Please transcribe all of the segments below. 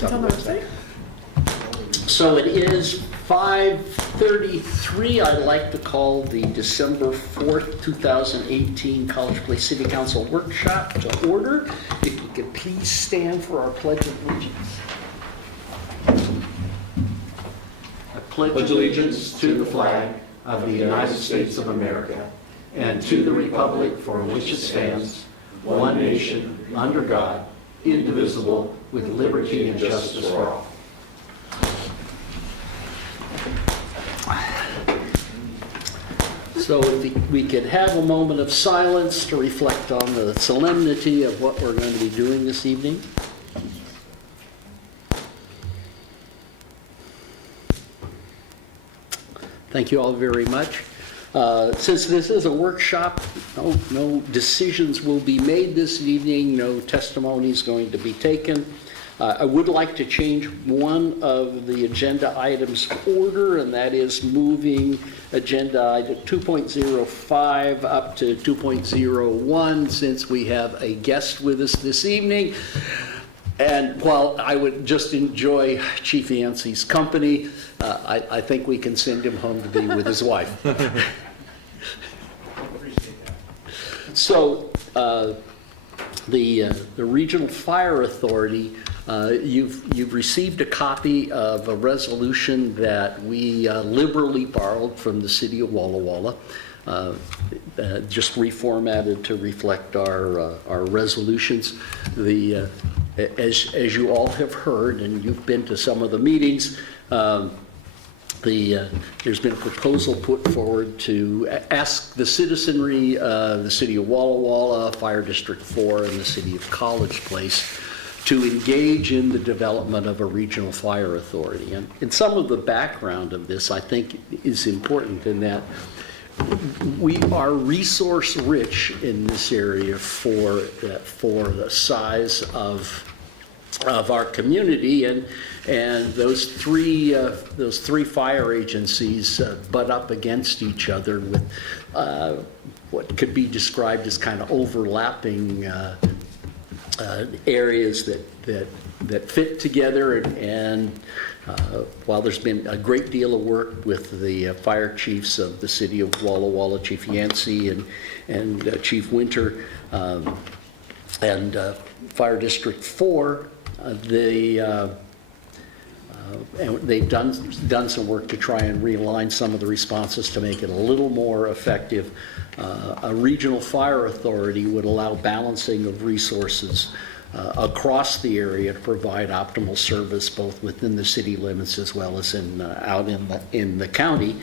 It's on the website. So it is 5:33. I'd like to call the December 4th, 2018 College Place City Council workshop to order. If you could please stand for our Pledge of Allegiance. I pledge allegiance to the flag of the United States of America and to the republic for which it stands, one nation, under God, indivisible, with liberty and justice for all. So if we could have a moment of silence to reflect on the solemnity of what we're going to be doing this evening. Thank you all very much. Since this is a workshop, no decisions will be made this evening, no testimony is going to be taken. I would like to change one of the agenda items order, and that is moving agenda item 2.05 up to 2.01, since we have a guest with us this evening. And while I would just enjoy Chief Yancey's company, I think we can send him home to be with his wife. So the Regional Fire Authority, you've received a copy of a resolution that we liberally borrowed from the city of Walla Walla, just reformatted to reflect our resolutions. As you all have heard, and you've been to some of the meetings, there's been a proposal put forward to ask the citizenry, the city of Walla Walla, Fire District 4, and the city of College Place to engage in the development of a regional fire authority. And some of the background of this, I think, is important in that we are resource rich in this area for the size of our community, and those three fire agencies butt up against each other with what could be described as kind of overlapping areas that fit together, and while there's been a great deal of work with the fire chiefs of the city of Walla Walla, Chief Yancey and Chief Winter, and Fire District 4, they've done some work to try and realign some of the responses to make it a little more effective. A regional fire authority would allow balancing of resources across the area to provide optimal service both within the city limits as well as out in the county.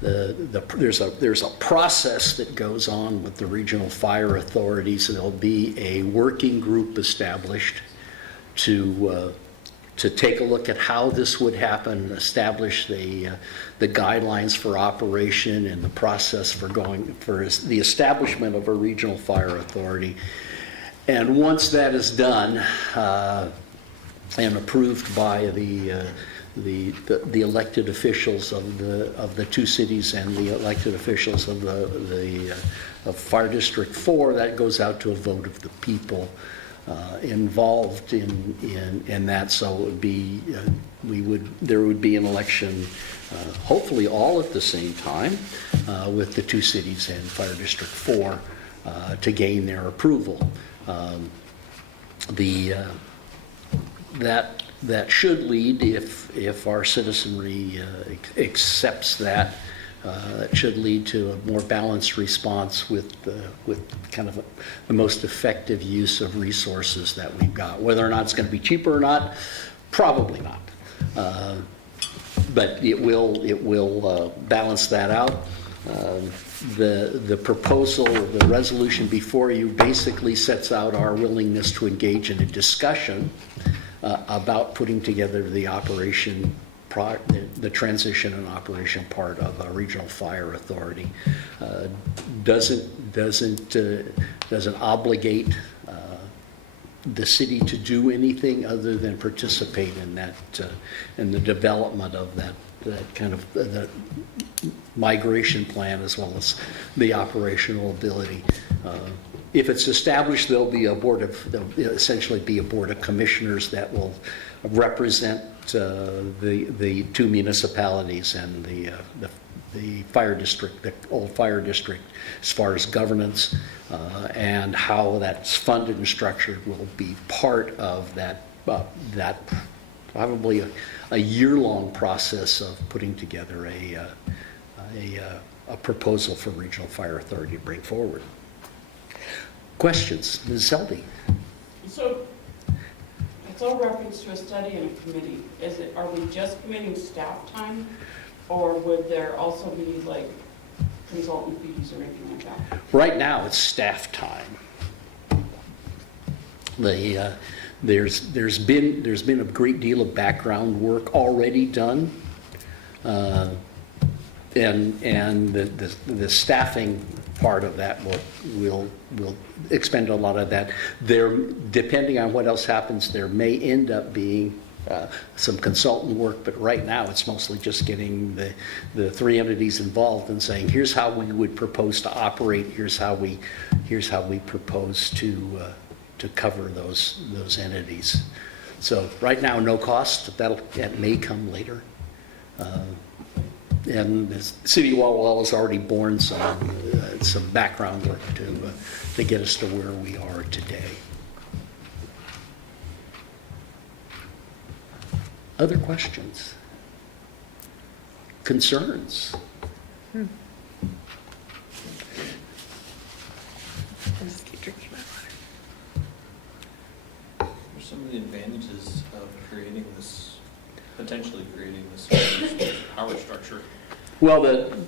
There's a process that goes on with the regional fire authorities. There'll be a working group established to take a look at how this would happen, establish the guidelines for operation and the process for the establishment of a regional fire authority. And once that is done and approved by the elected officials of the two cities and the elected officials of Fire District 4, that goes out to a vote of the people involved in that. So it would be there would be an election, hopefully all at the same time, with the two cities and Fire District 4 to gain their approval. That should lead, if our citizenry accepts that, it should lead to a more balanced response with kind of the most effective use of resources that we've got. Whether or not it's going to be cheaper or not, probably not. But it will balance that out. The proposal, the resolution before you basically sets out our willingness to engage in a discussion about putting together the operation, the transition and operation part of a regional fire authority. Doesn't obligate the city to do anything other than participate in that, in the development of that kind of the migration plan as well as the operational ability. if it's established, there'll essentially be a board of commissioners that will represent the two municipalities and the fire district, the old fire district, as far as governance and how that's funded and structured will be part of that probably a year-long process of putting together a proposal for regional fire authority to bring forward. Questions? Ms. Selby? So it's all reference to a study and a committee. Are we just committing staff time, or would there also be like consultant fees or anything like that? Right now, it's staff time. There's been a great deal of background work already done, and the staffing part of that will expend a lot of that. There, depending on what else happens, there may end up being some consultant work, but right now it's mostly just getting the three entities involved and saying, here's how we would propose to operate, here's how we propose to cover those entities. So right now, no cost. That may come later. And the City of Walla Walla has already borne some background work to get us to where we are today. Other questions? Concerns? Just keep drinking my water. What are some of the advantages of potentially creating this power structure? Well,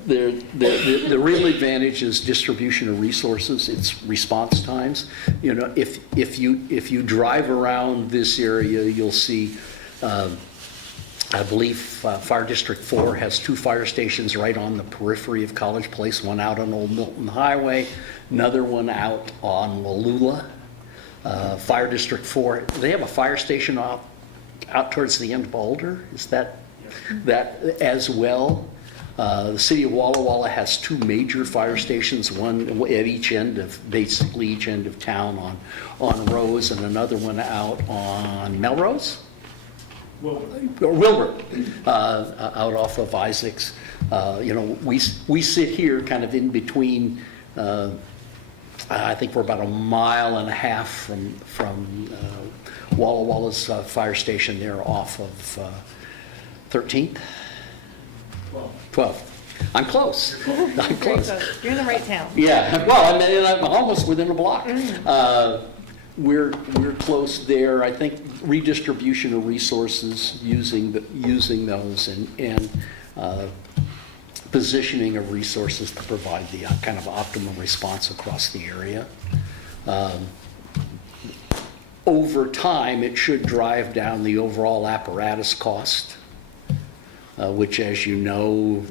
the real advantage is distribution of resources. It's response times. You know, if you drive around this area, you'll see. I believe Fire District 4 has 2 fire stations right on the periphery of College Place, one out on Old Milton Highway, another one out on Wallula. Fire District 4, they have a fire station out towards the end of Boulder. Is that as well? The City of Walla Walla has 2 major fire stations, one at each end of town on Rose, and another one out on Melrose? Wilbur, out off of Isaacs. You know, we sit here kind of in between. I think we're about 1.5 miles from Walla Walla's fire station there off of 13th. 12. I'm close. I'm close. You're in the right town. Yeah. Well, I'm almost within a block. We're close there. I think redistribution of resources, using those, and positioning of resources to provide the kind of optimum response across the area. Over time, it should drive down the overall apparatus cost, which, as you know,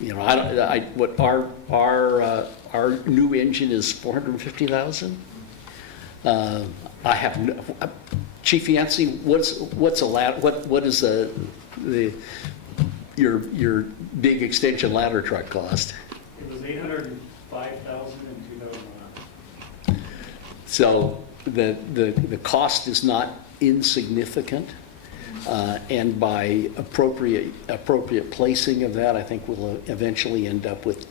what our new engine is $450,000. I have no, Chief Yancey, what is your big extension ladder truck cost? It was $805,000 in 2011. So the cost is not insignificant, and by appropriate placing of that, I think we'll eventually end up with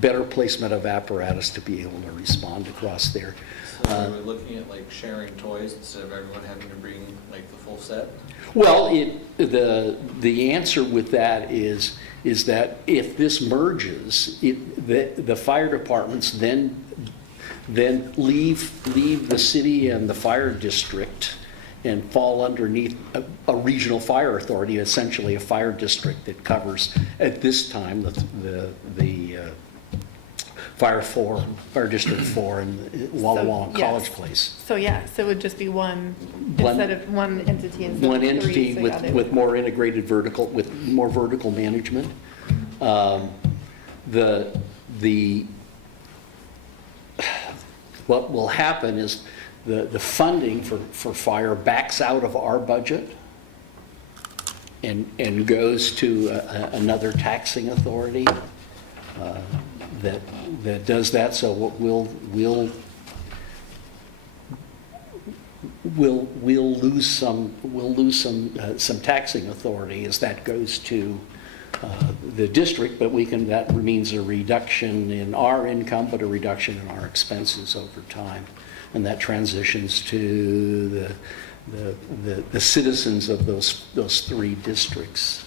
better placement of apparatus to be able to respond across there. So we're looking at like sharing toys instead of everyone having to bring like the full set? Well, the answer with that is that if this merges, the fire departments then leave the city and the fire district and fall underneath a regional fire authority, essentially a fire district that covers, at this time, the Fire District 4 and Walla Walla and College Place. So it would just be one instead of one entity. One entity three, so with more integrated with more vertical management. What will happen is the funding for fire backs out of our budget and goes to another taxing authority. that does that. So we'll lose some taxing authority as that goes to the district, but that means a reduction in our income, but a reduction in our expenses over time, and that transitions to the citizens of those three districts.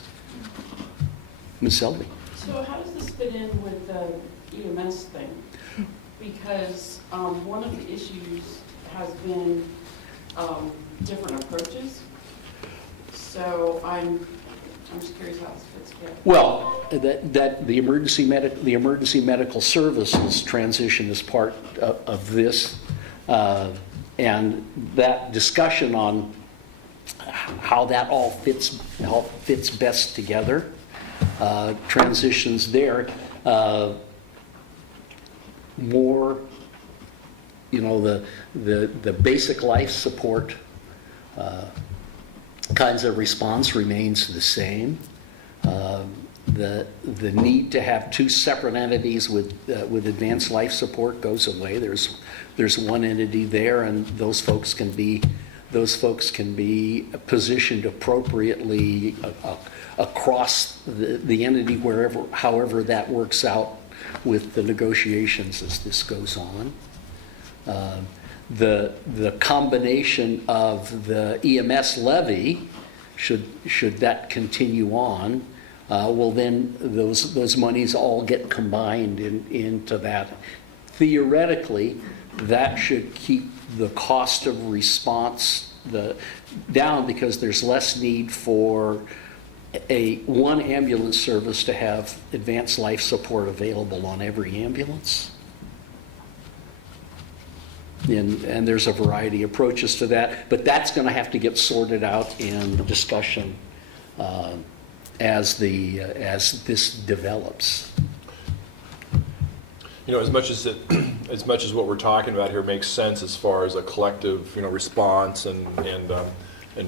Ms. Selby. So how does this fit in with the EMS thing? Because one of the issues has been different approaches. So I'm just curious how this fits together. Well, that the emergency medical services transition is part of this, and that discussion on how that all fits best together, transitions there, more, the basic life support kinds of response remains the same. The need to have two separate entities with advanced life support goes away. There's one entity there, and those folks can be positioned appropriately across the entity however that works out with the negotiations as this goes on. The combination of the EMS levy, should that continue on, well then those monies all get combined into that. Theoretically, that should keep the cost of response down, because there's less need for one ambulance service to have advanced life support available on every ambulance. And there's a variety of approaches to that, but that's going to have to get sorted out in the discussion as this develops. As much as what we're talking about here makes sense as far as a collective, response and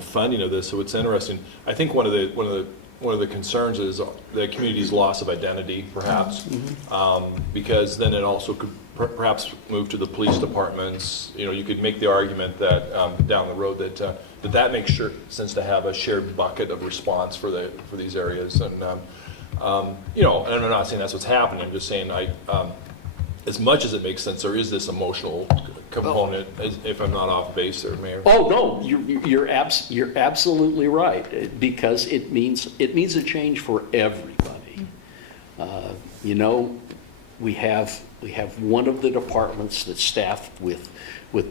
funding of this. So it's interesting. I think one of the concerns is the community's loss of identity, perhaps, because then it also could perhaps move to the police departments. You could make the argument that down the road that makes sense to have a shared bucket of response for these areas. And and I'm not saying that's what's happening. I'm just saying as much as it makes sense, there is this emotional component. If I'm not off base there, Mayor. Oh no, you're absolutely right, because it means a change for everybody. We have one of the departments that's staffed with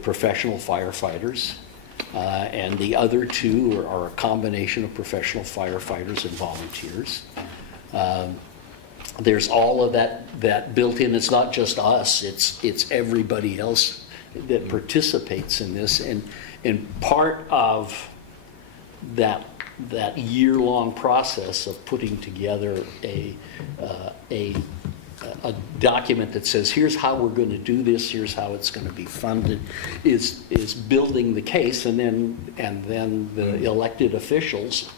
professional firefighters, and the other two are a combination of professional firefighters and volunteers. There's all of that built in. It's not just us, it's everybody else that participates in this, and part of that year-long process of putting together a document that says, here's how we're going to do this, here's how it's going to be funded, is building the case, and then the elected officials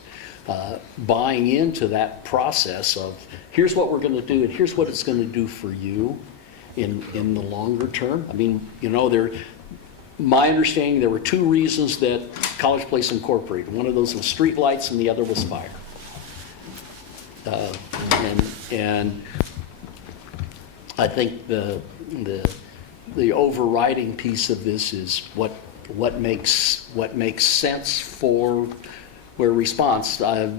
buying into that process of, here's what we're going to do, and here's what it's going to do for you in the longer term. I mean, my understanding, there were two reasons that College Place incorporated. One of those was street lights, and the other was fire. And I think the overriding piece of this is what makes sense for where response. The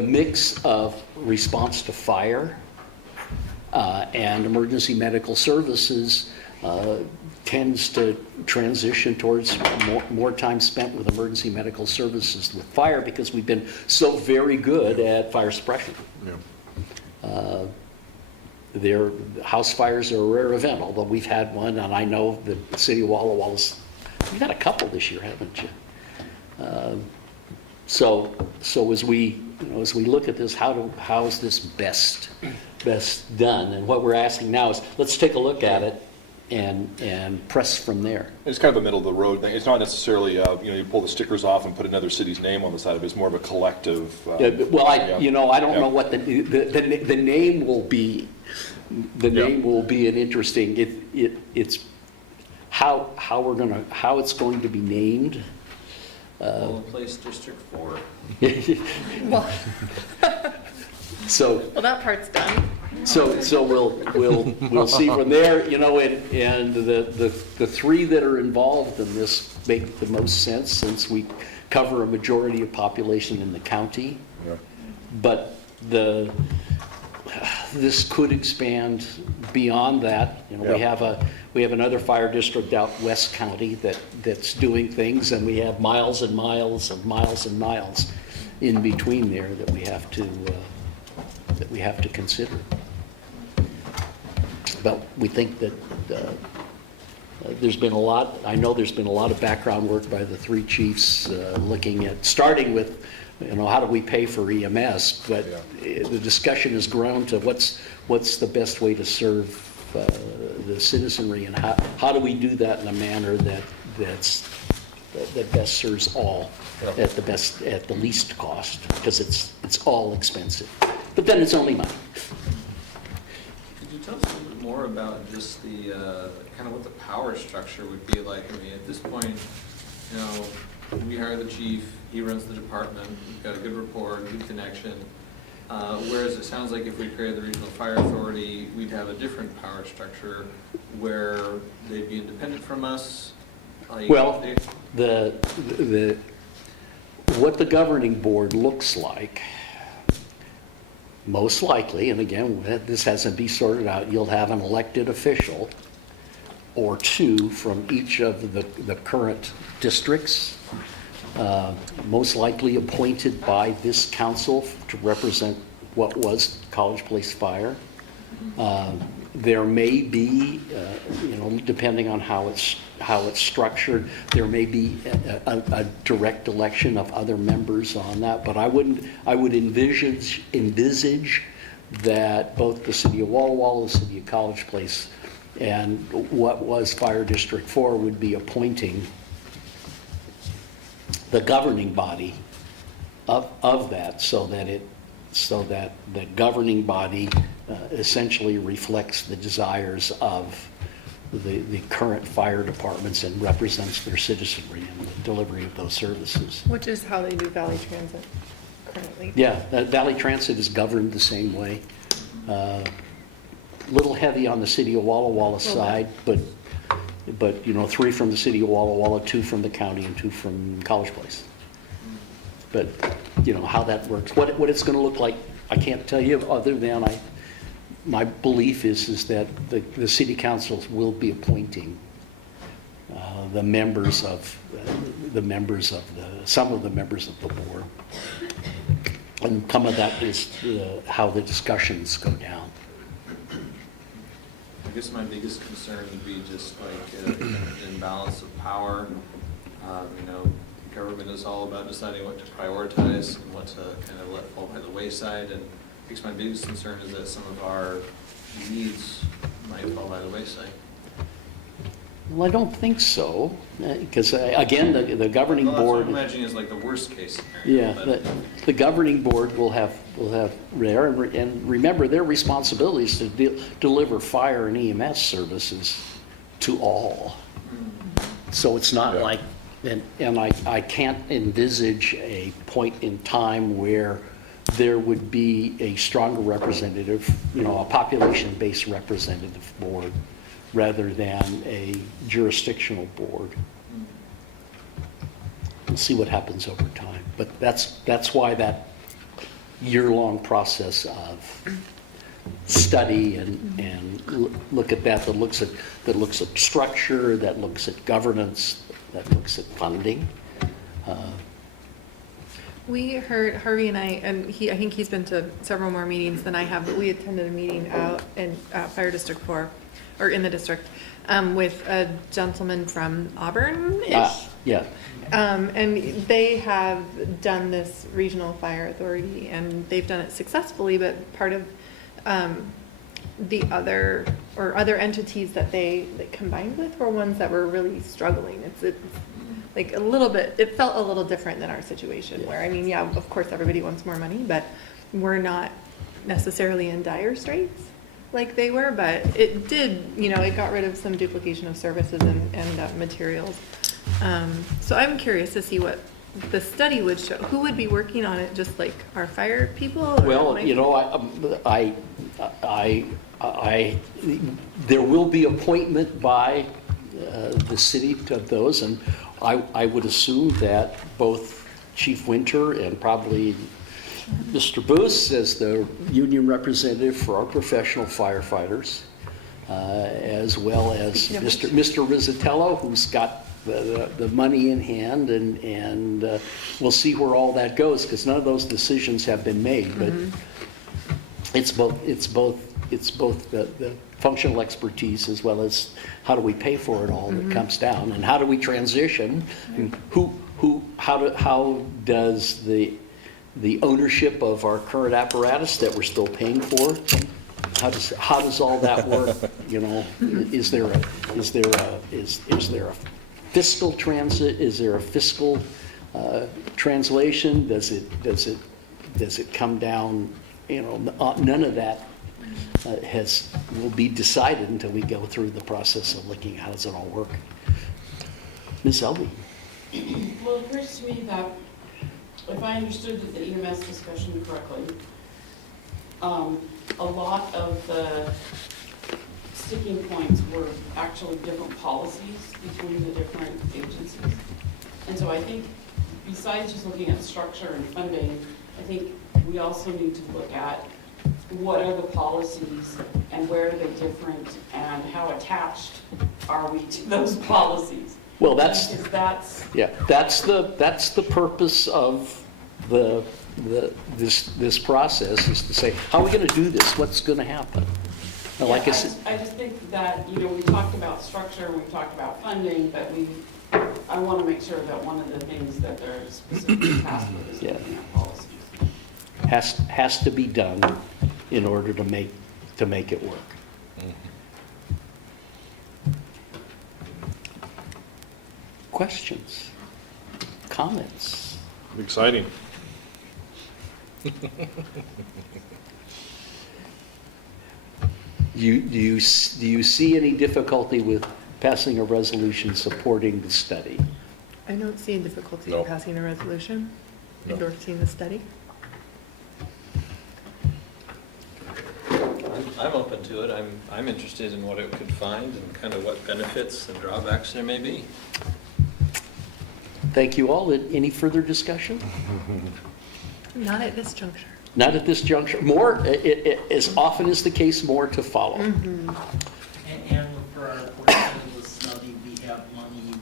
mix of response to fire and emergency medical services tends to transition towards more time spent with emergency medical services with fire, because we've been so very good at fire suppression. Yeah. House fires are a rare event, although we've had one, and I know the city of Walla Walla's, you've had a couple this year, haven't you? So as we look at this, how is this best done? And what we're asking now is, let's take a look at it and press from there. It's kind of a middle of the road thing. It's not necessarily, you pull the stickers off and put another city's name on the side of it. It's more of a collective. Yeah, well, I don't Yeah. know what the name will be. The Yeah. name will be an interesting, it's how it's going to be named. We'll place District 4. Well, So, well, that part's done. so we'll see from there, and the three that are involved in this make the most sense since we cover a majority of population in the county. Yeah. But this could expand beyond that. Yeah. We have another fire district out West County that's doing things, and we have miles and miles and miles and miles in between there that we have to consider. But we think that there's been a lot of background work by the three chiefs looking at, starting with, how do we pay for EMS? But the discussion has grown to what's the best way to serve the citizenry, and how do we do that in a manner that best serves all at the least cost, because it's all expensive. But then it's only money. Could you tell us a little bit more about just the, kind of what the power structure would be like? I mean, at this point, we hire the chief, he runs the department, we've got a good rapport, good connection. Whereas it sounds like if we created the Regional Fire Authority, we'd have a different power structure where they'd be independent from us. Well, what the governing board looks like, most likely, and again, this hasn't been sorted out, you'll have an elected official or two from each of the current districts, most likely appointed by this council to represent what was College Place Fire. There may be, depending on how it's structured, there may be a direct election of other members on that. But I would envisage that both the city of Walla Walla, the city of College Place, and what was Fire District 4 would be appointing the governing body of that, so that the governing body essentially reflects the desires of the current fire departments and represents their citizenry in the delivery of those services. Which is how they do Valley Transit currently. Yeah, Valley Transit is governed the same way. Little heavy on the city of Walla Walla side, but 3 from the city of Walla Walla, 2 from the county, and 2 from College Place. But how that works, what it's going to look like, I can't tell you, other than my belief is that the city councils will be appointing some of the members of the board, and some of that is how the discussions go down. I guess my biggest concern would be just like an imbalance of power. Government is all about deciding what to prioritize and what to kind of let fall by the wayside. And I guess my biggest concern is that some of our needs might fall by the wayside. Well, I don't think so, because again, the governing Well, that's board. what I'm imagining is like the worst case scenario. Yeah, but- the governing board will have there, and remember, their responsibility is to deliver fire and EMS services to all. So it's not like, and I can't envisage a point in time where there would be a stronger representative, a population-based representative board rather than a jurisdictional board. We'll see what happens over time, but that's why that year-long process of study and look at that looks at structure, that looks at governance, that looks at funding. We heard, Harvey and I think he's been to several more meetings than I have, but we attended a meeting out in Fire District 4, or in the district, with a gentleman from Auburn-ish. Yeah. And they have done this regional fire authority, and they've done it successfully, but part of the other or other entities that they combined with were ones that were really struggling. It's like a little bit, it felt a little different than our situation where, I mean, yeah, of course, everybody wants more money, but we're not necessarily in dire straits like they were, but it did, it got rid of some duplication of services and materials. So I'm curious to see what the study would show. Who would be working on it? Just like our fire people? Or Well, like- there will be appointment by the city of those, and I would assume that both Chief Winter and probably Mr. Booth as the union representative for our professional firefighters, as well as Yep. Mr. Rizzatello, who's got the money in hand, and we'll see where all that goes, because none of those decisions have been made, but it's both the functional expertise as well as how do we pay for it all that comes down, and how do we transition, and how does the ownership of our current apparatus that we're still paying for, how does all that work? Is there a fiscal transit? Is there a fiscal translation? Does it come down? None of that will be decided until we go through the process of looking at how does it all work. Ms. Elby. Well, it occurs to me that if I understood the EMS discussion correctly, a lot of the sticking points were actually different policies between the different agencies. And so I think besides just looking at structure and funding, I think we also need to look at what are the policies and where are they different and how attached are we to those policies? Well, Because that's the purpose of this process, is to say, how are we going to do this? What's going to happen? And like I said, I just think that, we talked about structure, we talked about funding, but I want to make sure that one of the things that they're specifically tasked with is looking at policies. has to be done in order to make it work. Questions? Comments? Exciting. Do you see any difficulty with passing a resolution supporting the study? I don't see a difficulty No. in passing a resolution, No. endorsing the study. I'm open to it. I'm interested in what it could find and kind of what benefits and drawbacks there may be. Thank you all. Any further discussion? Not at this juncture. Not at this juncture. More, as often is the case, more to follow. And for our portion of the study, we have money in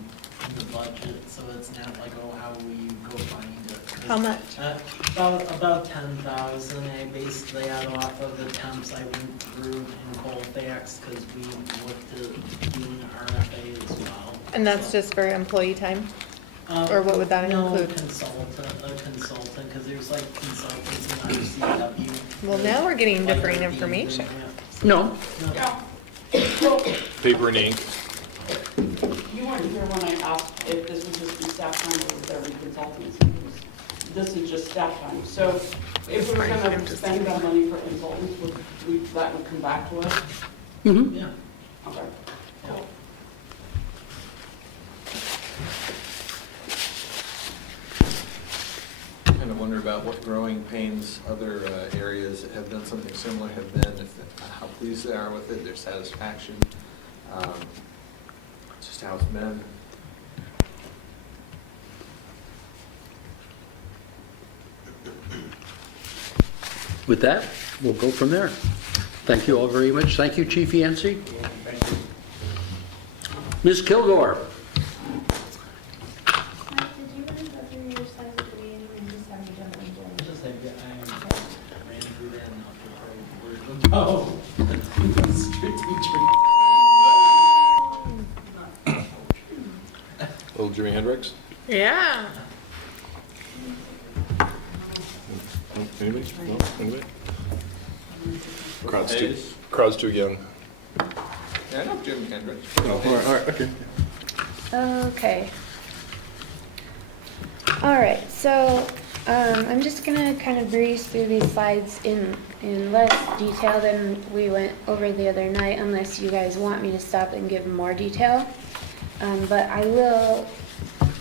the budget, so it's not like, how we go find it. How much? About 10,000. I based that off of the temps I went through in Colfax, because we looked at doing RFA as well. And that's just for employee time? Or what would that include? No, a consultant, because there's like consultants in RCW. Well, now we're getting Like differing the information. agreement. No. Yeah. Well, Paper and ink. you weren't here when I asked if this would just be staff time or would there be consultants. This is just staff time. So if we were going to spend that money for consultants, that would come back to us? Mm-hmm. Yeah. Okay. Cool. Kind of wonder about what growing pains other areas that have done something similar have been, how pleased they are with it, their satisfaction, just how it's been. With that, we'll go from there. Thank you all very much. Thank you, Chief Yancey. Ms. Kilgore. Mike, did you want to go through your size of the meeting and just have me jump into it? Just like, I ran through that and I'll prepare word. Strategic. Little Jimi Hendrix? Yeah. Anybody? No? Anybody? Hayes? Crowd's too young. Yeah, I know Jim Kendrick. Oh, all right, okay. Okay. All right, so I'm just gonna kind of breeze through these slides in less detail than we went over the other night, unless you guys want me to stop and give more detail. But I will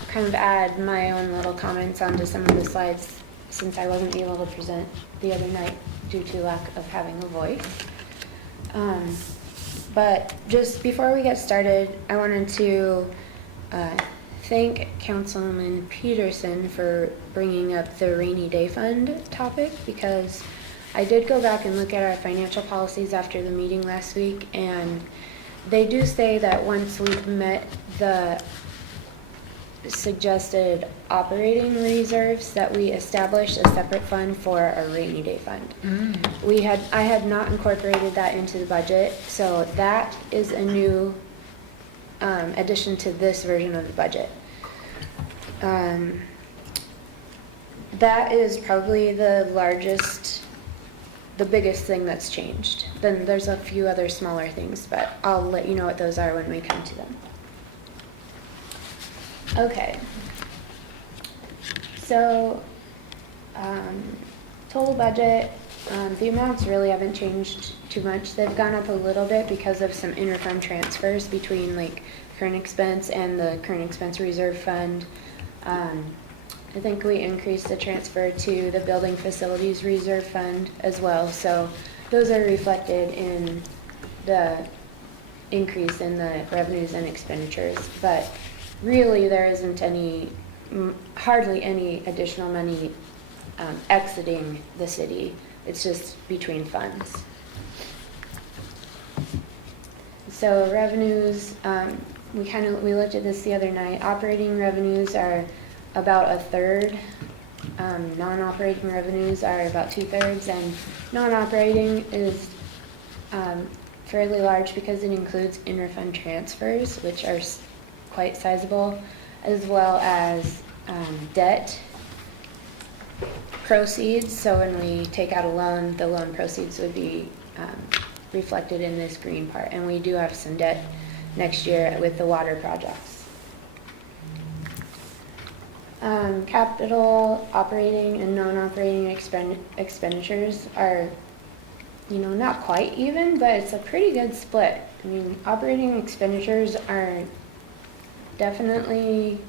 kind of add my own little comments onto some of the slides since I wasn't able to present the other night due to lack of having a voice. But just before we get started, I wanted to thank Councilman Peterson for bringing up the rainy day fund topic, because I did go back and look at our financial policies after the meeting last week, and they do say that once we've met the suggested operating reserves, that we establish a separate fund for a rainy day fund. I had not incorporated that into the budget, so that is a new addition to this version of the budget. That is probably the biggest thing that's changed. Then there's a few other smaller things, but I'll let you know what those are when we come to them. Okay. So, total budget, the amounts really haven't changed too much. They've gone up a little bit because of some interfund transfers between like current expense and the current expense reserve fund. I think we increased the transfer to the building facilities reserve fund as well. So those are reflected in the increase in the revenues and expenditures. But really there isn't hardly any additional money exiting the city. It's just between funds. So revenues, we looked at this the other night. Operating revenues are about a third. Non-operating revenues are about 2/3, and non-operating is fairly large because it includes interfund transfers, which are quite sizable, as well as debt proceeds. So when we take out a loan, the loan proceeds would be reflected in this green part, and we do have some debt next year with the water projects. Capital, operating, and non-operating expenditures are, not quite even, but it's a pretty good split. I mean, operating expenditures are definitely,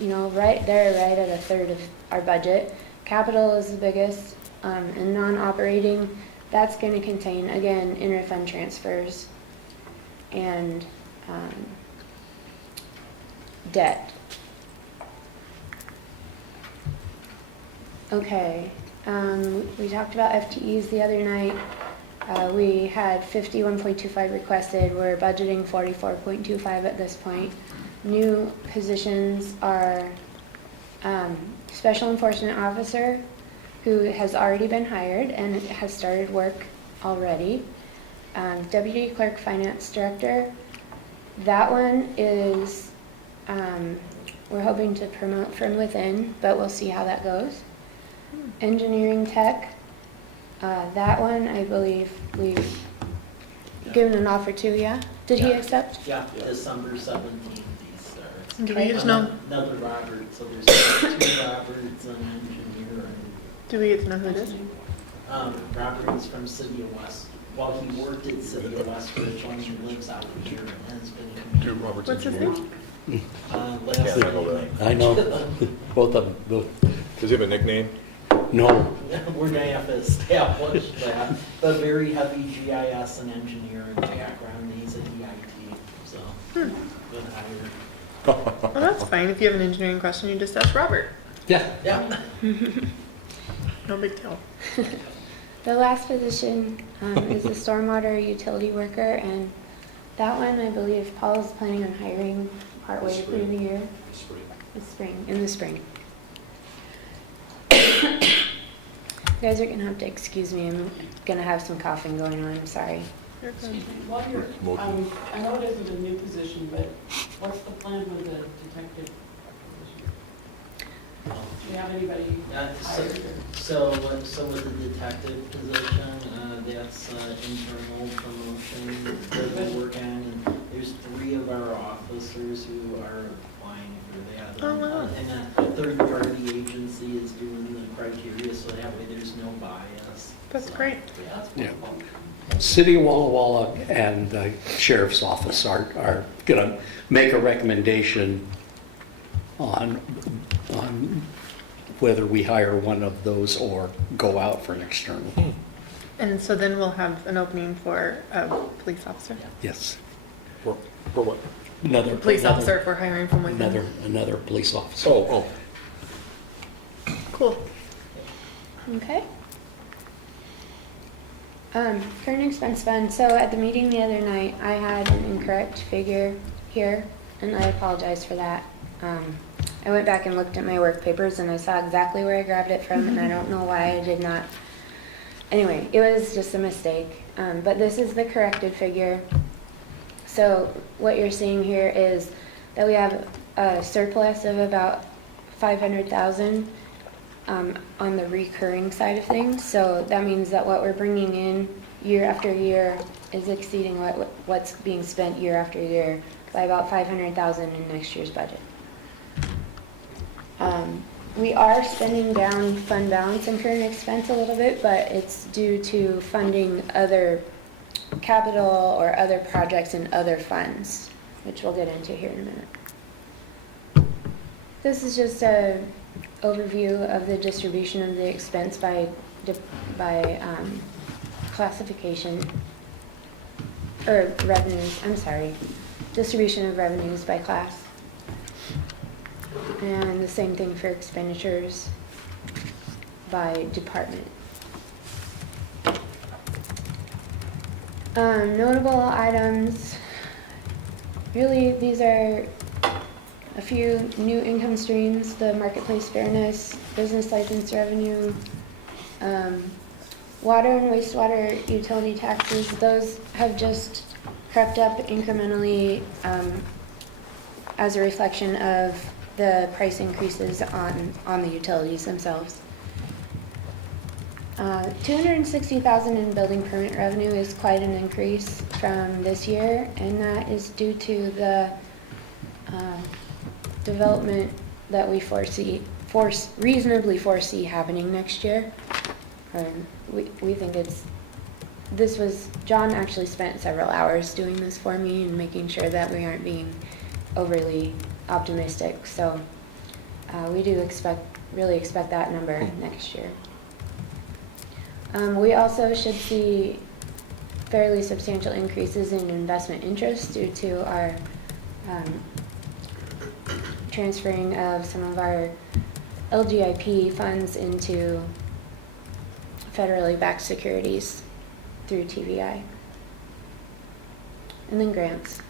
right there, right at a third of our budget. Capital is the biggest, and non-operating, that's going to contain, again, interfund transfers and debt. Okay, we talked about FTEs the other night. We had 51.25 requested. We're budgeting 44.25 at this point. New positions are Special Enforcement Officer, who has already been hired and has started work already. Deputy Clerk Finance Director, that one is, we're hoping to promote from within, but we'll see how that goes. Engineering Tech, that one I believe we've given an offer to, yeah? Did he accept? Yeah, December 17th he starts. Do we just know? Another Robert, so there's two Roberts, an engineer, and Do we get to know who it is? Robert is from City of West. Well, he worked at City of West originally, he lives out here and has been Two commuting. Roberts What's his engineers. name? Last Can't handle name, that. I know, both of them. Does he have a nickname? No, we're gonna have to establish that. But very heavy GIS and engineering background, he's at EIT, so good hire. Well, that's fine. If you have an engineering question, you just ask Robert. yeah. Yeah. No big deal. The last position is the stormwater utility worker, and that one I believe Paul is planning on hiring partway through the year. In the spring. You guys are gonna have to excuse me. I'm gonna have some coughing going on. I'm sorry. You're good. While you're, Smoking. I know it isn't a new position, but what's the plan with the detective position? Do you have anybody Yeah, hired? so with the detective position, that's internal promotion that we're working on. And there's 3 of our officers who are applying for that. Oh, wow. And a third-party agency is doing the criteria, so that way there's no bias. That's So, great. Yeah. Yeah. City of Walla Walla and the Sheriff's Office are going to make a recommendation on whether we hire one of those or go out for an external. And so then we'll have an opening for a police officer? Yes. For what? Another Police officer if we're hiring from within? Another police officer. Oh, Cool. Okay. Current expense fund, so at the meeting the other night, I had an incorrect figure here, and I apologize for that. I went back and looked at my work papers and I saw exactly where I grabbed it from, and I don't know why I did not. Anyway, it was just a mistake, but this is the corrected figure. So what you're seeing here is that we have a surplus of about 500,000 on the recurring side of things. So that means that what we're bringing in year after year is exceeding what's being spent year after year by about 500,000 in next year's budget. We are spending down fund balance and current expense a little bit, but it's due to funding other capital or other projects in other funds, which we'll get into here in a minute. This is just a overview of the distribution of the expense by classification, or revenues, I'm sorry, distribution of revenues by class. And the same thing for expenditures by department. Notable items, really these are a few new income streams: the marketplace fairness, business license revenue, water and wastewater utility taxes. Those have just crept up incrementally as a reflection of the price increases on the utilities themselves. 260,000 in building permit revenue is quite an increase from this year, and that is due to the development that we reasonably foresee happening next year. We think John actually spent several hours doing this for me and making sure that we aren't being overly optimistic. So we do really expect that number next year. We also should see fairly substantial increases in investment interest due to our transferring of some of our LGIP funds into federally backed securities through TVI. And then grants.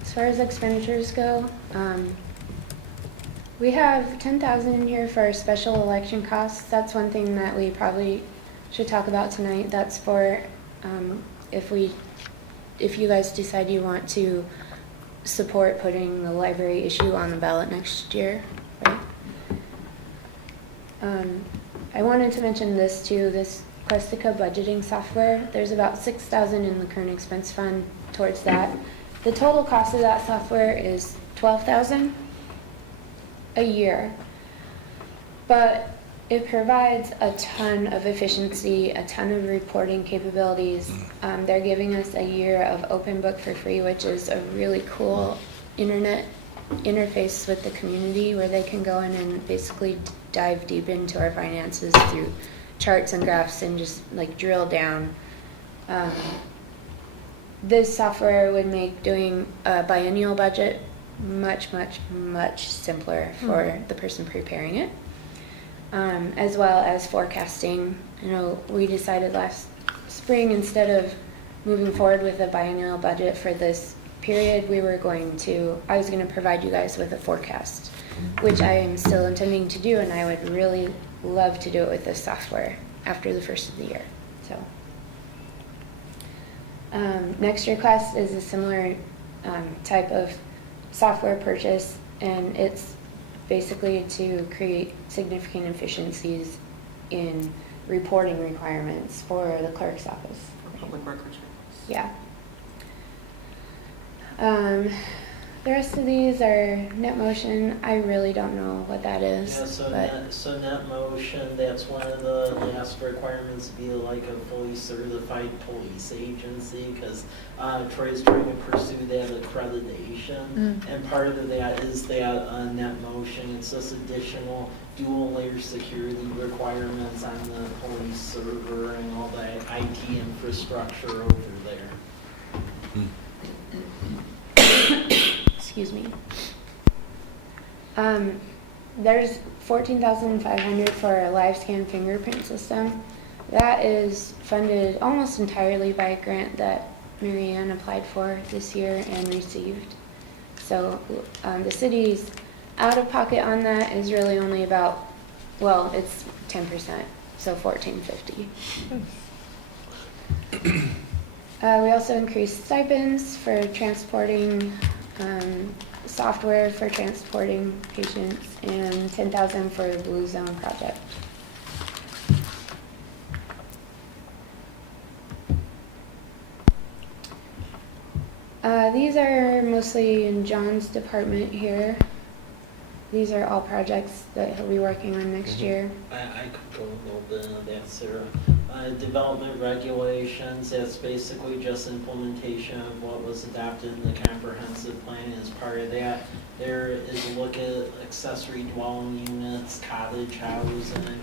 As far as expenditures go, we have 10,000 in here for special election costs. That's one thing that we probably should talk about tonight. That's for if you guys decide you want to support putting the library issue on the ballot next year, right? I wanted to mention this too, this Questica budgeting software. There's about 6,000 in the current expense fund towards that. The total cost of that software is 12,000 a year, but it provides a ton of efficiency, a ton of reporting capabilities. They're giving us a year of open book for free, which is a really cool internet interface with the community where they can go in and basically dive deep into our finances through charts and graphs and just like drill down. This software would make doing a biennial budget much simpler for the person preparing it, as well as forecasting. You know, we decided last spring, instead of moving forward with a biennial budget for this period, I was going to provide you guys with a forecast, which I am still intending to do, and I would really love to do it with this software after the first of the year. So next request is a similar type of software purchase, and it's basically to create significant efficiencies in reporting requirements for the clerk's office. Public records. Yeah. The rest of these are net motion. I really don't know what that is. Yeah, so but net motion, that's one of the last requirements to be like a fully certified police agency, because Troy's trying to pursue that accreditation. And part of that is that net motion. It's just additional dual layer security requirements on the police server and all the IT infrastructure over there. excuse me. There's 14,500 for a live scan fingerprint system. That is funded almost entirely by a grant that Marianne applied for this year and received. So the city's out of pocket on that is really only about, well, it's 10%, so $14.50. We also increased stipends for transporting, software for transporting patients, and $10,000 for the Blue Zone project. These are mostly in John's department here. These are all projects that he'll be working on next year. I could go a little bit into that, Sarah. Development regulations, that's basically just implementation of what was adopted in the comprehensive plan. As part of that, there is a look at accessory dwelling units, cottage housing,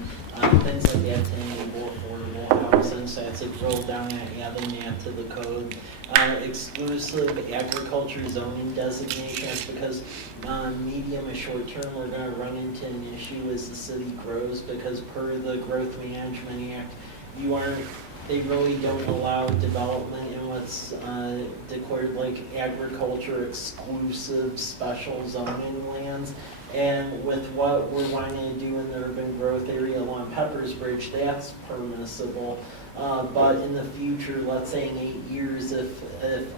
things like that to enable affordable housing. So that's a drill down at adding that to the code. Exclusive agriculture zoning designation, that's because medium and short term we're going to run into an issue as the city grows, because per the Growth Management Act, they really don't allow development in what's declared like agriculture exclusive special zoning lands. And with what we're wanting to do in the urban growth area along Pepper's Bridge, that's permissible. But in the future, let's say in 8 years, if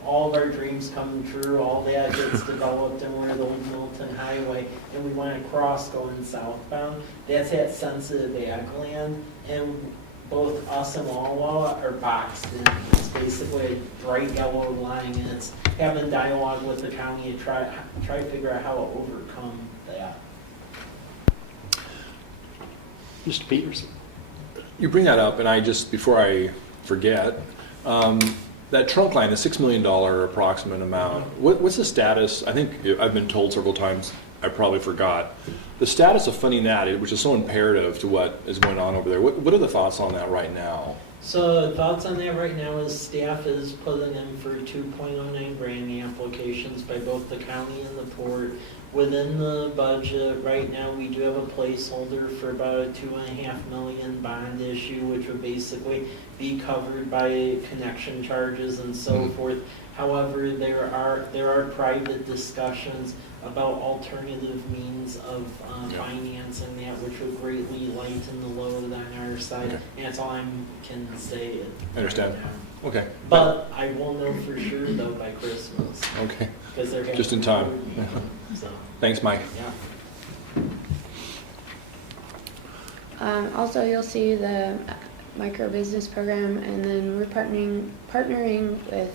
all of our dreams come true, all that gets developed and we're at Old Milton Highway and we want to cross going southbound, that's that sensitive ag land. And both us and Wawa are boxed in. It's basically a bright yellow line, and it's having dialogue with the county to try to figure out how to overcome that. Mr. Peterson? You bring that up, and I just, before I forget, that trunk line, the $6 million approximate amount, what's the status? I think I've been told several times, I probably forgot. The status of funding that, which is so imperative to what is going on over there, what are the thoughts on that right now? So thoughts on that right now is staff is putting in for 2.09 grant applications by both the county and the port. Within the budget right now, we do have a placeholder for about a $2.5 million bond issue, which would basically be covered by connection charges and so forth. However, there are private discussions about alternative means of financing that, which would greatly lighten the load on our side. Okay. And that's all I can say. I understand. Okay. But I will know for sure though by Christmas. Okay. Because they're Just in time. So, Thanks, Mike. yeah. Also, you'll see the micro business program, and then we're partnering with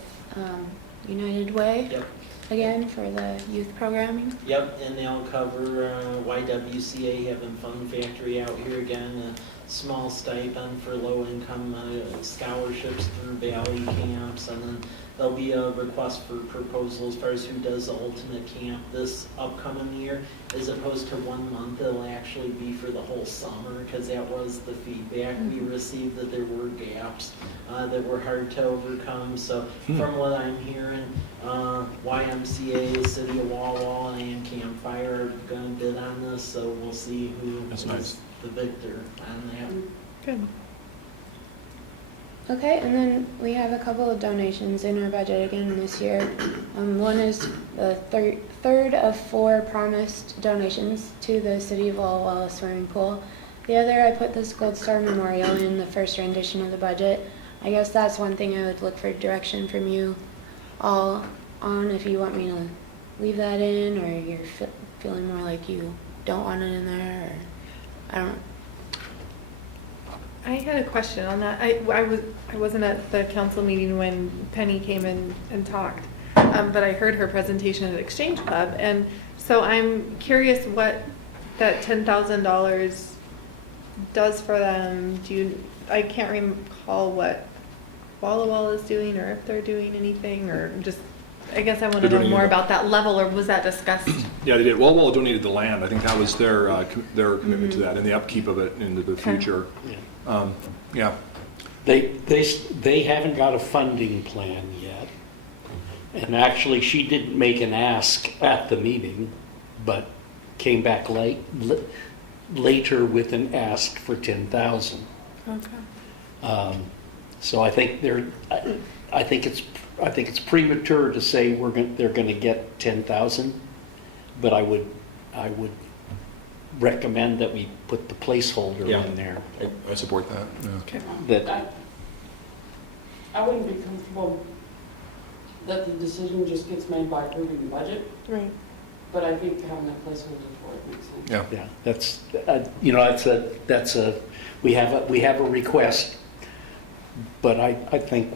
United Way. Yep. Again for the youth programming. Yep, and they'll cover YWCA having Fun Factory out here again, a small stipend for low-income scholarships through Valley camps, and then there'll be a request for proposals as far as who does the ultimate camp this upcoming year, as opposed to 1 month. It'll actually be for the whole summer, because that was the feedback we received, that there were gaps that were hard to overcome. So from what I'm hearing, YMCA, City of Walla, and Campfire are going to bid on this, so we'll see who That's is nice. the victor on that. Good. Okay, and then we have a couple of donations in our budget again this year. One is the third of 4 promised donations to the City of Walla Walla swimming pool. The other, I put this Gold Star Memorial in the first rendition of the budget. I guess that's one thing I would look for direction from you all on, if you want me to leave that in, or you're feeling more like you don't want it in there, or I had a question on that. I wasn't at the council meeting when Penny came in and talked, but I heard her presentation at Exchange Club, and so I'm curious what that $10,000 does for them. I can't recall what Walla Walla is doing, or if they're doing anything, or just, I guess I want to They're know doing more it. about that level, or was that discussed? Yeah, they did. Walla donated the land. I think that was their commitment to that and the upkeep of it into the Okay. future. Yeah. They haven't got a funding plan yet. And actually, she didn't make an ask at the meeting, but came back later with an ask for 10,000. Okay. So I think I think it's premature to say they're going to get 10,000, but I would recommend that we put the placeholder Yeah. in there. I support that. Yeah. Okay. That I wouldn't be comfortable that the decision just gets made by approving the budget, Right. but I think having a placeholder for it makes sense. Yeah. Yeah, that's we have a request, but I think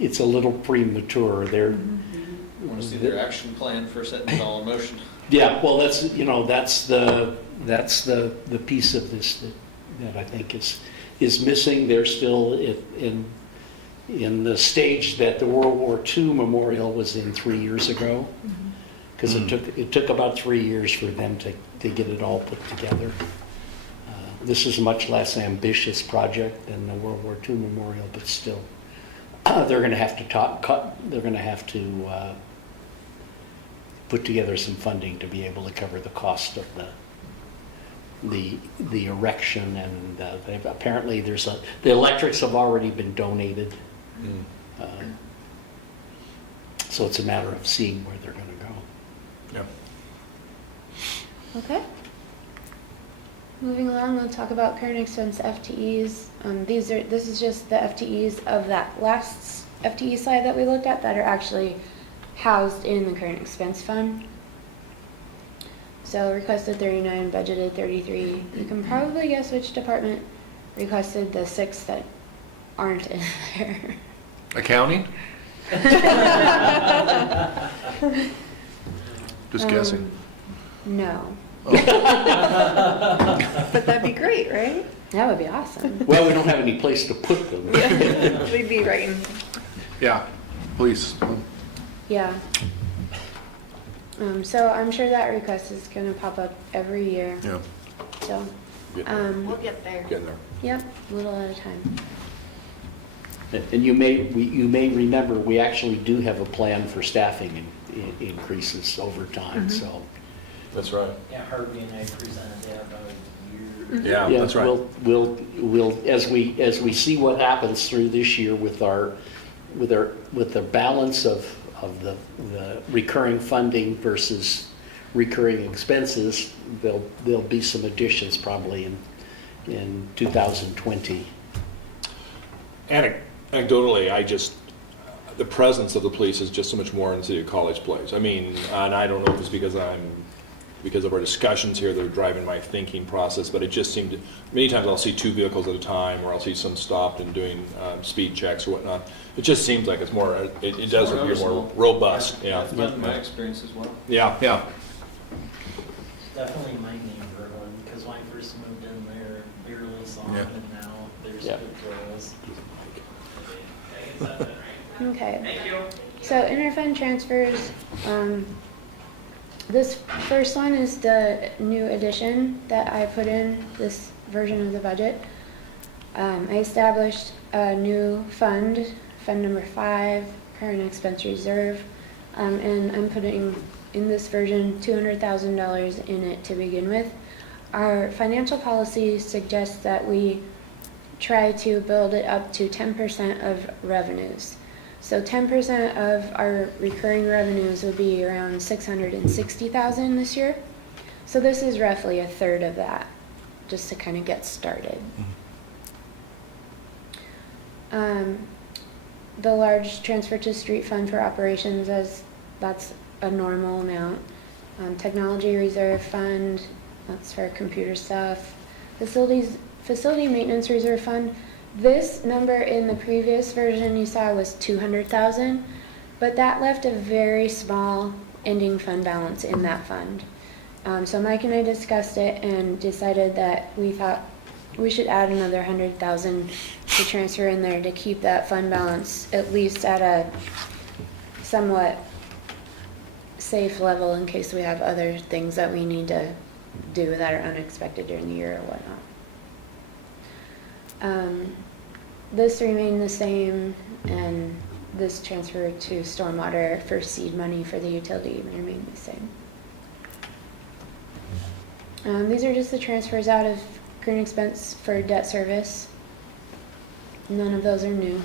it's a little premature. I want to see their action plan for setting it all in motion. Yeah, well, that's the piece of this that I think is missing. They're still in the stage that the World War II memorial was in 3 years ago, because it took about 3 years for them to get it all put together. This is a much less ambitious project than the World War II memorial, but still, they're going to have to They're going to have to put together some funding to be able to cover the cost of the erection, and apparently the electrics have already been donated. So it's a matter of seeing where they're going to go. Yeah. Okay. Moving along, we'll talk about current expense FTEs. This is just the FTEs of that last FTE slide that we looked at that are actually housed in the current expense fund. So requested 39, budgeted 33. You can probably guess which department requested the 6 that aren't in there. Accounting? Just guessing. No. But that'd be great, right? That would be awesome. Well, we don't have any place to put them. They'd be right in. Yeah. Please. Yeah. So I'm sure that request is going to pop up every year. Yeah. So, We'll get there. Getting there. yep, a little at a time. And you may remember, we actually do have a plan for staffing increases over time, so. That's right. Yeah, Harvey and I presented that about a year. Yeah, that's right. We'll as we see what happens through this year with the balance of the recurring funding versus recurring expenses, there'll be some additions probably in 2020. Anecdotally, the presence of the police is just so much more in the City of College Place. I mean, and I don't know if it's because of our discussions here that are driving my thinking process, but it just seemed to, many times I'll see 2 vehicles at a time, or I'll see some stopped and doing speed checks or whatnot. It just seems like it's more, it does appear more robust. Yeah. That's been my experience as well. Yeah. Definitely my neighborhood, because when I first moved in there, barely saw Yeah. them, and now there's Yeah. patrols. Okay. So interfund transfers. This first one is the new addition that I put in this version of the budget. I established a new fund number 5, current expense reserve, and I'm putting in this version $200,000 in it to begin with. Our financial policy suggests that we try to build it up to 10% of revenues. So 10% of our recurring revenues would be around $660,000 this year. So this is roughly a third of that, just to kind of get started. The large transfer to street fund for operations, that's a normal amount. Technology reserve fund, that's for computer stuff. Facilities facility maintenance reserve fund, this number in the previous version you saw was 200,000, but that left a very small ending fund balance in that fund. So Mike and I discussed it and decided that we thought we should add another 100,000 to transfer in there to keep that fund balance at least at a somewhat safe level in case we have other things that we need to do that are unexpected during the year or whatnot. This remained the same, and this transfer to stormwater for seed money for the utility remained the same. These are just the transfers out of current expense for debt service. None of those are new.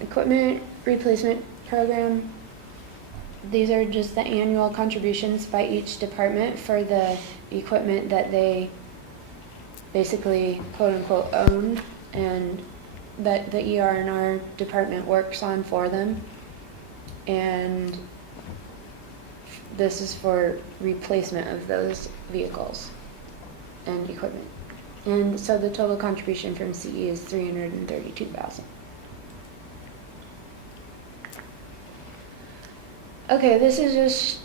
Equipment replacement program. These are just the annual contributions by each department for the equipment that they basically quote unquote own and that the ER&R department works on for them. And this is for replacement of those vehicles and equipment. And so the total contribution from CE is $332,000. Okay, this is just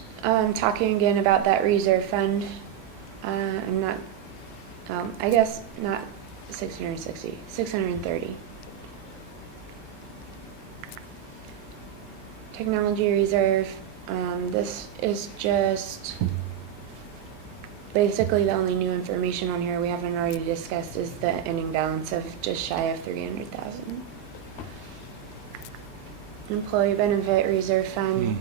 talking again about that reserve fund. I'm not, I guess not 660, 630. Technology reserve. This is just basically the only new information on here we haven't already discussed is the ending balance of just shy of 300,000. Employee benefit reserve fund.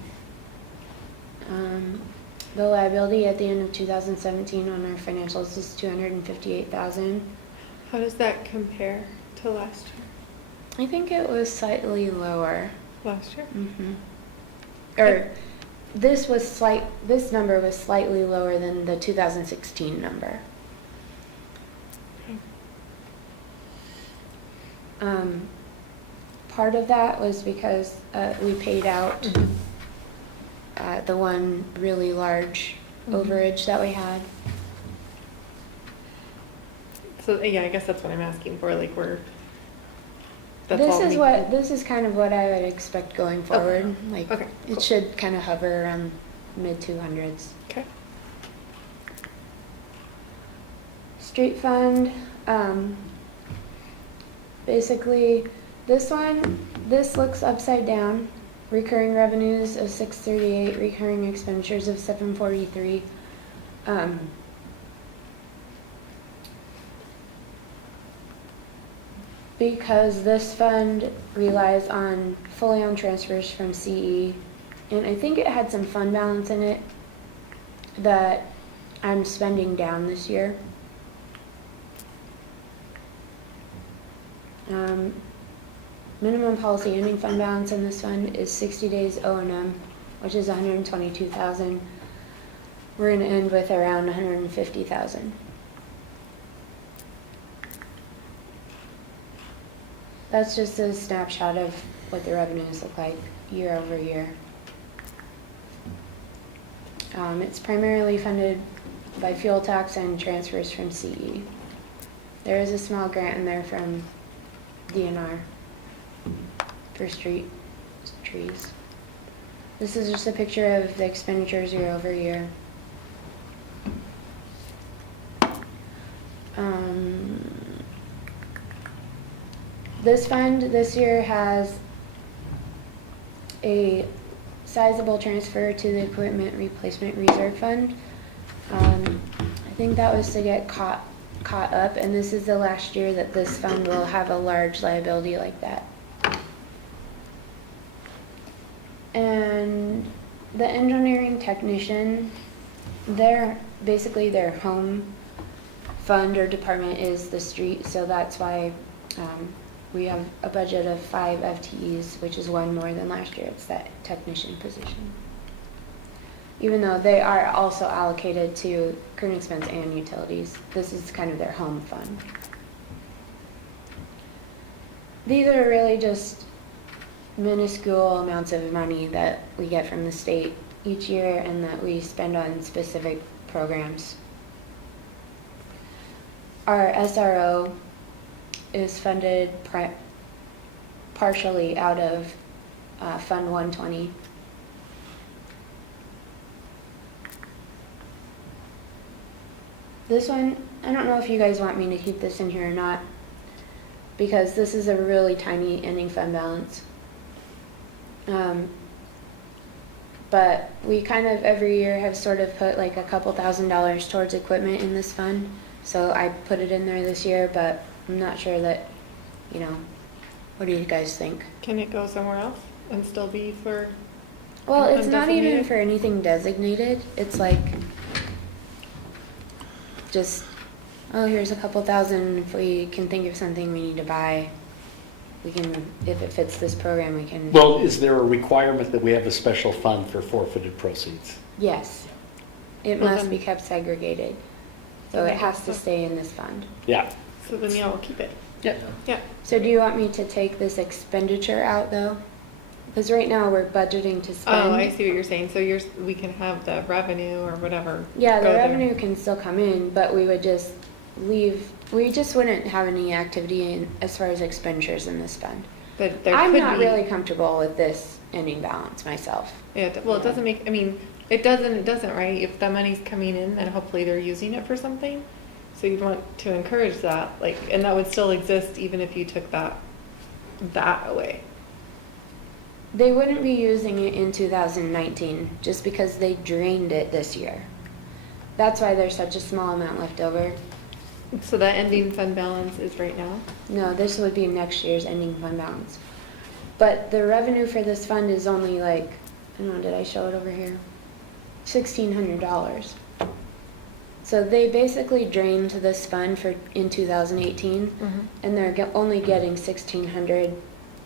The liability at the end of 2017 on our financials is 258,000. How does that compare to last year? I think it was slightly lower. Last year? Mm-hmm. Or this number was slightly lower than the 2016 number. Part of that was because we paid out the one really large overage that we had. So yeah, I guess that's what I'm asking for. Like that's all This is kind of what I would expect going forward. Okay. Like Okay, it cool. should kind of hover around mid 200s. Okay. Street fund, basically this looks upside down. Recurring revenues of 638, recurring expenditures of 743. Because this fund relies fully on transfers from CE, and I think it had some fund balance in it that I'm spending down this year. Minimum policy ending fund balance in this fund is 60 days O&M, which is 122,000. We're going to end with around 150,000. That's just a snapshot of what the revenues look like year over year. It's primarily funded by fuel tax and transfers from CE. There is a small grant in there from DNR for street trees. This is just a picture of the expenditures year over year. This fund this year has a sizable transfer to the equipment replacement reserve fund. I think that was to get caught up, and this is the last year that this fund will have a large liability like that. And the engineering technician, basically their home fund or department is the street, so that's why we have a budget of 5 FTEs, which is one more than last year. It's that technician position. Even though they are also allocated to current expense and utilities, this is kind of their home fund. These are really just minuscule amounts of money that we get from the state each year and that we spend on specific programs. our SRO is funded partially out of Fund 120. This one, I don't know if you guys want me to keep this in here or not, because this is a really tiny ending fund balance. But we kind of every year have sort of put like a couple $1,000s towards equipment in this fund. So I put it in there this year, but I'm not sure that, you know, what do you guys think? Can it go somewhere else and still be for? Well, it's not even Undesignated? for anything designated. It's like just, oh, here's a couple thousand. If we can think of something we need to buy, we can, if it fits this program, we can. Well, is there a requirement that we have a special fund for forfeited proceeds? Yes. It Well, must then- be kept segregated. So Then it I has guess to so. stay in this fund. Yeah. So then, yeah, we'll keep it. Yeah. Yeah. So do you want me to take this expenditure out though? Because right now we're budgeting to spend. Oh, I see what you're saying. So we can have the revenue or whatever. Yeah, the go there. revenue can still come in, but we would just leave, we just wouldn't have any activity in, as far as expenditures in this fund. But there I'm could not be. really comfortable with this ending balance myself. Yeah, well, it doesn't make, I mean, it doesn't, right? If the money's coming in, then hopefully they're using it for something. So you'd want to encourage that, like, and that would still exist even if you took that away. They wouldn't be using it in 2019 just because they drained it this year. That's why there's such a small amount left over. So that ending fund balance is right now? No, this would be next year's ending fund balance. But the revenue for this fund is only like, I don't know, did I show it over here? $1,600. So they basically drained this fund in 2018, and they're only getting $1,600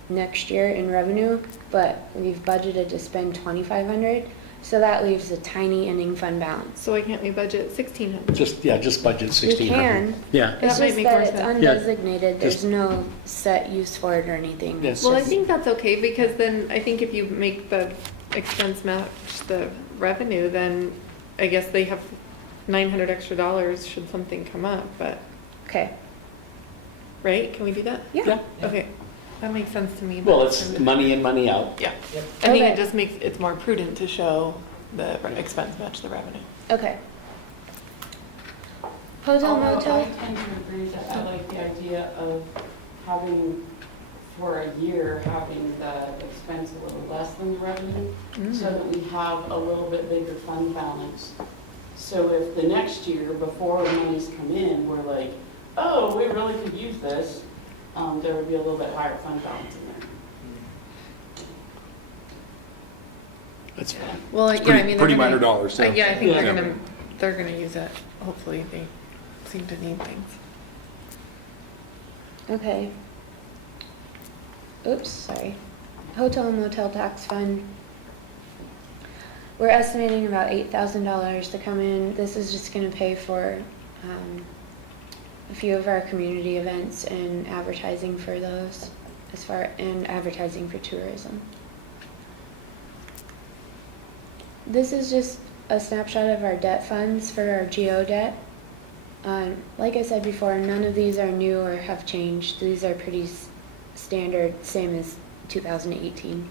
next year in revenue, but we've budgeted to spend $2,500, so that leaves a tiny ending fund balance. So why can't we budget 1,600? Just budget We 1,600. can. Yeah. It's That might just make that more it's sense. Yeah. undesignated, there's Just- no set use for it or anything. Yes. Well, I think that's okay, because then I think if you make the expense match the revenue, then I guess they have $900 extra should something come up, but, Okay, right? Can we do that? yeah. Okay, that makes sense to me. Well, but- it's money in, money out. Yeah, Yep. I think Okay. it just makes, it's more prudent to show the expense match the revenue. Okay. Hotel Although I motel, tend to agree that I like the idea of having, for a year, having the expense a little less than the revenue, so that we have a little bit bigger fund balance. So if the next year, before money's come in, we're like, oh, we really could use this, there would be a little bit higher fund balance in there. That's fine. Well, It's yeah, pretty- I mean. pretty they're minor gonna- dollars, so. Yeah, I think Yeah. they're gonna use it. Hopefully, they seem to need things. okay. Oops, sorry. Hotel and motel tax fund. We're estimating about $8,000 to come in. This is just gonna pay for, a few of our community events and advertising for those, and advertising for tourism. This is just a snapshot of our debt funds for our GO debt. Like I said before, none of these are new or have changed. These are pretty standard, same as 2018.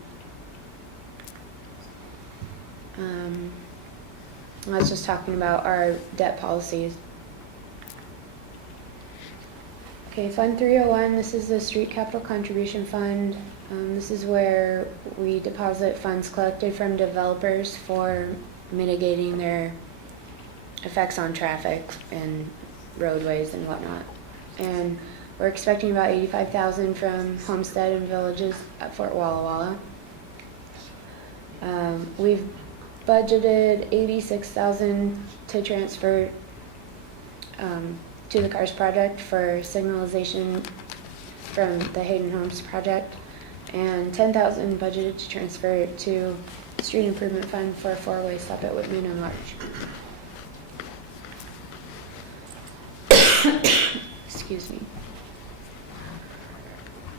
I was just talking about our debt policies. Okay, Fund 301, this is the Street Capital Contribution Fund. This is where we deposit funds collected from developers for mitigating their effects on traffic and roadways and whatnot. And we're expecting about $85,000 from Homestead and Villages at Fort Walla Walla. We've budgeted $86,000 to transfer to the CARS project for signalization from the Hayden Homes project, and $10,000 budgeted to transfer to Street Improvement Fund for a four-way stop at Whitman and Larch. Excuse me.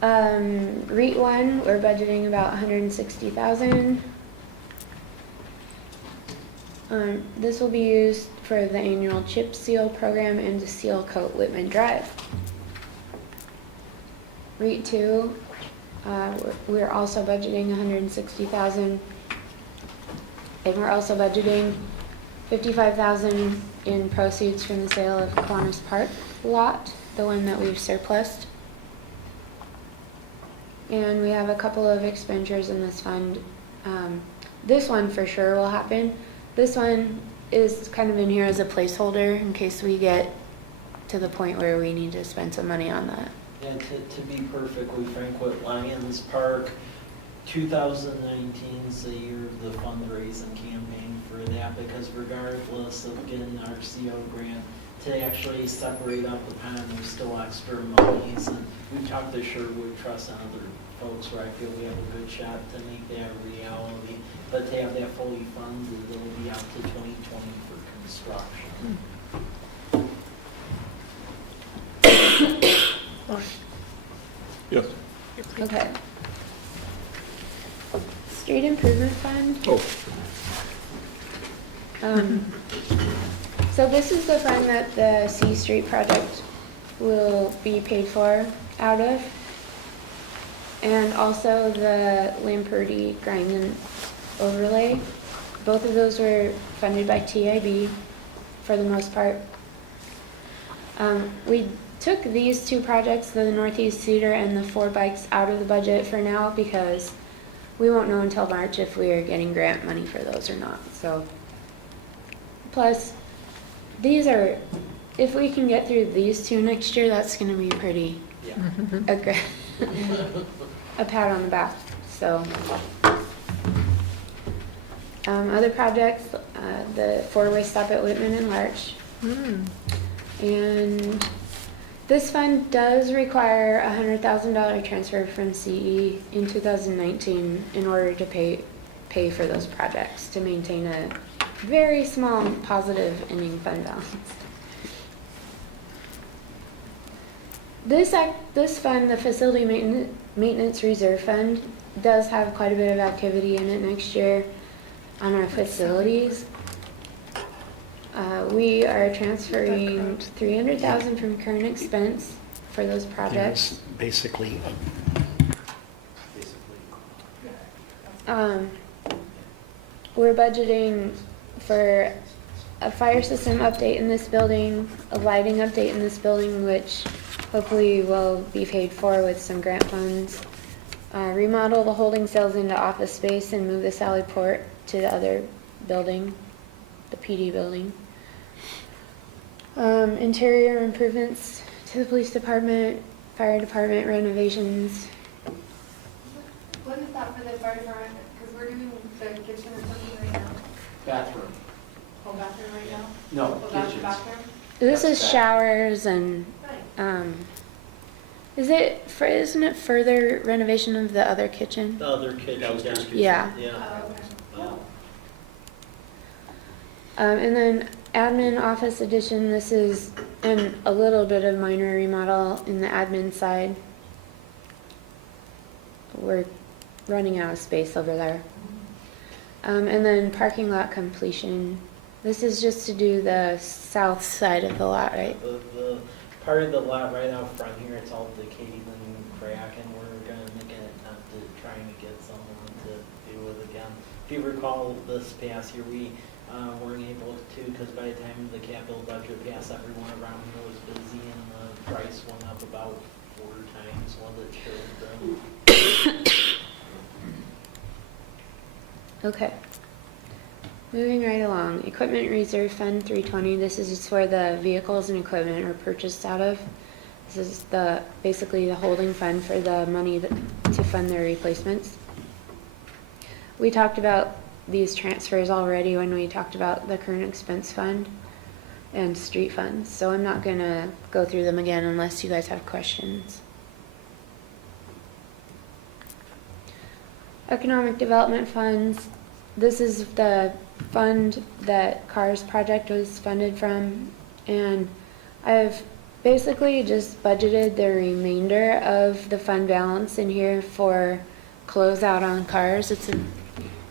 REIT 1, we're budgeting about $160,000. This will be used for the annual chip seal program and to seal coat Whitman Drive. REIT 2, we're also budgeting $160,000. And we're also budgeting $55,000 in proceeds from the sale of Kiwanis Park lot, the one that we've surplused. And we have a couple of expenditures in this fund. This one for sure will happen. This one is kind of in here as a placeholder in case we get to the point where we need to spend some money on that. And to be perfectly frank with Lions Park, 2019 is the year of the fundraising campaign for that, because regardless of getting our CO grant, to actually separate out the pond, there's still extra monies. And we talked to Sherwood Trust and other folks where I feel we have a good shot to make that a reality. But to have that fully funded, it'll be out to 2020 for construction. Yes. Okay. Street Improvement Fund. Oh. So this is the fund that the C Street project will be paid for out of. And also the Lamperty grind and overlay. Both of those were funded by TIB for the most part. We took these two projects, the Northeast Cedar and the 4 bikes, out of the budget for now because we won't know until March if we are getting grant money for those or not. So, plus, these are, if we can get through these two next year, that's going to be pretty a pat on the back. So, other projects, the 4-way stop at Whitman and Larch. And this fund does require a $100,000 transfer from CE in 2019 in order to pay for those projects to maintain a very small positive ending fund balance. This fund, the Facility Maintenance Reserve Fund, does have quite a bit of activity in it next year on our facilities. We are transferring $300,000 from current expense for those projects. There's basically, We're budgeting for a fire system update in this building, a lighting update in this building, which hopefully will be paid for with some grant funds. Remodel the holding cells into office space and move the Sally Port to the other building, the PD building. Interior improvements to the police department, fire department renovations. What is that for the fire department? Because we're doing the kitchen or something right now. Bathroom. Whole bathroom right now? No, Whole kitchens. bathroom? This That's is bad. showers and, isn't it further renovation of the other kitchen? The other kitchen. Downstairs kitchen. Yeah. Yeah. Oh, okay. And then admin office addition, this is a little bit of minor remodel in the admin side. We're running out of space over there. And then parking lot completion. This is just to do the south side of the lot, right? The part of the lot right out front here, it's all decayed and crack, and we're gonna make an attempt at trying to get someone to do it again. If you recall, this past year, we weren't able to, because by the time the capital budget passed, everyone around here was busy, and the price went up about 4 times what it should have been. Okay. Moving right along, Equipment Reserve Fund 320, this is just where the vehicles and equipment are purchased out of. This is basically the holding fund for the money to fund their replacements. We talked about these transfers already when we talked about the current expense fund and street funds, so I'm not gonna go through them again unless you guys have questions. Economic Development Funds, this is the fund that CARS project was funded from, and I've basically just budgeted the remainder of the fund balance in here for closeout on CARS. It's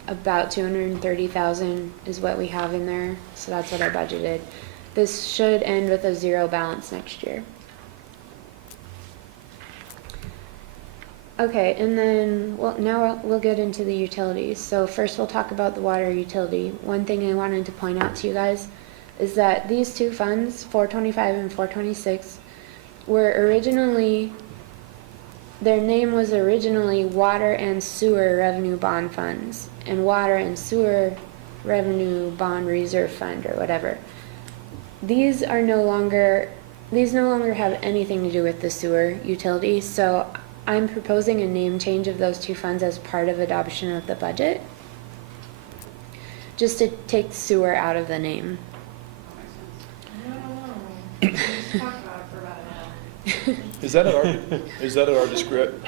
about 230,000 is what we have in there, so that's what I budgeted. This should end with a zero balance next year. Okay, and then, well, now we'll get into the utilities. So first we'll talk about the water utility. One thing I wanted to point out to you guys is that these two funds, 425 and 426, were originally, their name was originally Water and Sewer Revenue Bond Funds, and Water and Sewer Revenue Bond Reserve Fund, or whatever. These no longer have anything to do with the sewer utility, so I'm proposing a name change of those two funds as part of adoption of the budget, just to take sewer out of the name. Is that at our, is that at our discretion?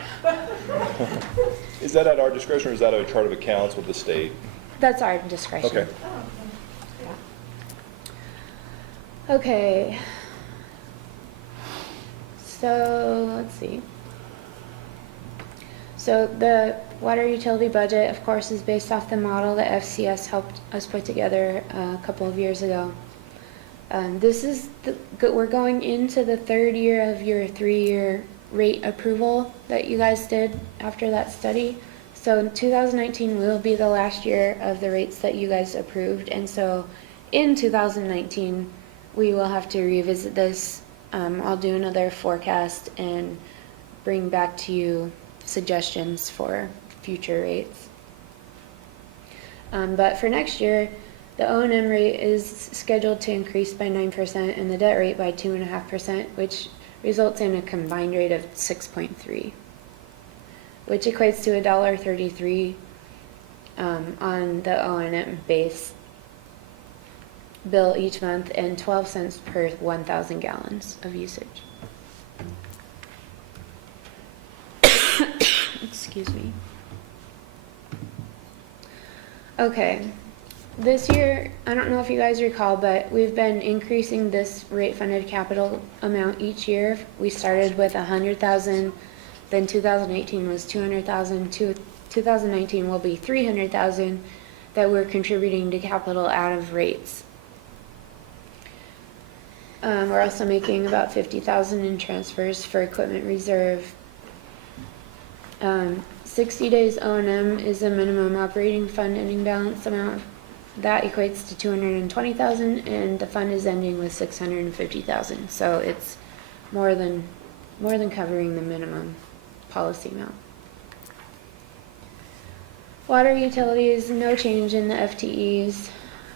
Is that at our discretion, or is that a chart of accounts with the state? That's our discretion. Okay. Okay. So, let's see. So the water utility budget, of course, is based off the model that FCS helped us put together a couple of years ago. We're going into the third year of your 3-year rate approval that you guys did after that study. So 2019 will be the last year of the rates that you guys approved, and so in 2019 we will have to revisit this. I'll do another forecast and bring back to you suggestions for future rates. But for next year, the O&M rate is scheduled to increase by 9% and the debt rate by 2.5%, which results in a combined rate of 6.3, which equates to $1.33 on the O&M base bill each month and 12 cents per 1,000 gallons of usage. Excuse me. Okay, this year, I don't know if you guys recall, but we've been increasing this rate-funded capital amount each year. We started with 100,000, then 2018 was 200,000, 2019 will be 300,000 that we're contributing to capital out of rates. We're also making about 50,000 in transfers for equipment reserve. 60 days O&M is a minimum operating fund ending balance amount. That equates to 220,000, and the fund is ending with 650,000. So it's more than covering the minimum policy amount. Water utilities, no change in the FTEs.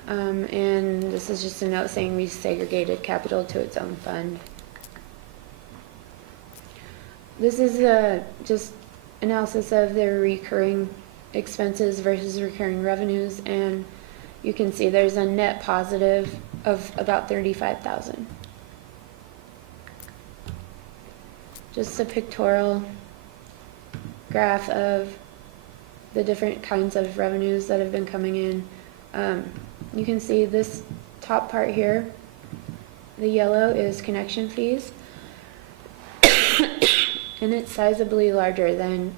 And this is just a note saying we segregated capital to its own fund. This is just analysis of the recurring expenses versus recurring revenues, and you can see there's a net positive of about 35,000. Just a pictorial graph of the different kinds of revenues that have been coming in. You can see this top part here, the yellow is connection fees, and it's sizably larger than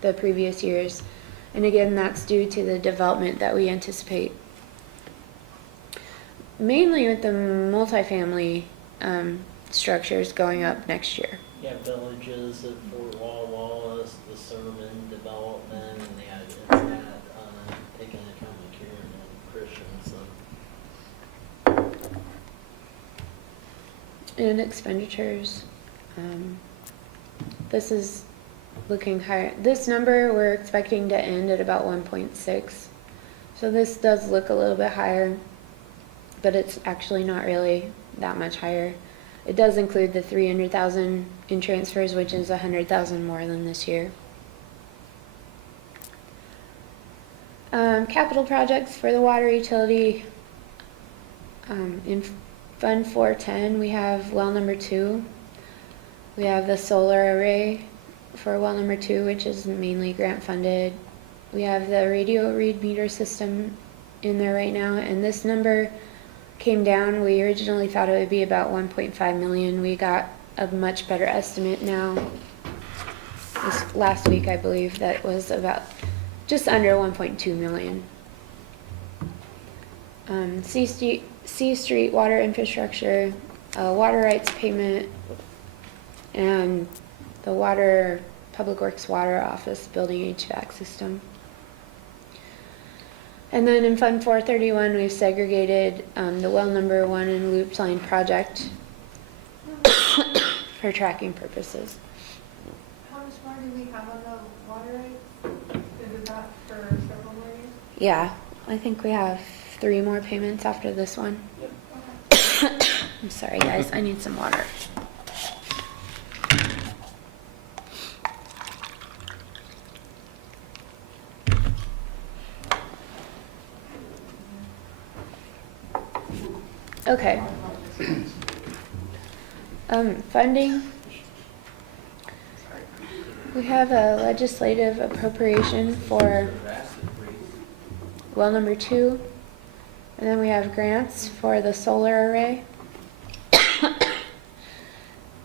the previous years. And again, that's due to the development that we anticipate. Mainly with the multifamily structures going up next year. Yeah, villages at Fort Wallace, the Sermon development, and it's that taking account of Kieran and Christian. And expenditures. This is looking higher. This number we're expecting to end at about 1.6. So this does look a little bit higher, but it's actually not really that much higher. It does include the 300,000 in transfers, which is 100,000 more than this year. Capital projects for the water utility. In Fund 410, we have well number 2. We have the solar array for well number 2, which is mainly grant funded. We have the radio read meter system in there right now, and this number came down. We originally thought it would be about 1.5 million. We got a much better estimate now. This last week, I believe, that was about just under 1.2 million. C Street water infrastructure, water rights payment, and the Public Works Water Office building HVAC system. And then in Fund 431, we've segregated the well number 1 and loop line project for tracking purposes. How much more do we have on the water rights? Is it that for several more years? Yeah, I think we have 3 more payments after this one. I'm sorry, guys, I need some water. Okay. Funding. We have a legislative appropriation for well number 2, and then we have grants for the solar array.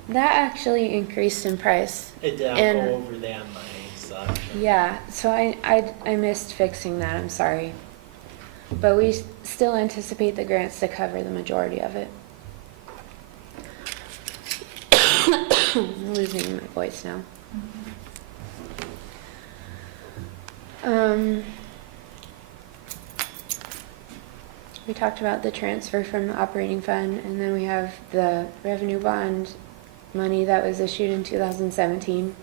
That actually increased in price. It did, I'll And- go over that in my section. Yeah, so I missed fixing that, I'm sorry. But we still anticipate the grants to cover the majority of it. I'm losing my voice now. We talked about the transfer from the operating fund, and then we have the revenue bond money that was issued in 2017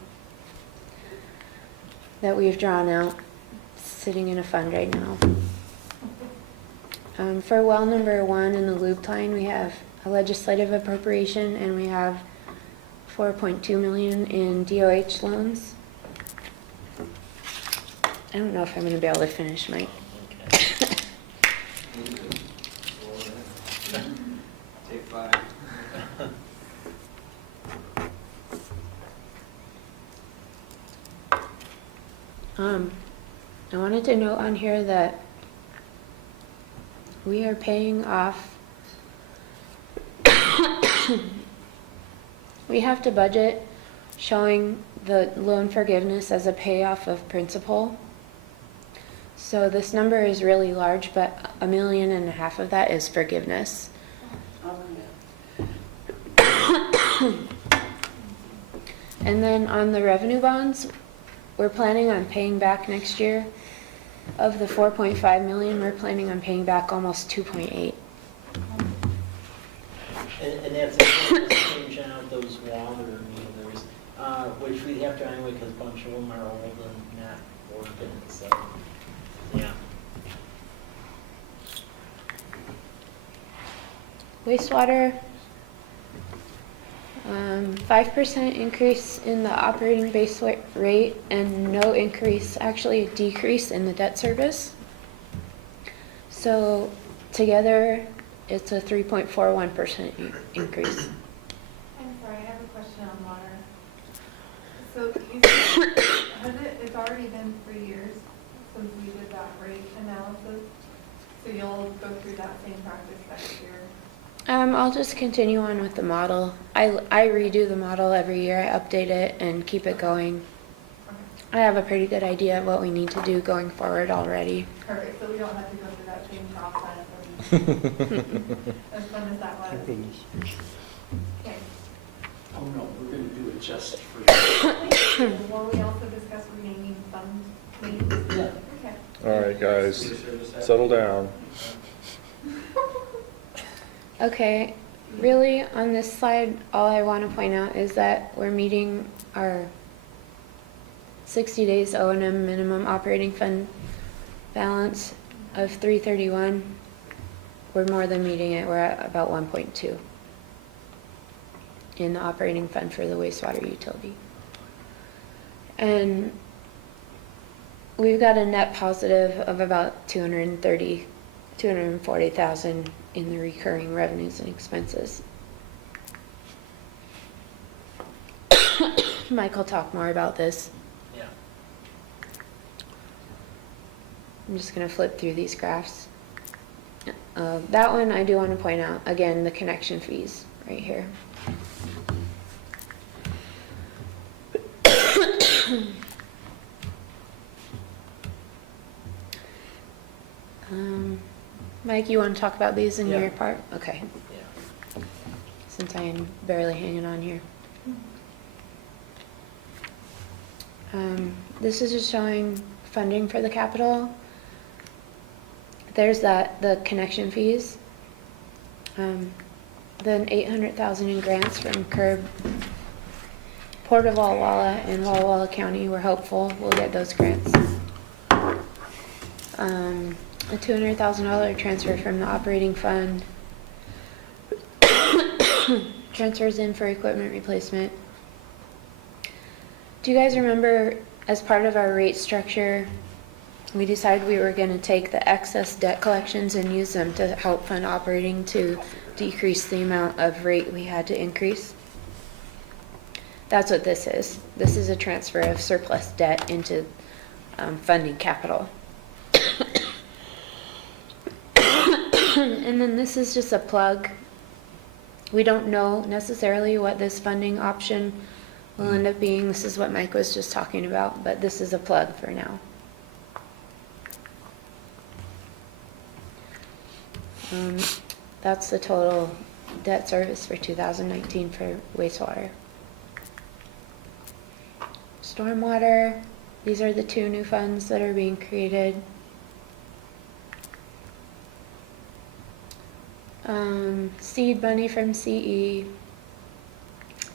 that we've drawn out, sitting in a fund right now. For well number 1 in the loop line, we have a legislative appropriation, and we have 4.2 million in DOH loans. I don't know if I'm going to be able to finish my. Okay. Take 5. I wanted to note on here that we are paying off. We have to budget showing the loan forgiveness as a payoff of principal. So this number is really large, but $1.5 million of that is forgiveness. And then on the revenue bonds, we're planning on paying back next year. Of the 4.5 million, we're planning on paying back almost 2.8. And that's changing out those water meters, which we have to anyway, because a bunch of them are old and not working, so, yeah. Wastewater, 5% increase in the operating base rate and no increase, actually a decrease in the debt service. So together, it's a 3.41% increase. I'm sorry, I have a question on water. So you said, it's already been 3 years since we did that rate analysis, so you'll go through that same practice next year? I'll just continue on with the model. I redo the model every year, I update it and keep it going. I have a pretty good idea of what we need to do going forward already. Perfect, so we don't have to go through that same process as fun as that was. Okay. Oh, no, we're going to do it just for you. Will we also discuss renaming fund names? Yeah. Okay. All right, guys, settle down. Okay, really, on this slide, all I want to point out is that we're meeting our 60 days O&M minimum operating fund balance of 331. We're more than meeting it, we're at about 1.2 in the operating fund for the wastewater utility. And we've got a net positive of about 240,000 in the recurring revenues and expenses. Mike will talk more about this. Yeah. I'm just going to flip through these graphs. That one I do want to point out, again, the connection fees right here. Mike, you want to talk about these in Yeah. your part? Okay, Yeah. since I am barely hanging on here. This is just showing funding for the capital. There's the connection fees. Then 800,000 in grants from CURB, Port of Walla Walla and Walla Walla County. We're hopeful we'll get those grants. A $200,000 transfer from the operating fund. Transfers in for equipment replacement. Do you guys remember, as part of our rate structure, we decided we were going to take the excess debt collections and use them to help fund operating to decrease the amount of rate we had to increase? That's what this is. This is a transfer of surplus debt into funding capital. And then this is just a plug. We don't know necessarily what this funding option will end up being. This is what Mike was just talking about, but this is a plug for now. That's the total debt service for 2019 for wastewater. Stormwater, these are the two new funds that are being created. Seed money from CE,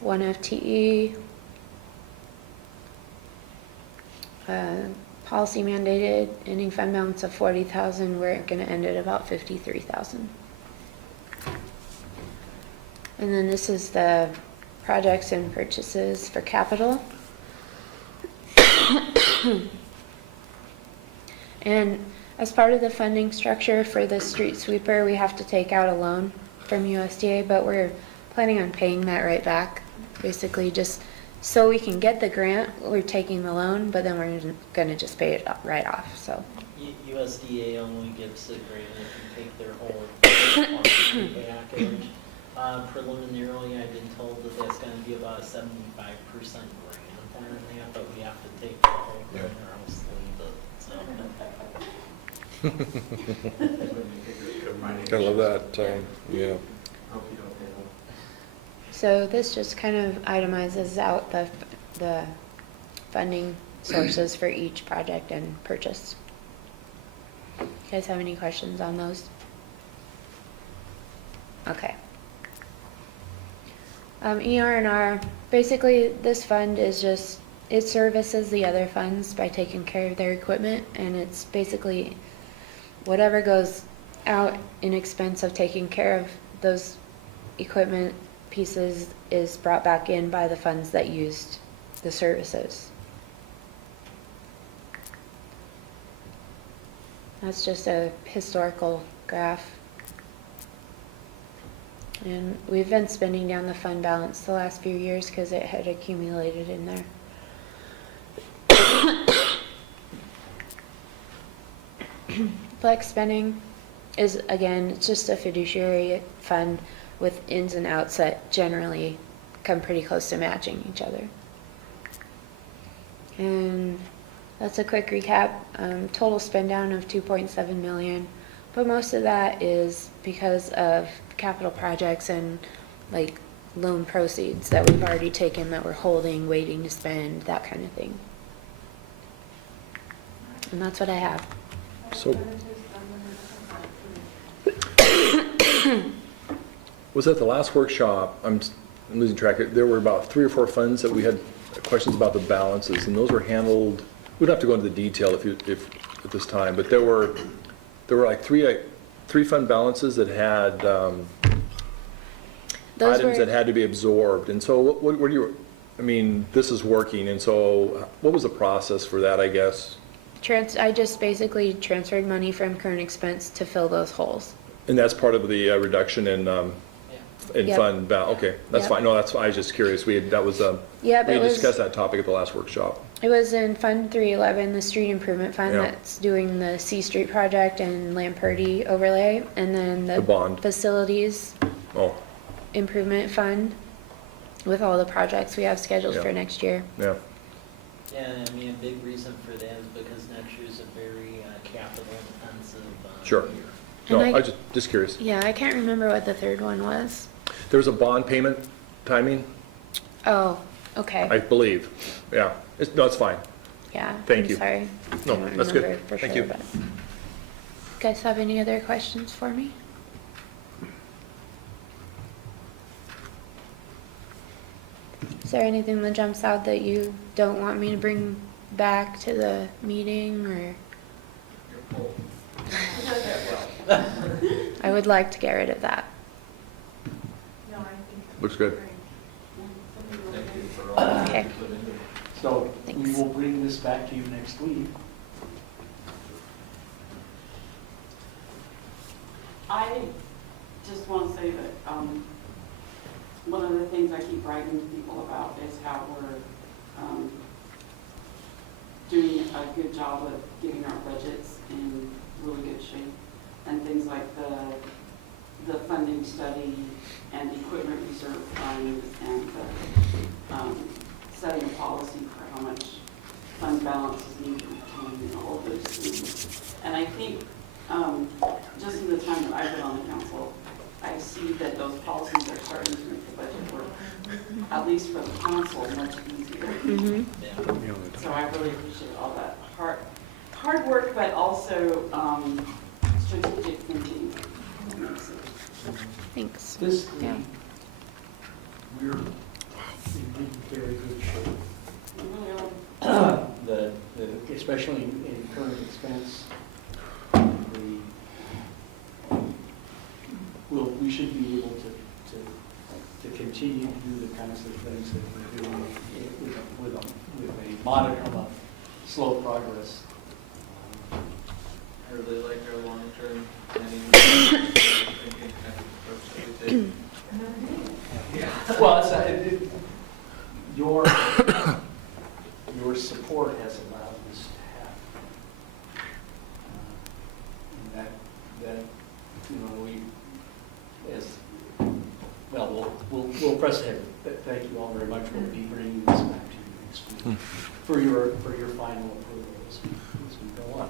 1 FTE, policy mandated ending fund balance of 40,000. We're going to end at about 53,000. And then this is the projects and purchases for capital. And as part of the funding structure for the street sweeper, we have to take out a loan from USDA, but we're planning on paying that right back. Basically, just so we can get the grant, we're taking the loan, but then we're going to just pay it right off. So USDA only gives the grant if you take their whole package. Preliminarily, I've been told that that's going to be about a 75% grant on that, but we have to take the whole grant or else leave it. So. I love that, yeah. So this just kind of itemizes out the funding sources for each project and purchase. You guys have any questions on those? Okay. ER&R, basically this fund is just, it services the other funds by taking care of their equipment, and it's basically whatever goes out in expense of taking care of those equipment pieces is brought back in by the funds that used the services. That's just a historical graph. And we've been spending down the fund balance the last few years because it had accumulated in there. Flex spending is, again, it's just a fiduciary fund with ins and outs that generally come pretty close to matching each other. And that's a quick recap. Total spend down of 2.7 million, but most of that is because of capital projects and like loan proceeds that we've already taken that we're holding, waiting to spend, that kind of thing. And that's what I have. So, was at the last workshop, I'm losing track, there were about 3 or 4 funds that we had questions about the balances, and those were handled, we don't have to go into the detail if at this time, but there were like three fund balances that had items that had to be absorbed. And so what do you, I mean, this is working, and so what was the process for that, I guess? I just basically transferred money from current expense to fill those holes. And that's part of the reduction in Yep. fund okay, that's Yep. fine. No, I was just curious. We discussed that topic at the last workshop. It was in Fund 311, the street improvement fund Yeah. that's doing the C Street project and Lamperti overlay, and then The bond. facilities Oh, improvement fund with all the projects we have scheduled Yeah. for next year. yeah. Yeah, I mean, a big reason for that is because next year's a very capital intensive Sure. year. No, And I was just curious. Yeah, I can't remember what the third one was. There was a bond payment timing, Oh, okay. I believe. Yeah, no, it's fine. Yeah, Thank I'm you. sorry. No, I don't that's good. remember for Thank sure, you. but- You guys have any other questions for me? Is there anything that jumps out that you don't want me to bring back to the meeting, or? I would like to get rid of that. Looks good. Thank you for all that Okay. you put into it. So we Thanks. will bring this back to you next week. I just want to say that one of the things I keep writing to people about is how we're doing a good job of getting our budgets in really good shape, and things like the funding study and equipment reserve fund, and setting a policy for how much fund balance is needed and all of those things. And I think just in the time that I've been on the council, I see that those policies are starting to make the budget work, at least for the council, much easier. Mm-hmm. Yeah. So I really appreciate all that hard work, but also strategic thinking. That makes sense. Thanks. This, Yeah. we're in very good shape. We really are. Especially in current expense, we should be able to continue to do the kinds of things that we're doing with a modicum of slow progress. I really like our long-term planning. Thinking kind of approach that we take. Well, your support has allowed this to happen. And that, we, as, well, we'll press ahead. Thank you all very much. We'll be bringing this back to you next week for your final approval as we go on.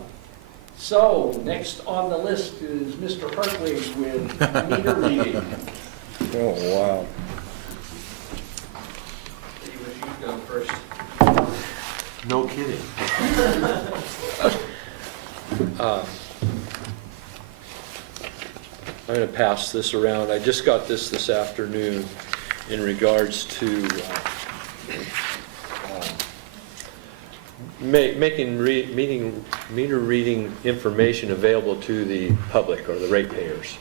So, next on the list is Mr. Hartwig with meter reading. Oh, wow. You wish you'd go first. No kidding. I'm going to pass this around. I just got this afternoon in regards to making meter reading information available to the public or the ratepayers.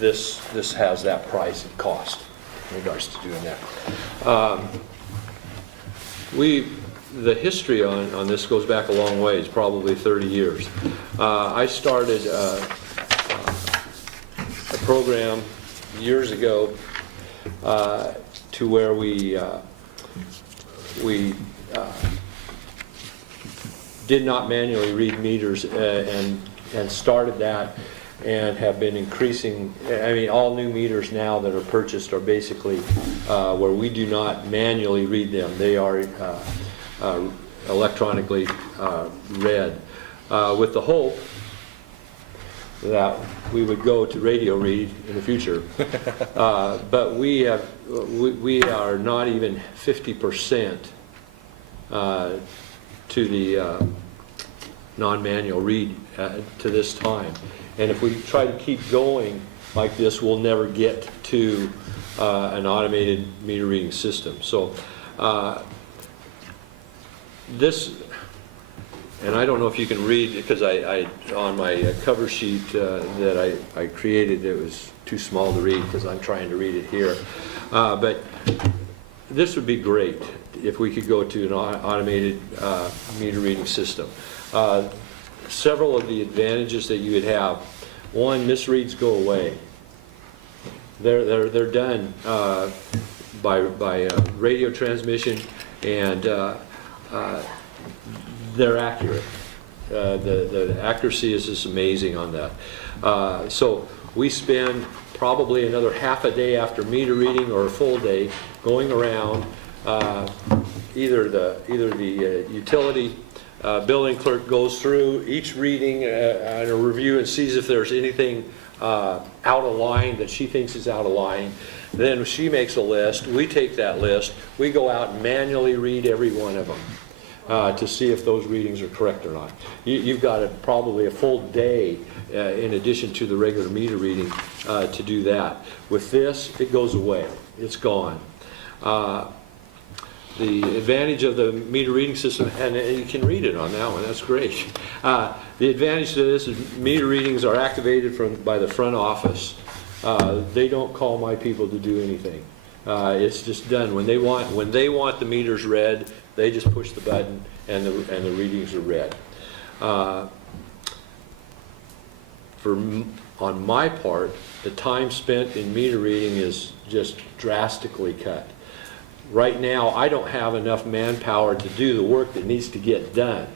This has that price and cost in regards to doing that. The history on this goes back a long ways, probably 30 years. I started a program years ago to where we did not manually read meters and started that, and have been increasing. I mean, all new meters now that are purchased are basically where we do not manually read them. They are electronically read, with the hope that we would go to radio read in the future. But we are not even 50% to the non-manual read to this time. And if we try to keep going like this, we'll never get to an automated meter reading system. So this, and I don't know if you can read, because I on my cover sheet that I created, it was too small to read because I'm trying to read it here. But this would be great if we could go to an automated meter reading system. Several of the advantages that you would have: one, misreads go away. They're done by radio transmission, and they're accurate. The accuracy is just amazing on that. So we spend probably another half a day after meter reading, or a full day, going around either the utility billing clerk goes through each reading and a review and sees if there's anything out of line that she thinks is out of line. Then she makes a list, we take that list, we go out and manually read every one of them to see if those readings are correct or not. You've got probably a full day in addition to the regular meter reading to do that. With this, it goes away, it's gone. The advantage of the meter reading system, and you can read it on that one, that's great. The advantage to this is meter readings are activated by the front office. They don't call my people to do anything. It's just done. When they want the meters read, they just push the button and the readings are read. On my part, the time spent in meter reading is just drastically cut. Right now, I don't have enough manpower to do the work that needs to get done.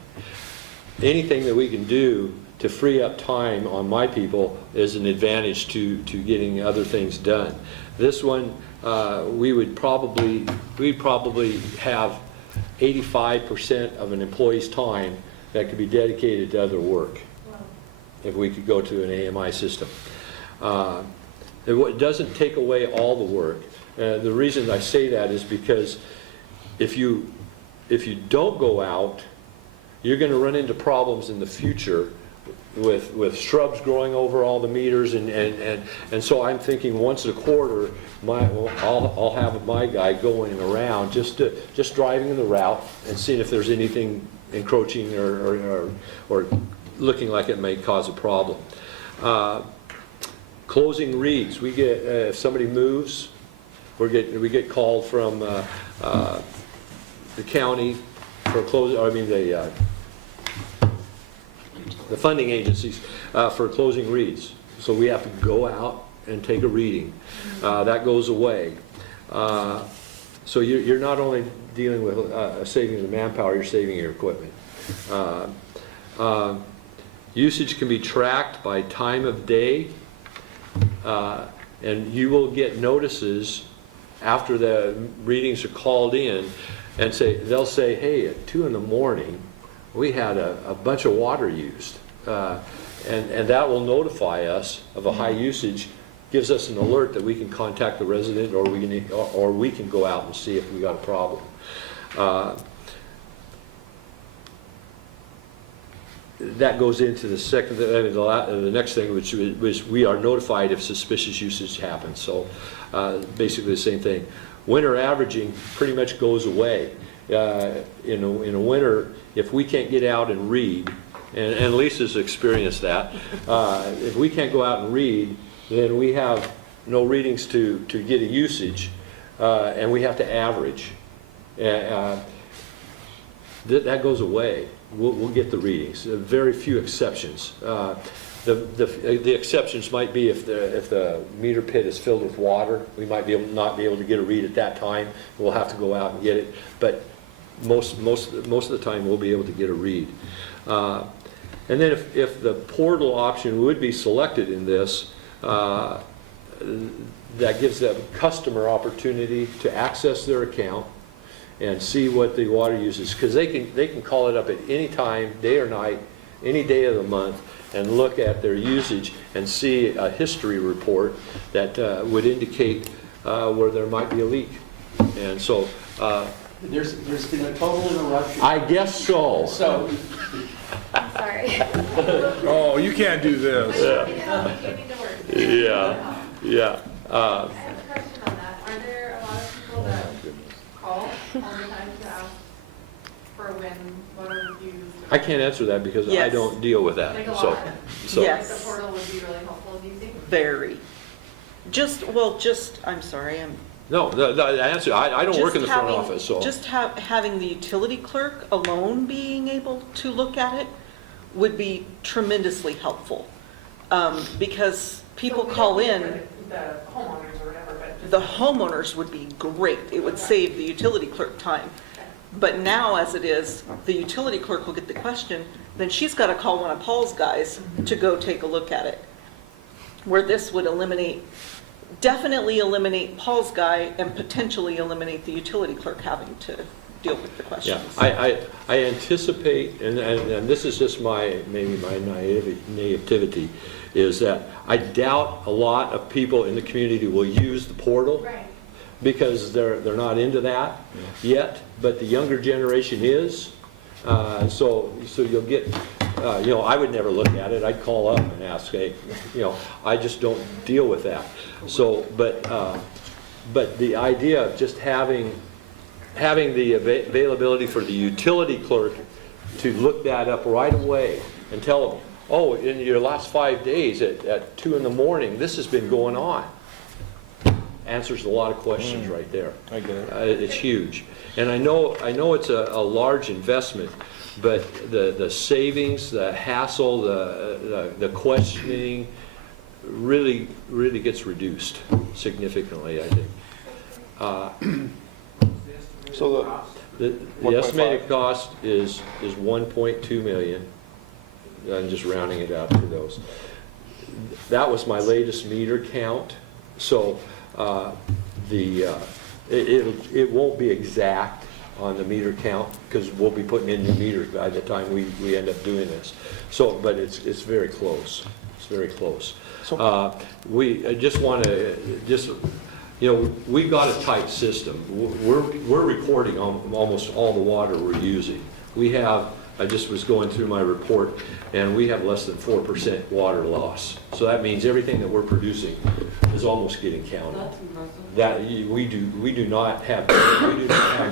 Anything that we can do to free up time on my people is an advantage to getting other things done. This one, we'd probably have 85% of an employee's time that could be dedicated to other work if we could go to an AMI system. It doesn't take away all the work. The reason I say that is because if you don't go out, you're going to run into problems in the future with shrubs growing over all the meters, and so I'm thinking once a quarter, I'll have my guy going around just driving the route and seeing if there's anything encroaching or looking like it may cause a problem. Closing reads, we get if somebody moves, we get called from the county for closing. The funding agencies for closing reads. So we have to go out and take a reading. That goes away. So you're not only dealing with saving the manpower, you're saving your equipment. Usage can be tracked by time of day, and you will get notices after the readings are called in, and they'll say, hey, at 2 in the morning, we had a bunch of water used. And that will notify us of a high usage, gives us an alert that we can contact the resident, or we can go out and see if we got a problem. That goes into the next thing, which we are notified if suspicious usage happens. So basically the same thing. Winter averaging pretty much goes away. In a winter, if we can't get out and read, and Lisa's experienced that, if we can't go out and read, then we have no readings to get a usage, and we have to average. That goes away. We'll get the readings. Very few exceptions. The exceptions might be if the meter pit is filled with water, we might not be able to get a read at that time. We'll have to go out and get it. But most of the time, we'll be able to get a read. And then if the portal option would be selected in this, that gives the customer opportunity to access their account and see what the water uses, because they can call it up at any time, day or night, any day of the month, and look at their usage and see a history report that would indicate where there might be a leak. And so There's been a total interruption. I guess so. So, Sorry. Oh, you can't do this. Yeah. I have a question on that. Are there a lot of people that call all the time to ask for when water reviews? I can't answer that because I Yes. don't deal with that. Like a So, lot. Yes. The portal would be really helpful, do you think? Very. I'm sorry, no, the answer, I don't work in the just front having- office, so. Just having the utility clerk alone being able to look at it would be tremendously helpful. Because people call in, The homeowners or whatever, but just. the homeowners would be great. It would save the utility clerk time. But now, as it is, the utility clerk will get the question, then she's got to call one of Paul's guys to go take a look at it. Where this would definitely eliminate Paul's guy and potentially eliminate the utility clerk having to deal with the Yeah, questions. I anticipate, and this is just maybe my naivety, is that I doubt a lot of people in the community will use the portal. Right. Because they're not into that yet, but the younger generation is. So you'll get, I would never look at it. I'd call up and ask, hey, I just don't deal with that. So, but the idea of just having the availability for the utility clerk to look that up right away and tell them, oh, in your last 5 days at 2 in the morning, this has been going on. Answers a lot of questions right there. I get it. It's huge. And I know it's a large investment, but the savings, the hassle, the questioning really gets reduced significantly, I think. So The 1.5. estimated cost is 1.2 million. I'm just rounding it out to those. That was my latest meter count. So it won't be exact on the meter count because we'll be putting in new meters by the time we end up doing this. So, but it's very close. It's very close. We just want to we've got a tight system. We're recording almost all the water we're using. We have. I just was going through my report, and we have less than 4% water loss. So that means everything that we're producing is almost getting counted. That's impressive. That we do not have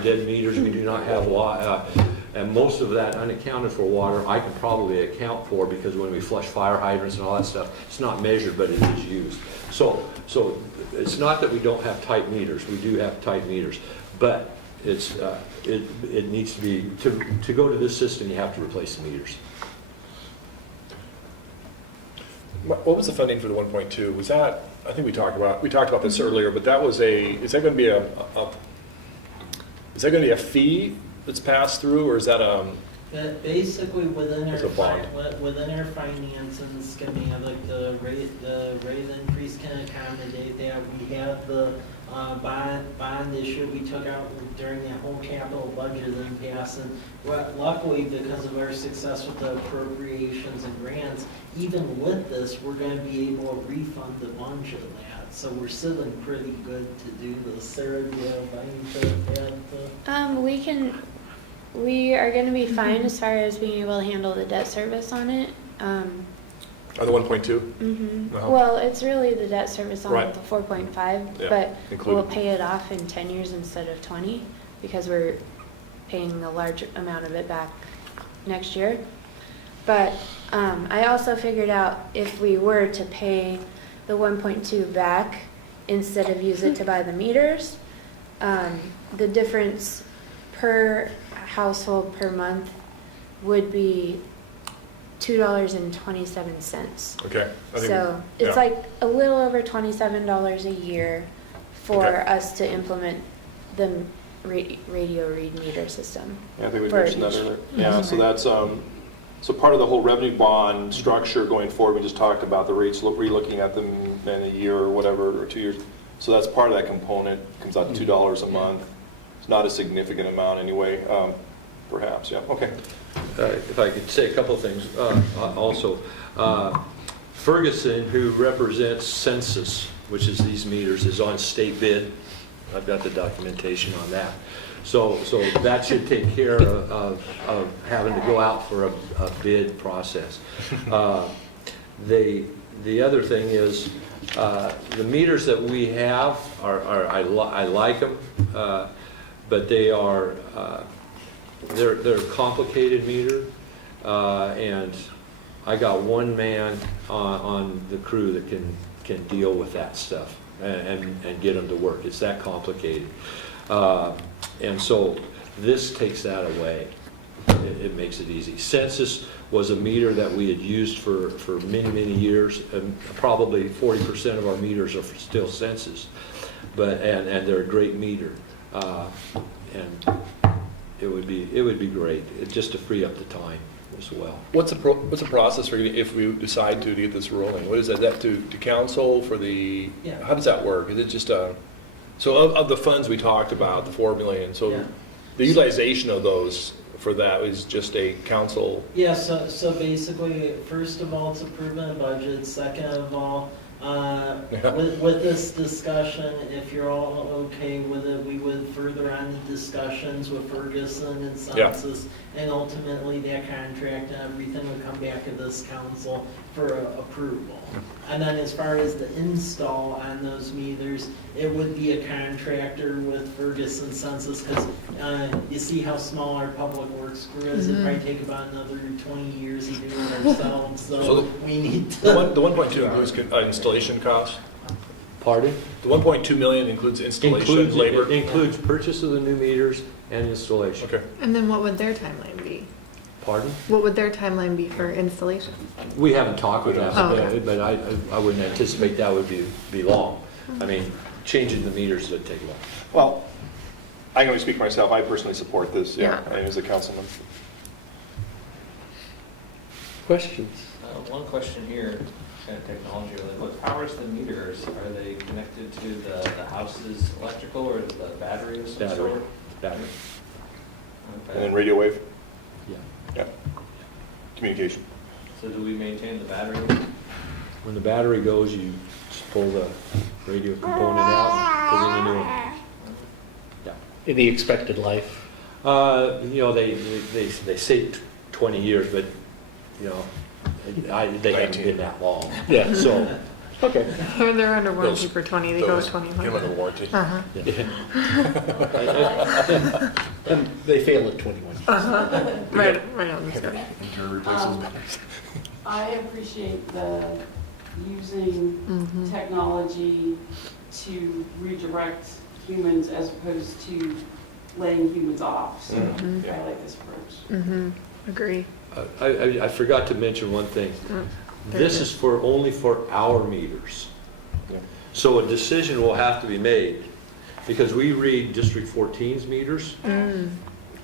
dead meters. We do not have and most of that unaccounted for water I can probably account for because when we flush fire hydrants and all that stuff, it's not measured, but it is used. So it's not that we don't have tight meters. We do have tight meters, but it needs to be to go to this system. You have to replace the meters. What was the funding for the 1.2? Was that, I think we talked about this earlier, but that was is that going to be a fee that's passed through, or is that But basically, within It's our a bond. within our financing schematic, the rate increase can accommodate that. We have the bond issue we took out during that whole capital budget impasse, and luckily, because of our success with the appropriations and grants, even with this, we're going to be able to refund a bunch of that. So we're sitting pretty good to do this. Sarah, do you have anything to add? We are going to be fine as far as being able to handle the debt service on it. on the 1.2? Uh-huh. Well, it's really the debt service on Right. the 4.5, Yeah, but included. we'll pay it off in 10 years instead of 20 because we're paying a large amount of it back next year. But I also figured out if we were to pay the 1.2 back instead of use it to buy the meters, the difference per household per month would be $2.27. Okay. I think- So it's yeah. like a little over $27 a year for Okay. us to implement the radio read meter system. Yeah, I think we For mentioned that each. earlier. Yeah, so that's, so part of the whole revenue bond structure going forward, we just talked about the rates, re-looking at them in a year or whatever, or 2 years. So that's part of that component, comes out to $2 a month. It's not a significant amount anyway, perhaps, yeah, okay. If I could say a couple of things also. Ferguson, who represents Census, which is these meters, is on state bid. I've got the documentation on that. So that should take care of having to go out for a bid process. The other thing is the meters that we have I like them, but they're a complicated meter, and I got one man on the crew that can deal with that stuff and get them to work. It's that complicated. And so this takes that away. It makes it easy. Census was a meter that we had used for many, many years, and probably 40% of our meters are still Census, and they're a great meter. And it would be great, just to free up the time as well. What's the process for if we decide to get this rolling? What is that? Is that to council for the? Yeah. How does that work? Is it just so of the funds we talked about, the $4 million? So Yeah. The utilization of those for that is just a council, Yeah, so basically, first of all, it's approving a budget, second of all, with this discussion, if you're all okay with it, we would further on the discussions with Ferguson and Yeah. Census, and ultimately that contract and everything would come back to this council for approval. And then as far as the install on those meters, it would be a contractor with Ferguson Census, because you see how small our public works crew is. It'd probably take about another 20 years to do it ourselves, So so the- we need to. the 1.2 includes installation costs? Pardon? The 1.2 million includes installation, Includes, labor? it includes purchase of the new meters and installation. Okay. And then what would their timeline be? Pardon? What would their timeline be for installation? We haven't talked with them, Oh, okay. but I wouldn't anticipate that would be long. I mean, changing the meters would take long. Well, I can only speak for myself. I personally support this, yeah, Yeah. as a councilman. Questions? One question here, kind of technology, like what powers the meters? Are they connected to the house's electrical or the battery of some Battery. sort? Battery. And then Okay. radio wave? Yeah. Yeah. Communication. So do we maintain the battery? When the battery goes, you just pull the radio component out and put in a new one. Yeah. Any expected life? You know, they say 20 years, but, you know, they haven't 19. been that long. Yeah. So, Okay. They're under warranty Those- for 20, they go Those- to 20. Give them a warranty. Uh-huh. And they fail at 21. Right on the sky. I appreciate the using technology to redirect humans as opposed to laying humans off. So Mhm. I like this approach. Mm-hmm. Agree. I forgot to mention one thing. There This it is only for our meters. Yeah. So a decision will have to be made, because we read District 14's meters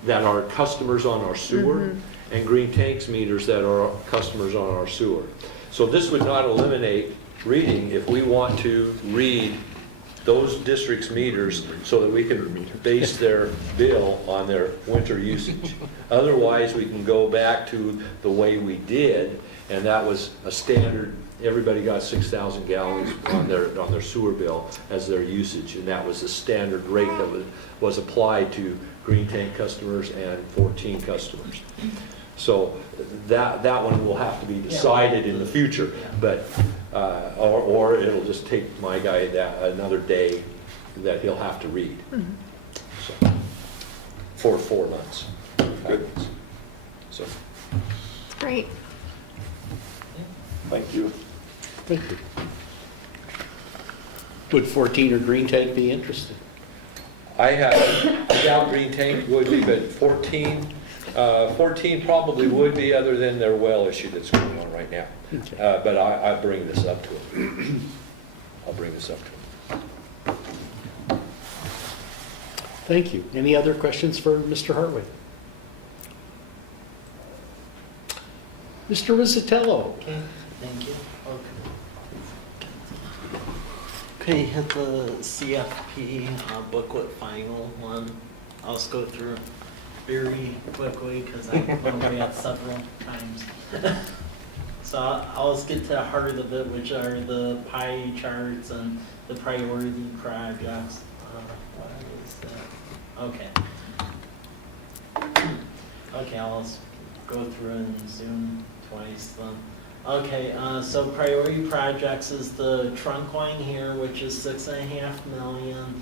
that are customers on our sewer, and Green Tank's meters that are customers on our sewer. So this would not eliminate reading if we want to read those districts' meters so that we can base their bill on their winter usage. Otherwise, we can go back to the way we did, and that was a standard, everybody got 6,000 gallons on their sewer bill as their usage, and that was the standard rate that was applied to Green Tank customers and 14 customers. So that one will have to be decided in the future, but, or it'll just take my guy another day that he'll have to read. So, for 4 months. Good. So, Great. thank you. Thank you. Would 14 or Green Tank be interested? I doubt Green Tank would be, but 14 probably would be, other than their well issue that's going on right now. Okay. But I bring this up to them. I'll bring this up to them. Thank you. Any other questions for Mr. Hartwig? Mr. Rizzatello? Okay, thank you. Okay, hit the CFP booklet final one. I'll just go through it very quickly because I've gone over it several times. So I'll just get to the heart of it, which are the pie charts and the priority projects. What is that? Okay. Okay, I'll just go through and zoom twice then. Okay, so priority projects is the trunk line here, which is 6.5 million,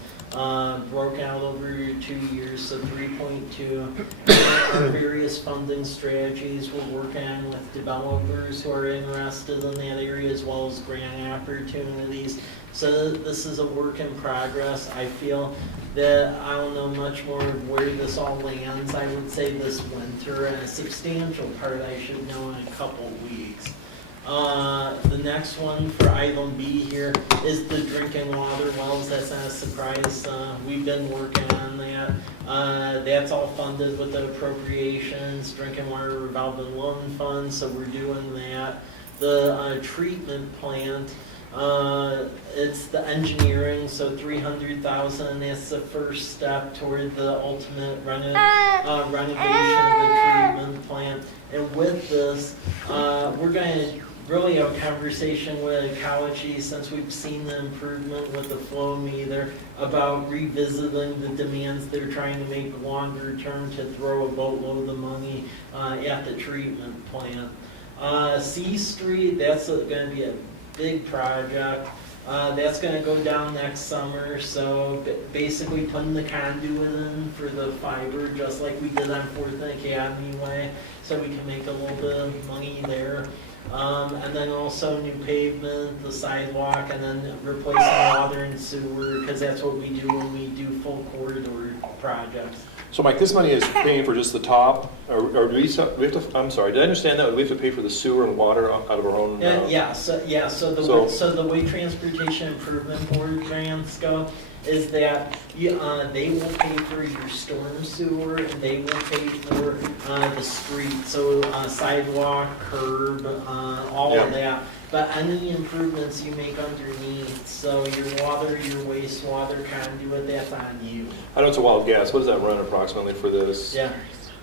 broke out over 2 years, so 3.2. Our various funding strategies we're working on with developers who are interested in that area, as well as grant opportunities. So this is a work in progress. I feel that I don't know much more of where this all lands. I would say this winter, and a substantial part I should know in a couple weeks. The next one for item B here is the drinking water wells. That's not a surprise. We've been working on that. That's all funded with the appropriations, drinking water revolving loan fund, so we're doing that. The treatment plant, It's the engineering, so 300,000, that's the first step toward the ultimate renovation of the treatment plant. And with this, we're going to really have a conversation with ecology, since we've seen the improvement with the flow meter, about revisiting the demands they're trying to make longer term to throw a boatload of money at the treatment plant. C Street, that's going to be a big project. That's going to go down next summer, so basically putting the conduit in for the fiber, just like we did on 4th and Academy Way, so we can make a little bit of money there. And then also new pavement, the sidewalk, and then replacing water and sewer, because that's what we do when we do full corridor projects. So Mike, this money is paying for just the top, or do we have to, I'm sorry, did I understand that? Do we have to pay for the sewer and water out of our own? So the way Transportation Improvement Board grants go is that they will pay for your storm sewer, and they will pay for the street, so sidewalk, curb, all of that. But any improvements you make underneath, so your water, your wastewater conduit, that's on you. I know it's a wild guess. What does that run approximately for this? Yeah.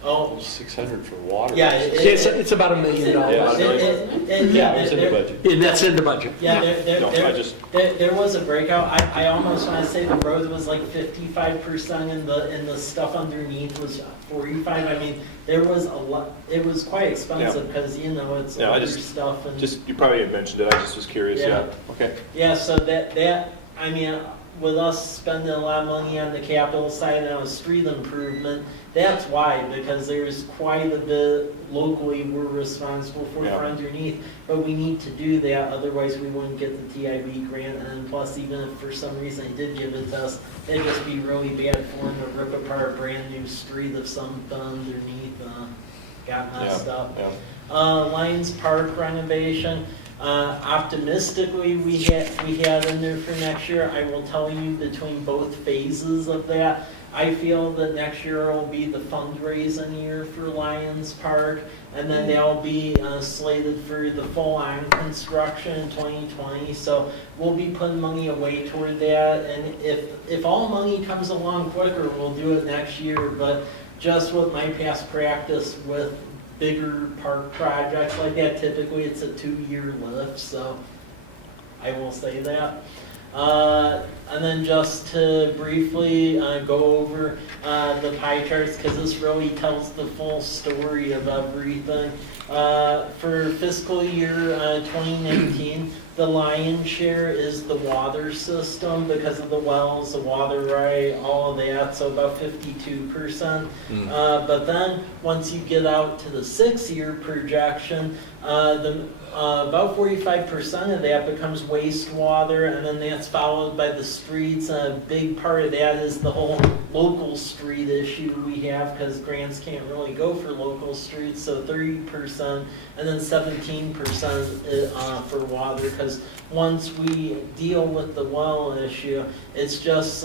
Oh, 600 for water. yeah. It's about $1 million. Yeah, It's in the budget. And that's in the budget. Yeah, No, I just, there was a breakout. I almost want to say the road was like 55%, and the stuff underneath was 45. I mean, there was a lot. It was quite expensive because it's Yeah, I older just- stuff and you probably had mentioned it. I just was curious. Yeah. Okay. yeah. So that I mean, with us spending a lot of money on the capital side and on street improvement, that's why, because there's quite a bit locally we're responsible for underneath, but we need to do that, otherwise we wouldn't get the TIB grant, and plus even if for some reason they did give it to us, it'd just be really bad form to rip apart a brand new street if something underneath got messed up. Yeah. Lions Park renovation. Optimistically, we had in there for next year. I will tell you, between both phases of that, I feel that next year will be the fundraising year for Lions Park, and then they'll be slated for the full-on construction in 2020. So we'll be putting money away toward that, and if all money comes along quicker, we'll do it next year. But just with my past practice with bigger park projects like that, typically it's a 2-year lift, so I will say that. And then just to briefly go over the pie charts, because this really tells the full story of everything. For fiscal year 2019, the lion's share is the water system because of the wells, the water right, all of that, so about 52%. But then once you get out to the 6-year projection, about 45% of that becomes wastewater, and then that's followed by the streets. And a big part of that is the whole local street issue we have, because grants can't really go for local streets, so 30%, and then 17% for water, because once we deal with the well issue, it's just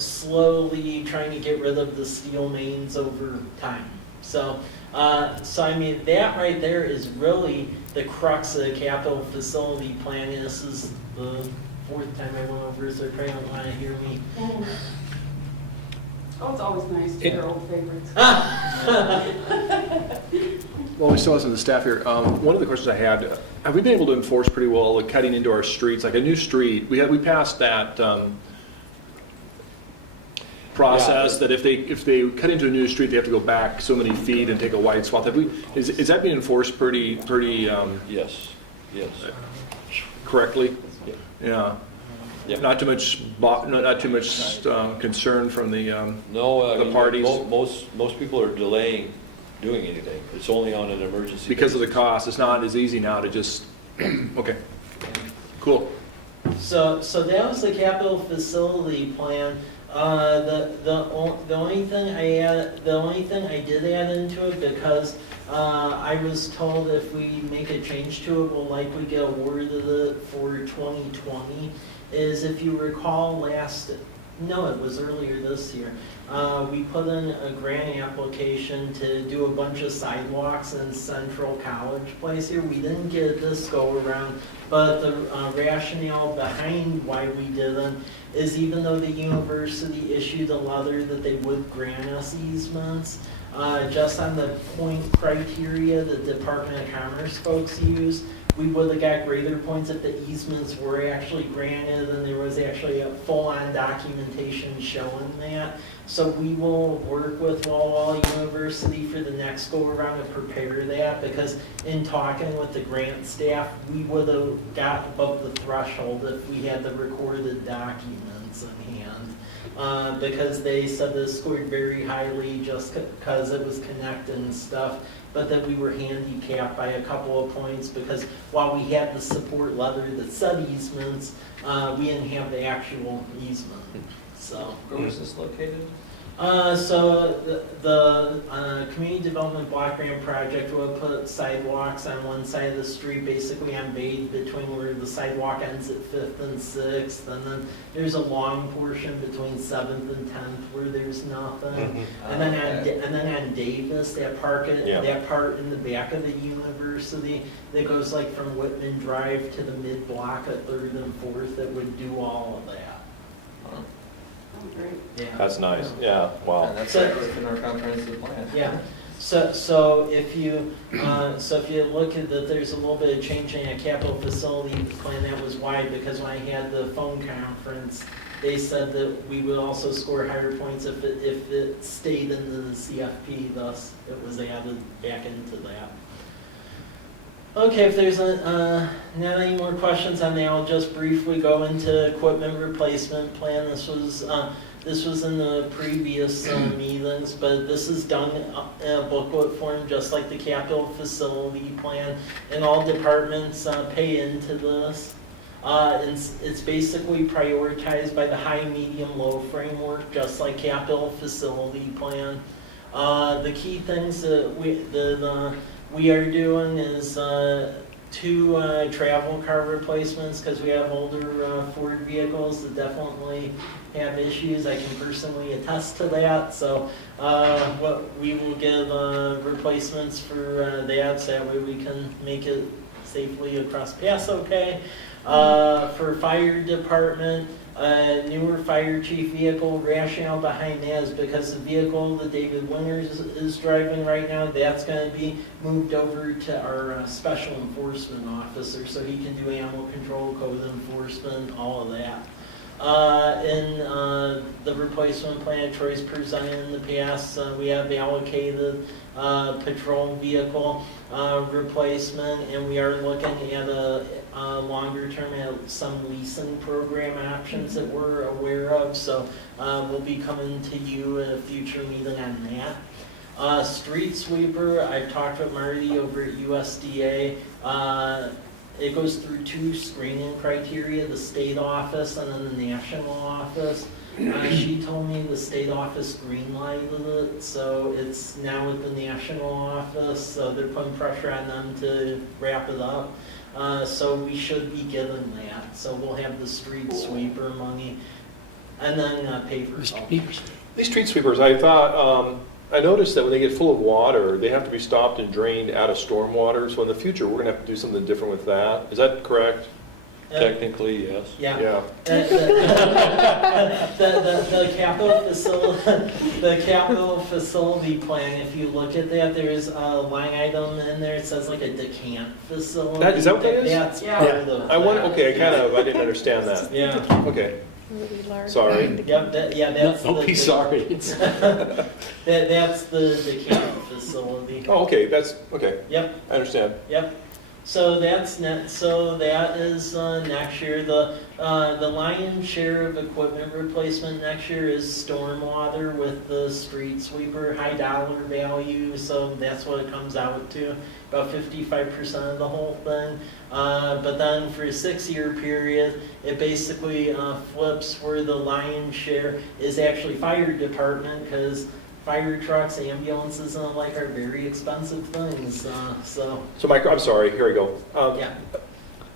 slowly trying to get rid of the steel mains over time. So I mean, that right there is really the crux of the capital facility plan. And this is the 4th time I went over, so they probably don't want to hear me. Oh, it's always nice to hear old favorites. Well, we still have some of the staff here. One of the questions I had, have we been able to enforce pretty well the cutting into our streets? Like a new street, we passed that process that if they cut into a new street, they have to go back so many feet and take a wide swath. Is that being enforced pretty Yes. correctly? Yeah. Yeah. Not too much concern from the No, I the mean, parties? most people are delaying doing anything. It's only on an emergency Because of the basis. cost. It's not as easy now to just okay, cool. So that was the capital facility plan. The only thing I did add into it, because I was told if we make a change to it, we'll likely get awarded it for 2020, is if you recall last No, it was earlier this year. We put in a grant application to do a bunch of sidewalks in Central College Place here. We didn't get this go around, but the rationale behind why we didn't is even though the university issued a letter that they would grant us easements, just on the point criteria the Department of Commerce folks use, we would have got greater points if the easements were actually granted and there was actually a full-on documentation showing that. So we will work with Walla University for the next go-around to prepare that, because in talking with the grant staff, we would have got above the threshold if we had the recorded documents in hand. Because they said this scored very highly just because it was connected and stuff, but that we were handicapped by a couple of points because while we had the support letter that said easements, we didn't have the actual easement, so. Where was this located? So the community development block grant project will put sidewalks on one side of the street, basically on Bade, between where the sidewalk ends at 5th and 6th, and then there's a long portion between 7th and 10th where there's nothing. And then on Davis, that part in the back of the university that goes like from Whitman Drive to the mid block at 3rd and 4th, that would do all of that. Great. Yeah. That's nice, yeah, wow. And that's right within our comprehensive plan. Yeah, so if you look at that, there's a little bit of changing a capital facility plan. That was why, because when I had the phone conference, they said that we would also score higher points if it stayed in the CFP, thus it was added back into that. Okay, if there's not any more questions on that, I'll just briefly go into equipment replacement plan. This was in the previous meetings, but this is done in a booklet form, just like the capital facility plan, and all departments pay into this. It's basically prioritized by the high, medium, low framework, just like capital facility plan. The key things that we are doing is 2 travel car replacements, because we have older Ford vehicles that definitely have issues. I can personally attest to that. So we will give replacements for that, so that way we can make it safely across pass okay. For fire department, newer fire chief vehicle. Rationale behind that is because the vehicle that David Winters is driving right now, that's going to be moved over to our special enforcement officer, so he can do animal control, code enforcement, all of that. In the replacement plan Troy's presented in the past, we have allocated patrol vehicle replacement, and we are looking at a longer term at some leasing program options that we're aware of, so we'll be coming to you at a future meeting on that. Street sweeper, I've talked with Marty over at USDA. It goes through 2 screening criteria, the state office and then the national office. She told me the state office green-lighted it, so it's now with the national office, so they're putting pressure on them to wrap it up. So we should be getting that. So we'll have the street sweeper money, and then paver. These street sweepers, I thought, I noticed that when they get full of water, they have to be stopped and drained out of stormwater. So in the future, we're going to have to do something different with that. Is that correct? Technically, yes. Yeah. Yeah. The capital facility plan, if you look at that, there's a line item in there, it says like a decant facility. Is that what that is? That's part of the. I didn't understand that. Yeah. Okay, Really large. sorry. Yep, that's. Don't be sorry. That's the decant facility. Oh, okay, okay. Yep. I understand. Yep. So that's that is next year. The lion's share of equipment replacement next year is stormwater with the street sweeper, high dollar value. So that's what it comes out to, about 55% of the whole thing. But then for a 6-year period, it basically flips where the lion's share is actually fire department, because fire trucks, ambulances, and the like are very expensive things. So Mike, I'm sorry, here we go. Yeah.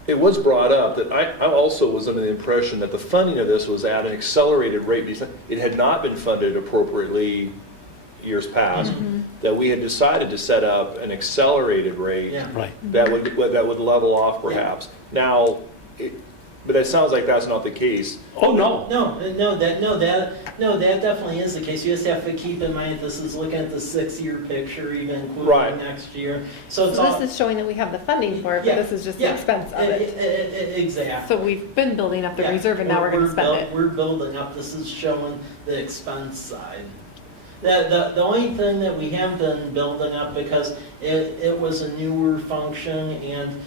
it was brought up that I also was under the impression that the funding of this was at an accelerated rate because it had not been funded appropriately years past, that we had decided to set up an accelerated rate Yeah. Right. that would level off perhaps. Now, but it sounds like that's not the case. Oh, no. That definitely is the case. You just have to keep in mind, this is looking at the 6-year picture, even including Right. next year. So it's So all. this is showing that we have the funding for it, but Yeah, this is just the yeah, expense of it. Exactly. So we've been building up the Yeah, reserve and now we're gonna spend it. We're building up, this is showing the expense side. The only thing that we have been building up, because it was a newer function, and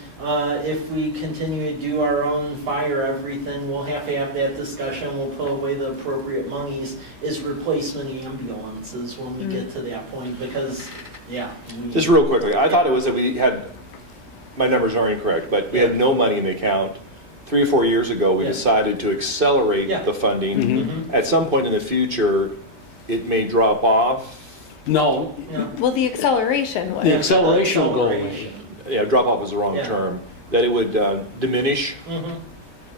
if we continue to do our own fire everything, we'll have to have that discussion, we'll put away the appropriate monies, is replacement ambulances when we get to that point, because, yeah. Just real quickly, I thought it was that we had, my numbers aren't incorrect, but we had no money in the account. 3 or 4 years ago, we Yeah. decided to accelerate Yeah. the funding. Mhm. At some point in the future, it may drop off. No, Yeah. Well, the acceleration the was. acceleration will go away. Acceleration. Yeah, drop off is the wrong Yeah. term. That it would diminish Mhm.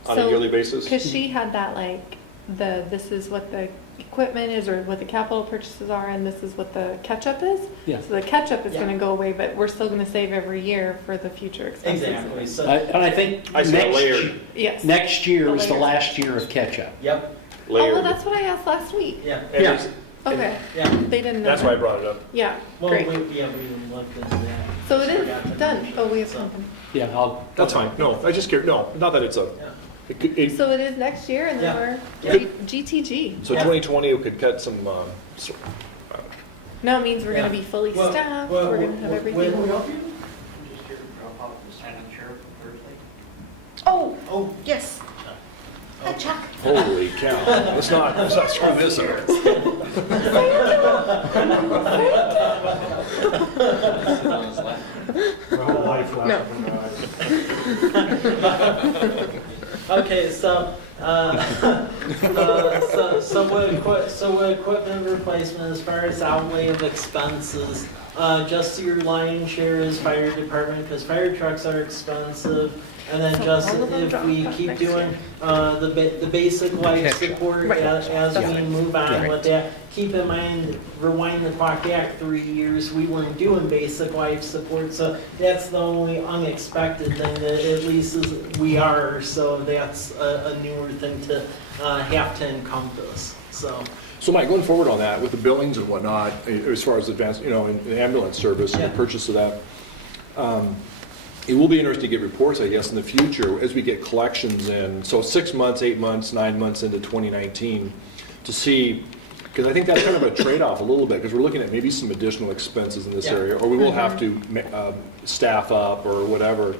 on a So- yearly basis. Because she had that like, this is what the equipment is or what the capital purchases are and this is what the catch-up is. Yeah. So the catch-up is Yeah. gonna go away, but we're still gonna save every year for the future expenses. Exactly, so, And I think I see it layered. Yes. next year is the Layers. last year of catch-up. yep, Oh, well, Layered. that's what I asked last week. yeah, And Yeah. it's- Okay, yeah. they didn't know. That's why I that. brought it up. Yeah, Well, great. we looked into that. So it Forgot to is done. mention Oh, we it, have so. something. Yeah, That's fine. No, I just care, no, not that it's a, Yeah. So it is next year and then Yeah. we're Yeah. GTG. so Yeah. 2020 we could cut some, No, it means we're Yeah. gonna be fully Well, staffed, well, we're gonna have well, everything. well, I'm just here to drop off the silent sheriff for Thursday. Oh, Oh, yes. Hi, Chuck. holy cow. Let's not screw this up. My whole life left. No. okay, so with equipment replacement, as far as outlay of expenses, just your lion's share is fire department, because fire trucks are expensive. And then So just all of them if drop we off keep next doing the basic life support Right. as we move on Right. with that, keep in mind, rewind the clock back 3 years, we weren't doing basic life support, so that's the only unexpected thing that at least is, we are, so that's a newer thing to have to encompass, so. So Mike, going forward on that, with the billings and whatnot, as far as advanced, in the ambulance service and the Yeah. purchase of that, it will be interesting to get reports, I guess, in the future as we get collections in. So 6 months, 8 months, 9 months into 2019 to see, because I think that's kind of a trade-off a little bit, because we're looking at maybe some additional expenses in this Yeah. area, or we will have to staff up or whatever.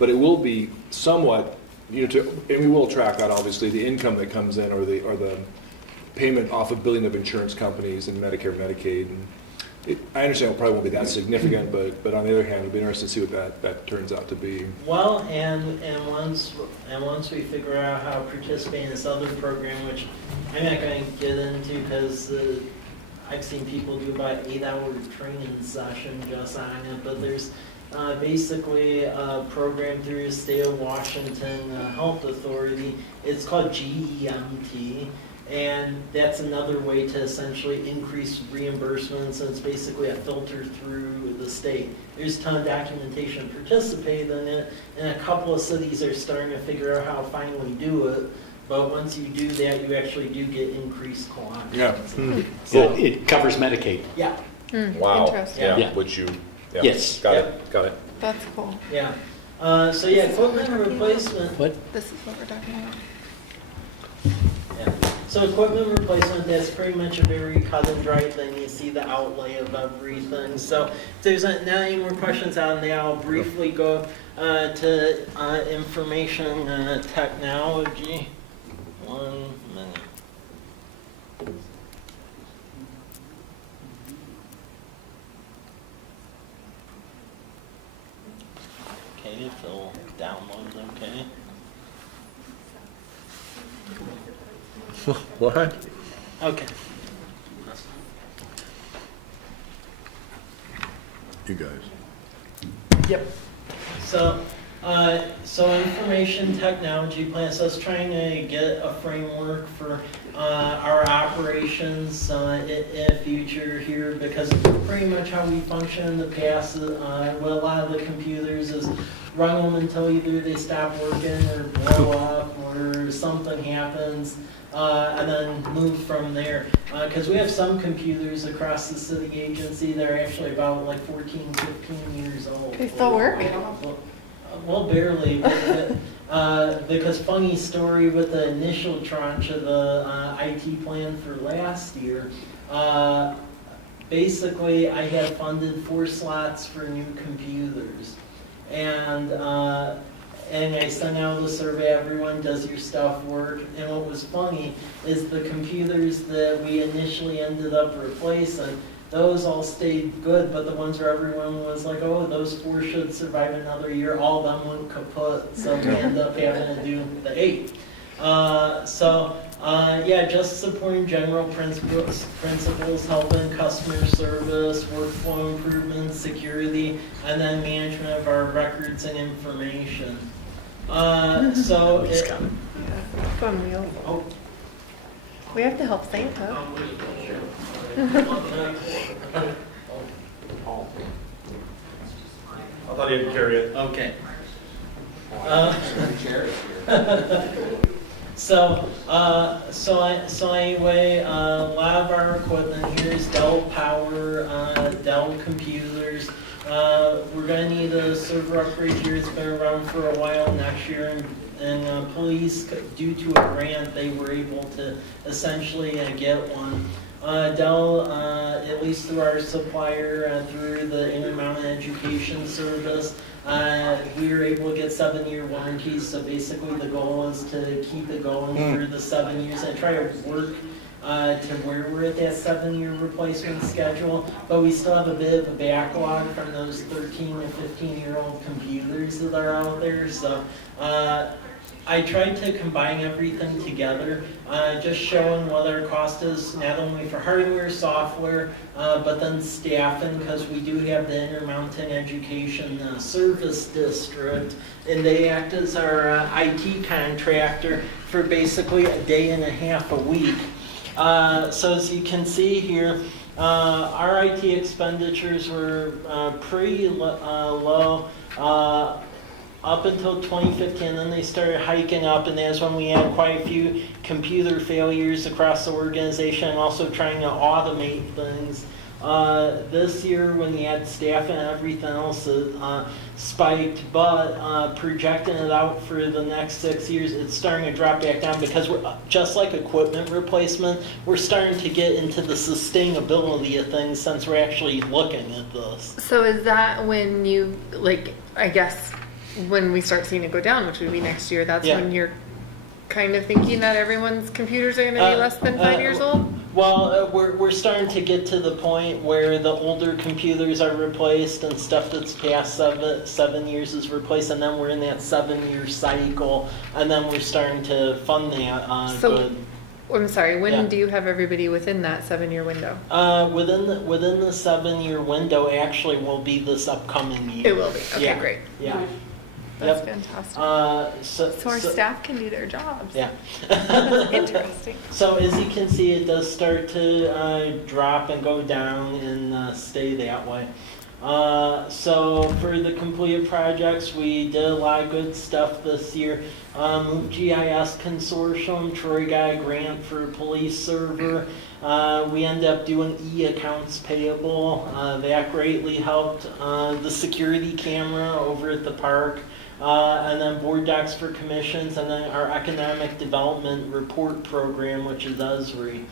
But it will be somewhat, and we will track that, obviously, the income that comes in or the payment off of billing of insurance companies and Medicare, Medicaid. And I understand it probably won't be that significant, but on the other hand, it'll be interesting to see what that turns out to be. Well, and once we figure out how to participate in this other program, which I'm not going to get into because I've seen people do about 8-hour training session just on it, but there's basically a program through the state of Washington Health Authority. It's called GEMT. And that's another way to essentially increase reimbursements, and it's basically a filter through the state. There's a ton of documentation to participate in it, and a couple of cities are starting to figure out how to finally do it. But once you do that, you actually do get increased collections. Yeah. So it covers Medicaid. Yeah, Wow. Interesting. Yeah. Which you, yeah. Yes. Got it. That's cool. yeah. So yeah, equipment replacement. What? This is what we're talking about. Yeah. So equipment replacement, that's pretty much a very cut and dry thing. You see the outlay of everything. So if there's not any more questions on that, I'll briefly go to information technology. 1 minute. Okay, if it'll download, okay. What? Okay. You guys. Yep. So So information technology plan, so I was trying to get a framework for our operations in future here, because pretty much how we function in the past with a lot of the computers is run them until either they stop working or blow up or something happens, and then move from there. Because we have some computers across the city agency that are actually about like 14, 15 years old. They still work? Well, barely, because funny story with the initial tranche of the IT plan for last year, basically I had funded 4 slots for new computers. And I sent out a survey, everyone, does your stuff work? And what was funny is the computers that we initially ended up replacing, those all stayed good, but the ones where everyone was like, oh, those 4 should survive another year, all of them went kaput, so we ended up having to do the 8. Yeah, just supporting general principles, helping customer service, workflow improvements, security, and then management of our records and information. Fun wheel. Oh. We have to help Santa. I thought he had to carry it. Okay. Anyway, a lot of our equipment here is Dell Power, Dell computers. We're gonna need a server upgrade here. It's been around for a while next year, and police, due to a grant, they were able to essentially get one. Dell, at least through our supplier, through the Intermountain Education Service, we were able to get 7-year warranties. So basically the goal is to keep it going for the 7 years and try to work to where we're at that 7-year replacement schedule. But we still have a bit of a backlog from those 13 to 15-year-old computers that are out there. So I tried to combine everything together, just showing what our cost is, not only for hardware, software, but then staffing, because we do have the Intermountain Education Service District, and they act as our IT contractor for basically a day and a half a week. So as you can see here, our IT expenditures were pretty low. Up until 2015, and then they started hiking up, and that's when we had quite a few computer failures across the organization, and also trying to automate things. This year, when we had staff and everything else, it spiked, but projecting it out for the next 6 years, it's starting to drop back down, because we're just like equipment replacement, we're starting to get into the sustainability of things since we're actually looking at this. So is that when you, like, I guess, when we start seeing it go down, which would be next year, that's when you're kind of thinking that everyone's computers are going to be less than 5 years old? Well, we're starting to get to the point where the older computers are replaced and stuff that's past 7 years is replaced, and then we're in that 7-year cycle, and then we're starting to fund that good. I'm sorry, when do you have everybody within that 7-year window? Within the 7-year window actually will be this upcoming year. It will be. Okay, great. Yeah. That's fantastic. So our staff can do their jobs. Yeah. That's interesting. So as you can see, it does start to drop and go down and stay that way. So for the completed projects, we did a lot of good stuff this year. Move GIS Consortium, Troy got a grant for a police server. We ended up doing e-accounts payable. That greatly helped. The security camera over at the park. And then board docs for commissions, and then our economic development report program, which is USRI.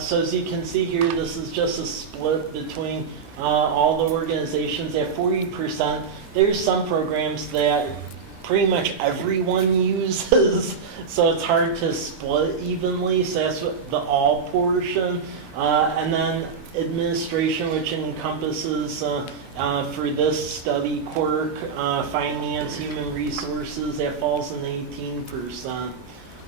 So as you can see here, this is just a split between all the organizations at 40%. There's some programs that pretty much everyone uses, so it's hard to split evenly, so that's what the all portion. And then administration, which encompasses for this study, Quirk, finance, human resources, that falls in 18%.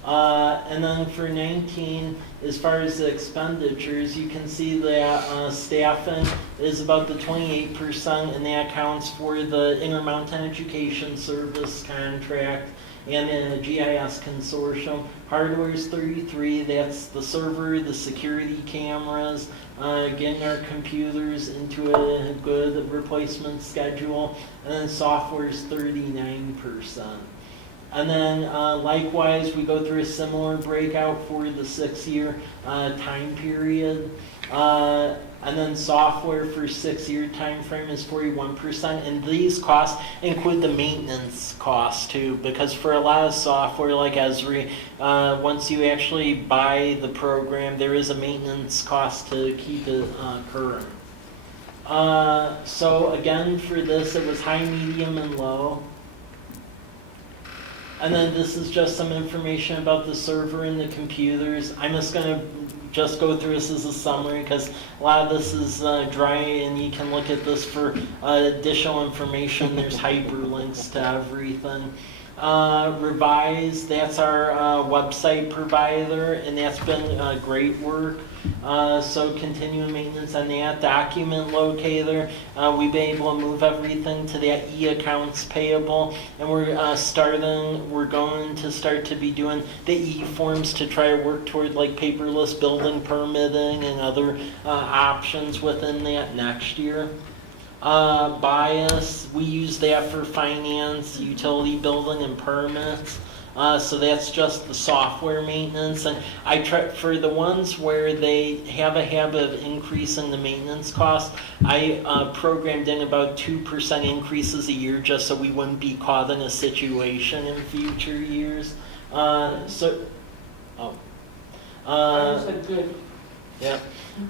And then for 19, as far as the expenditures, you can see that staffing is about the 28%, and that accounts for the Intermountain Education Service contract and a GIS consortium. Hardware is 33, that's the server, the security cameras, getting our computers into a good replacement schedule, and then software is 39%. And then likewise, we go through a similar breakout for the 6-year time period. And then software for 6-year time frame is 41%. And these costs include the maintenance costs too, because for a lot of software like Esri, once you actually buy the program, there is a maintenance cost to keep it current. So again, for this, it was high, medium, and low. And then this is just some information about the server and the computers. I'm just going to just go through this as a summary because a lot of this is dry and you can look at this for additional information. There's hyperlinks to everything. Revise, that's our website provider, and that's been great work. So continuing maintenance on that. Document locator, we've been able to move everything to that e-accounts payable, and we're going to start to be doing the e-forms to try to work toward like paperless building permitting and other options within that next year. Bias, we use that for finance, utility building, and permits. So that's just the software maintenance. And I try for the ones where they have a habit of increasing the maintenance cost, I programmed in about 2% increases a year just so we wouldn't be caught in a situation in future years. That was a good. Yeah.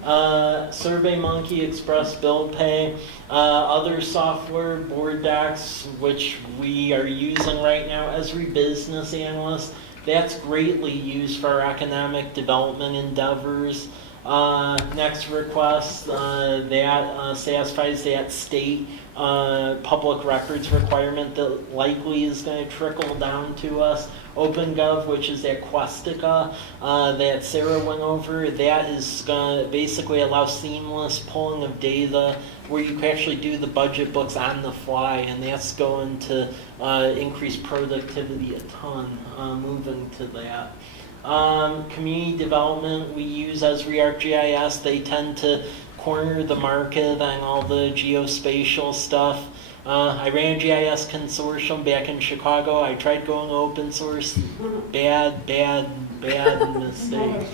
SurveyMonkey, Express Bill Pay, other software, Board Docs, which we are using right now, Esri Business Analyst. That's greatly used for our economic development endeavors. Next request, that satisfies that state public records requirement that likely is going to trickle down to us. OpenGov, which is that Questica that Sarah went over, that is going to basically allow seamless pulling of data where you can actually do the budget books on the fly, and that's going to increase productivity a ton moving to that. Community development, we use Esri ArcGIS. They tend to corner the market on all the geospatial stuff. I ran a GIS consortium back in Chicago. I tried going open source. Bad mistake.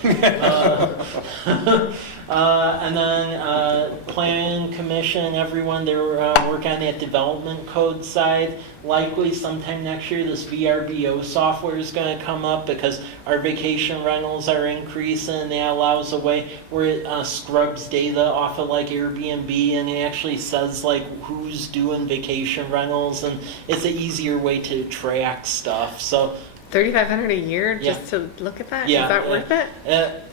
And then Planning Commission, everyone, they're working on that development code side. Likely sometime next year, this VRBO software is going to come up because our vacation rentals are increasing, and that allows a way where it scrubs data off of like Airbnb, and it actually says like who's doing vacation rentals, and it's an easier way to track stuff. So $3,500 a year just to look at that? Yeah, Is that worth it?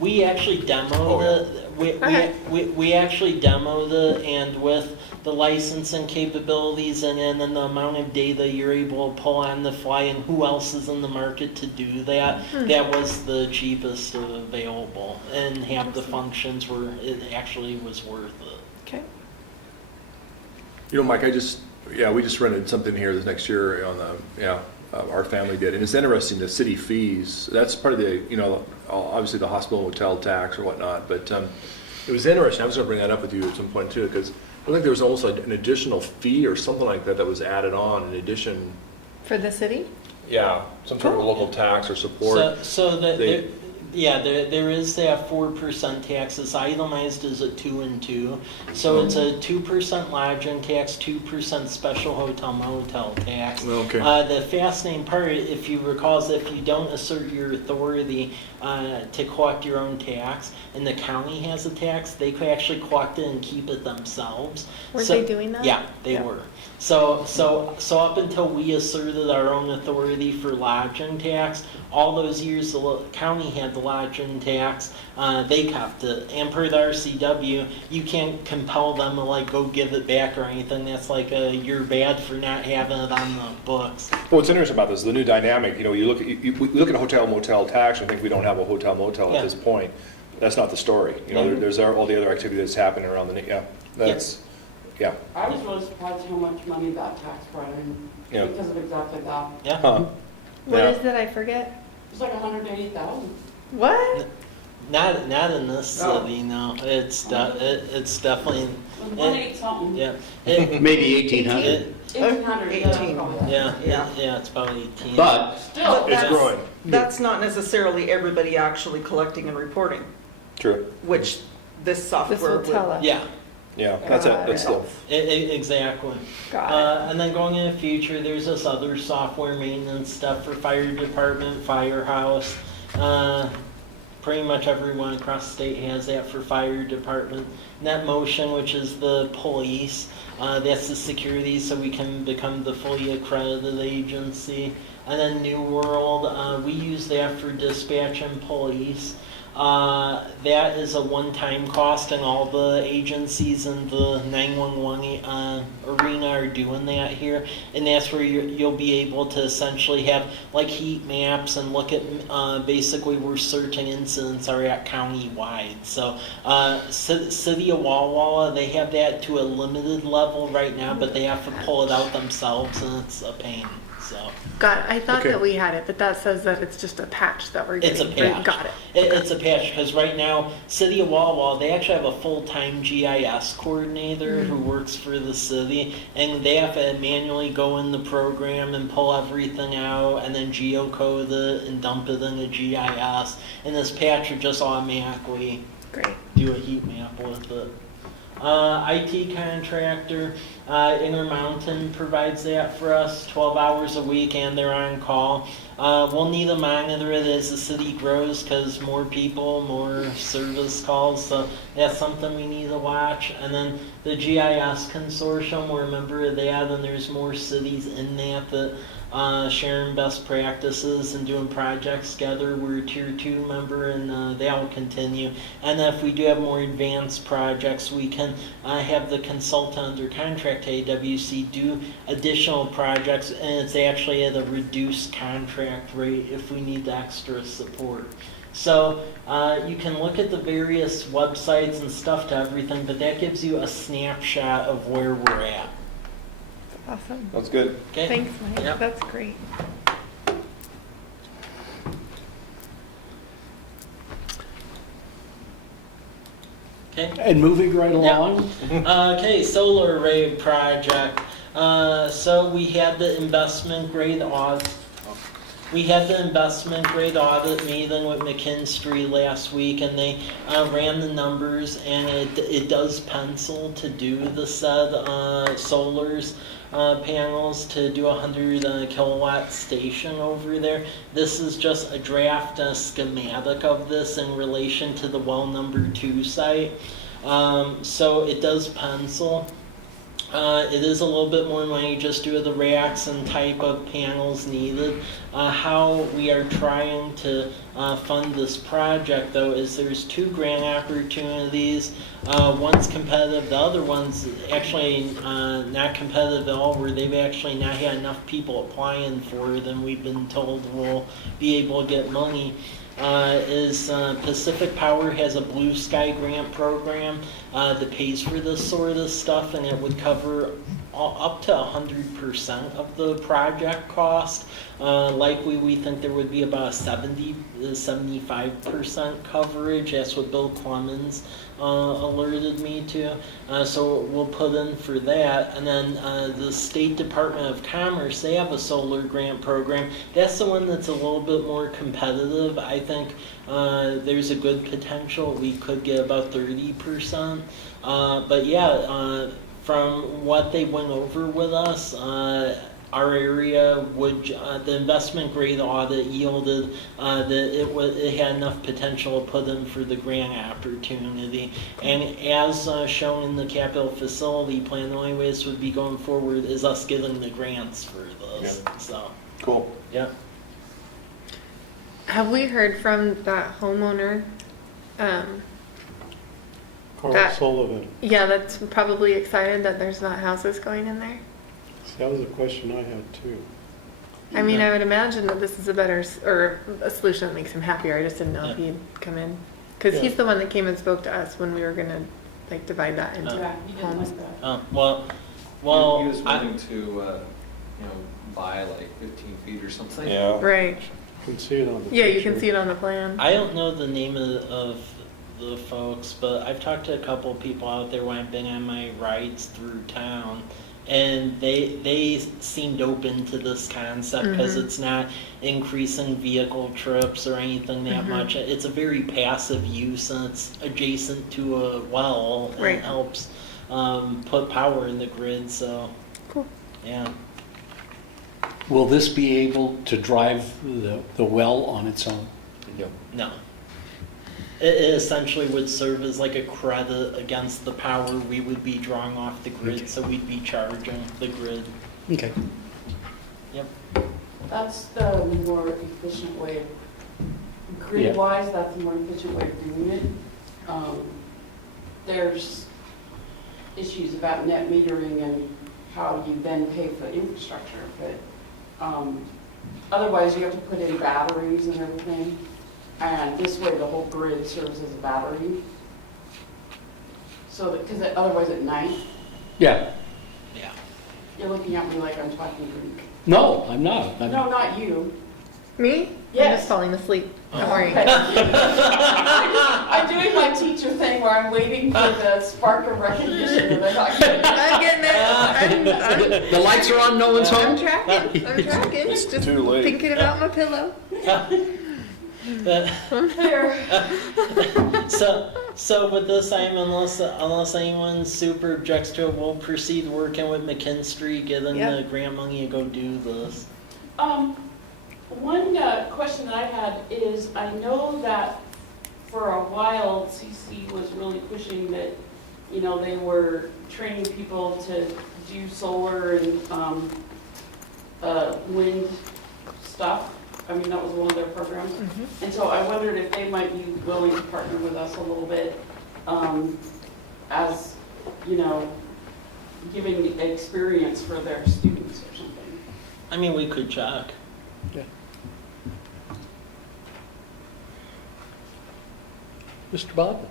We actually demoed it. We actually demoed it, and with the licensing capabilities and then the amount of data you're able to pull on the fly and who else is in the market to do that, that was the cheapest available and have the functions where it actually was worth it. Okay. You know, Mike, we just rented something here this next year on the, our family did. And it's interesting, the city fees, that's part of the, obviously the hospital hotel tax or whatnot, but it was interesting. I was going to bring that up with you at some point too, because I think there was also an additional fee or something like that that was added on in addition. For the city? Yeah, some sort of a local tax or support. There is that 4% tax. It's itemized as a 2 and 2. So it's a 2% lodging tax, 2% special hotel motel tax. Okay. The fascinating part, if you recall, is if you don't assert your authority to collect your own tax, and the county has a tax, they could actually collect it and keep it themselves. Were they doing that? Yeah, they were. So up until we asserted our own authority for lodging tax, all those years the county had the lodging tax, they kept it. And per the RCW, you can't compel them to like go give it back or anything. That's like you're bad for not having it on the books. Well, what's interesting about this is the new dynamic. You know, you look at a hotel motel tax. I think we don't have a hotel motel at this point. That's not the story. You know, there's all the other activity that's happening around the yeah. I was really surprised how much money that tax brought in Yeah. because of exactly that. Yeah. Huh. What Yeah. is it? I forget. It's like 180,000. What? Not in this No. city, no. It's definitely, It was 180 something. yeah. It, Maybe 1,800. it, 1,800. 18. yeah, Yeah. yeah, it's about 18. But Still, It's growing. That's not necessarily everybody actually collecting and reporting, True. which this software This will would. tell us. Yeah, Yeah. That's it. That's still. exactly. Got And then going in the future, there's this other software maintenance stuff for fire department, firehouse. Pretty much everyone across the state has that for fire department. NetMotion, which is the police, that's the security, so we can become the fully accredited agency. And then New World, we use that for dispatch and police. That is a one-time cost, and all the agencies in the 911 arena are doing that here. And that's where you'll be able to essentially have like heat maps and look at basically where certain incidents are at county-wide. So City of Walla Walla, they have that to a limited level right now, but they have to pull it out themselves, and it's a pain. So. Got it. I thought Okay. that we had it, but that says that it's just a patch that we're It's getting. a patch. Got it. It's a patch because right now, City of Walla Walla, they actually have a full-time GIS coordinator who works for the city, and they have to manually go in the program and pull everything out, and then geocode it and dump it in a GIS. And this patch would just automatically Great. do a heat map with it. IT contractor, Intermountain provides that for us, 12 hours a week, and they're on call. We'll need to monitor it as the city grows because more people, more service calls, so that's something we need to watch. And then the GIS consortium, we're a member of that, and there's more cities in that sharing best practices and doing projects together. We're a tier 2 member, and that will continue. And if we do have more advanced projects, we can have the consultant under contract to AWC do additional projects, and it's actually at a reduced contract rate if we need extra support. So you can look at the various websites and stuff to everything, but that gives you a snapshot of where we're at. Awesome. That's good. Okay? Thanks, Mike. Yep. That's great. Okay. and moving right Yeah. along. Okay, solar array project. So we had the investment grade audit. We had the investment grade audit meeting with McKinstry last week, and they ran the numbers, and it does pencil to do the said solars panels to do a 100 kilowatt station over there. This is just a draft schematic of this in relation to the well number 2 site. So it does pencil. It is a little bit more money just due to the racks and type of panels needed. How we are trying to fund this project, though, is there's 2 grant opportunities. One's competitive, the other one's actually not competitive at all, where they've actually not had enough people applying for it, and we've been told we'll be able to get money. Pacific Power has a Blue Sky grant program that pays for this sort of stuff, and it would cover up to 100% of the project cost. Likely, we think there would be about 75% coverage. That's what Bill Clemens alerted me to. So we'll put in for that. And then the State Department of Commerce, they have a solar grant program. That's the one that's a little bit more competitive. I think there's a good potential we could get about 30%. But yeah, from what they went over with us, our area would, the investment grade audit yielded that it had enough potential to put in for the grant opportunity. And as shown in the capital facility plan, the only way this would be going forward is us getting the grants for this. Yeah. So, Cool. yeah. Have we heard from that homeowner? Carl That- Sullivan. Yeah, that's probably excited that there's not houses going in there. See, that was a question I had too. I mean, I would imagine that this is a better, or a solution that makes him happier. I just didn't know if Yeah. he'd come in. Because he's the one that came and spoke to us when we were gonna, like, divide that into Yeah, he didn't homes. like that. Well, He was I- willing to, buy like 15 feet or something. Yeah. Right. You can see it on the Yeah, you can picture. see it on the plan. I don't know the name of the folks, but I've talked to a couple of people out there when I've been on my rides through town, and they seemed open to this concept because it's not increasing vehicle trips or anything that much. It's a very passive use, and it's adjacent to a well, and Right. it helps put power in the grid. So, Cool. yeah. Will this be able to drive the well on its own? No. It essentially would serve as like a credit against the power we would be drawing off the grid, Okay. so we'd be charging the grid. Okay. Yep. That's the more efficient way, grid-wise, that's the more efficient way of doing it. There's issues about net metering and how you then pay for infrastructure, but otherwise you have to put in batteries and everything. And this way the whole grid serves as a battery. So that, because otherwise at night, Yeah. Yeah. you're looking at me like I'm talking Greek. No, I'm not. No, not you. Me? I'm Yes. just falling asleep. Don't worry. Okay. I'm doing my teacher thing where I'm waiting for the spark of recognition. And I'm I'm getting it. The lights are on, no one's I'm home? tracking. I'm tracking. It's Just too late. thinking about my pillow. there. So with this item, unless anyone super objects to it, we'll proceed working with McKinstry, getting Yep. the grant money to go do this. One question that I had is, I know that for a while CC was really pushing that, they were training people to do solar and wind stuff. I mean, that was one of their programs. And so I wondered if they might be willing to partner with us a little bit as, giving experience for their students or something. I mean, we could check. Mr. Bob?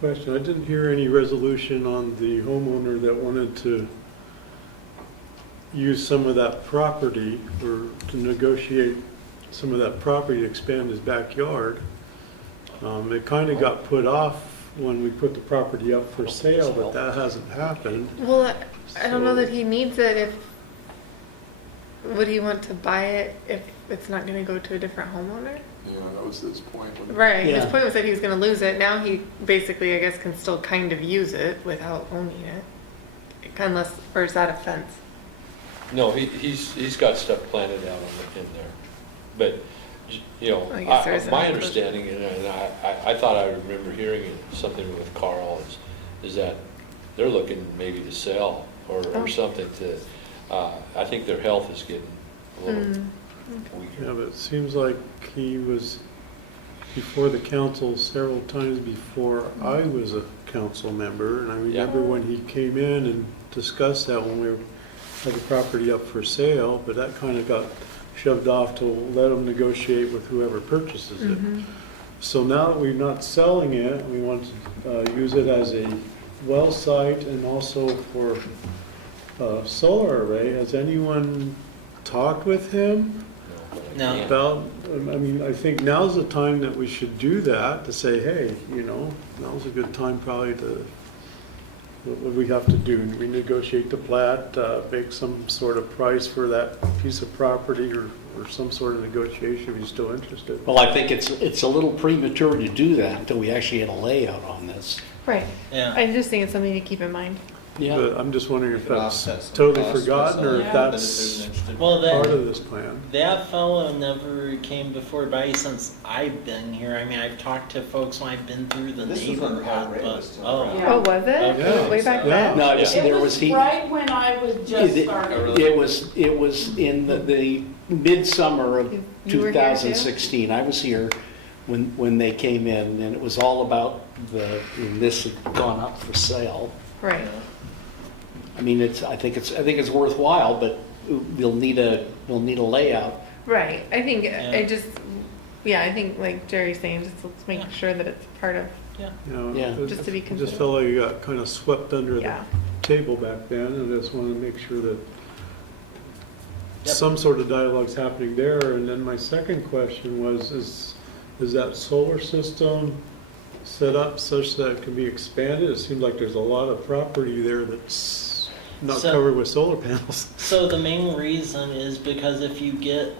Good question. I didn't hear any resolution on the homeowner that wanted to use some of that property or to negotiate some of that property to expand his backyard. It kind of got put off when we put the property up for sale, but that hasn't happened. Well, I don't know that he needs it would he want to buy it if it's not going to go to a different homeowner? Yeah, that was his point. Right. His Yeah. point was that he was going to lose it. Now he basically, I guess, can still kind of use it without owning it. Unless, or is that a fence? No, he's got stuff planted out in there. But, I guess there is my an understanding, and I thought I remember hearing something with Carl, is that they're looking maybe to sell or Oh. something to, I think their health is getting a little Yeah, weaker. but it seems like he was before the council several times before I was a council member. And I remember when he came in and discussed that when we had the property up for sale, but that kind of got shoved off to let him negotiate with whoever purchases it. So now that we're not selling it, we want to use it as a well site and also for solar array. Has anyone talked with him No. about, I mean, I think now's the time that we should do that, to say, hey, now's a good time probably to, what would we have to do? Renegotiate the plat, make some sort of price for that piece of property or some sort of negotiation if he's still interested. Well, I think it's a little premature to do that until we actually get a layout on this. Right. Yeah. I just think it's something to keep in mind. Yeah. But I'm just wondering if Could that's offset some totally costs forgotten or for if Yeah. but that's there's an interested- Well, part that, of this plan. that fellow never came before by since I've been here. I mean, I've talked to folks when I've been through the This was when neighborhood, Pat Ray but, was still oh. around. Yeah. Oh, was it? Okay. Way back Yeah. then? No, it was, It there was was he. right when I was just It- starting. Oh, really? It was in the midsummer of You were here too? 2016. I was here when they came in, and it was all about and this had gone up for sale. Right. I mean, I think it's worthwhile, but we'll need a layout. Right. I think, Yeah. I think like Jerry's saying, just let's make sure that it's part of, You know, Yeah. it- Just to be I just considered. felt like you got kind of swept under the yeah. table back then, and I just wanted to make sure that Yep. some sort of dialogue's happening there. And then my second question was, is that solar system set up such that it can be expanded? It seems like there's a lot of property there that's not So- covered with solar panels. So the main reason is because if you get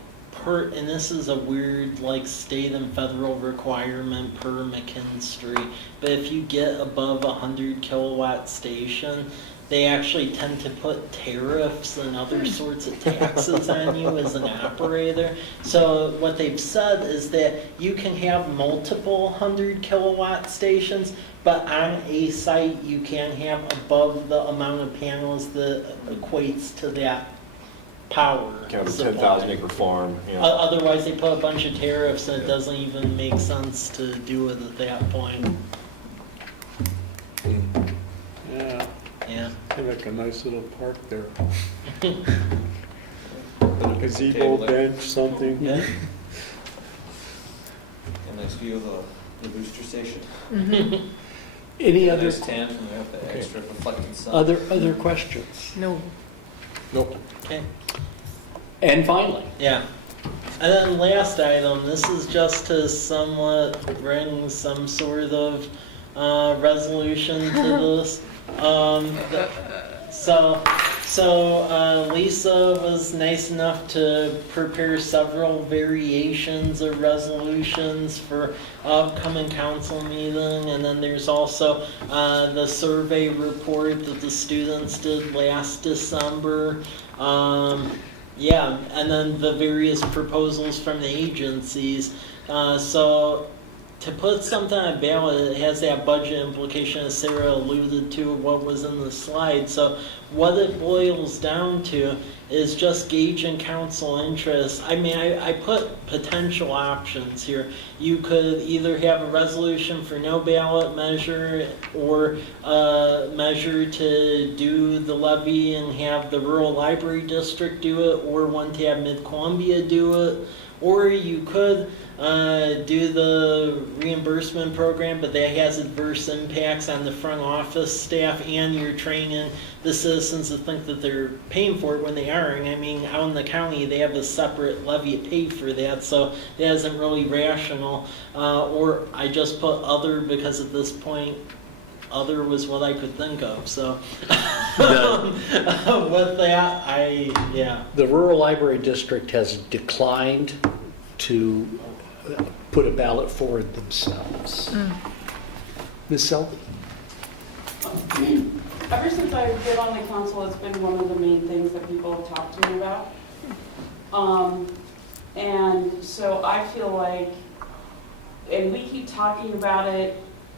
and this is a weird like state and federal requirement per McKinstry, but if you get above 100 kilowatt station, they actually tend to put tariffs and other sorts of taxes on you as an operator. So what they've said is that you can have multiple 100 kilowatt stations, but on a site you can have above the amount of panels that equates to that power Kind of a supply. 10,000 acre farm, yeah. Otherwise, they put a bunch of tariffs and it doesn't even make sense to do it at that point. Yeah, Yeah. kind of like a nice little park there. Put a Gazebo, table there. bench, something. Yeah. A nice view of the booster station. Mhm. Any A other nice tan from the extra reflecting sun. other questions? No. Nope. Okay. And finally, Yeah. And then last item, this is just to somewhat bring some sort of resolution to this. Lisa was nice enough to prepare several variations of resolutions for upcoming council meeting, and then there's also the survey report that the students did last December. Yeah, and then the various proposals from the agencies. So to put something on a ballot, it has that budget implication, as Sarah alluded to, what was in the slide. So what it boils down to is just gauging council interest. I mean, I put potential options here. You could either have a resolution for no ballot measure, or a measure to do the levy and have the rural library district do it, or one to have Mid-Columbia do it. Or you could do the reimbursement program, but that has adverse impacts on the front office staff, and you're training the citizens to think that they're paying for it when they aren't. I mean, out in the county, they have a separate levy to pay for that, so that isn't really rational. Or I just put other because at this point, other was what I could think of, so. With that, yeah. the rural library district has declined to put a ballot forward themselves. Ms. Selby? Ever since I've been on the council, it's been one of the main things that people have talked to me about. And so I feel like, and we keep talking about it,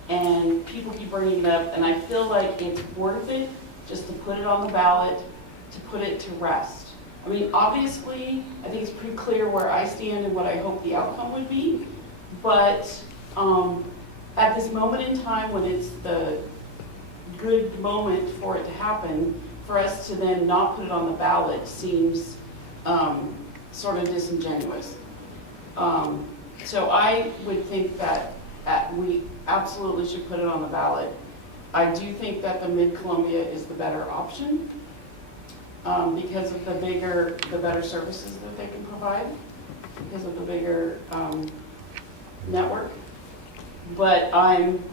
and people keep bringing it up, and I feel like it's worth it just to put it on the ballot, to put it to rest. I mean, obviously, I think it's pretty clear where I stand and what I hope the outcome would be, but at this moment in time, when it's the good moment for it to happen, for us to then not put it on the ballot seems sort of disingenuous. So I would think that we absolutely should put it on the ballot. I do think that the Mid-Columbia is the better option because of the better services that they can provide, because of the bigger network. But I'm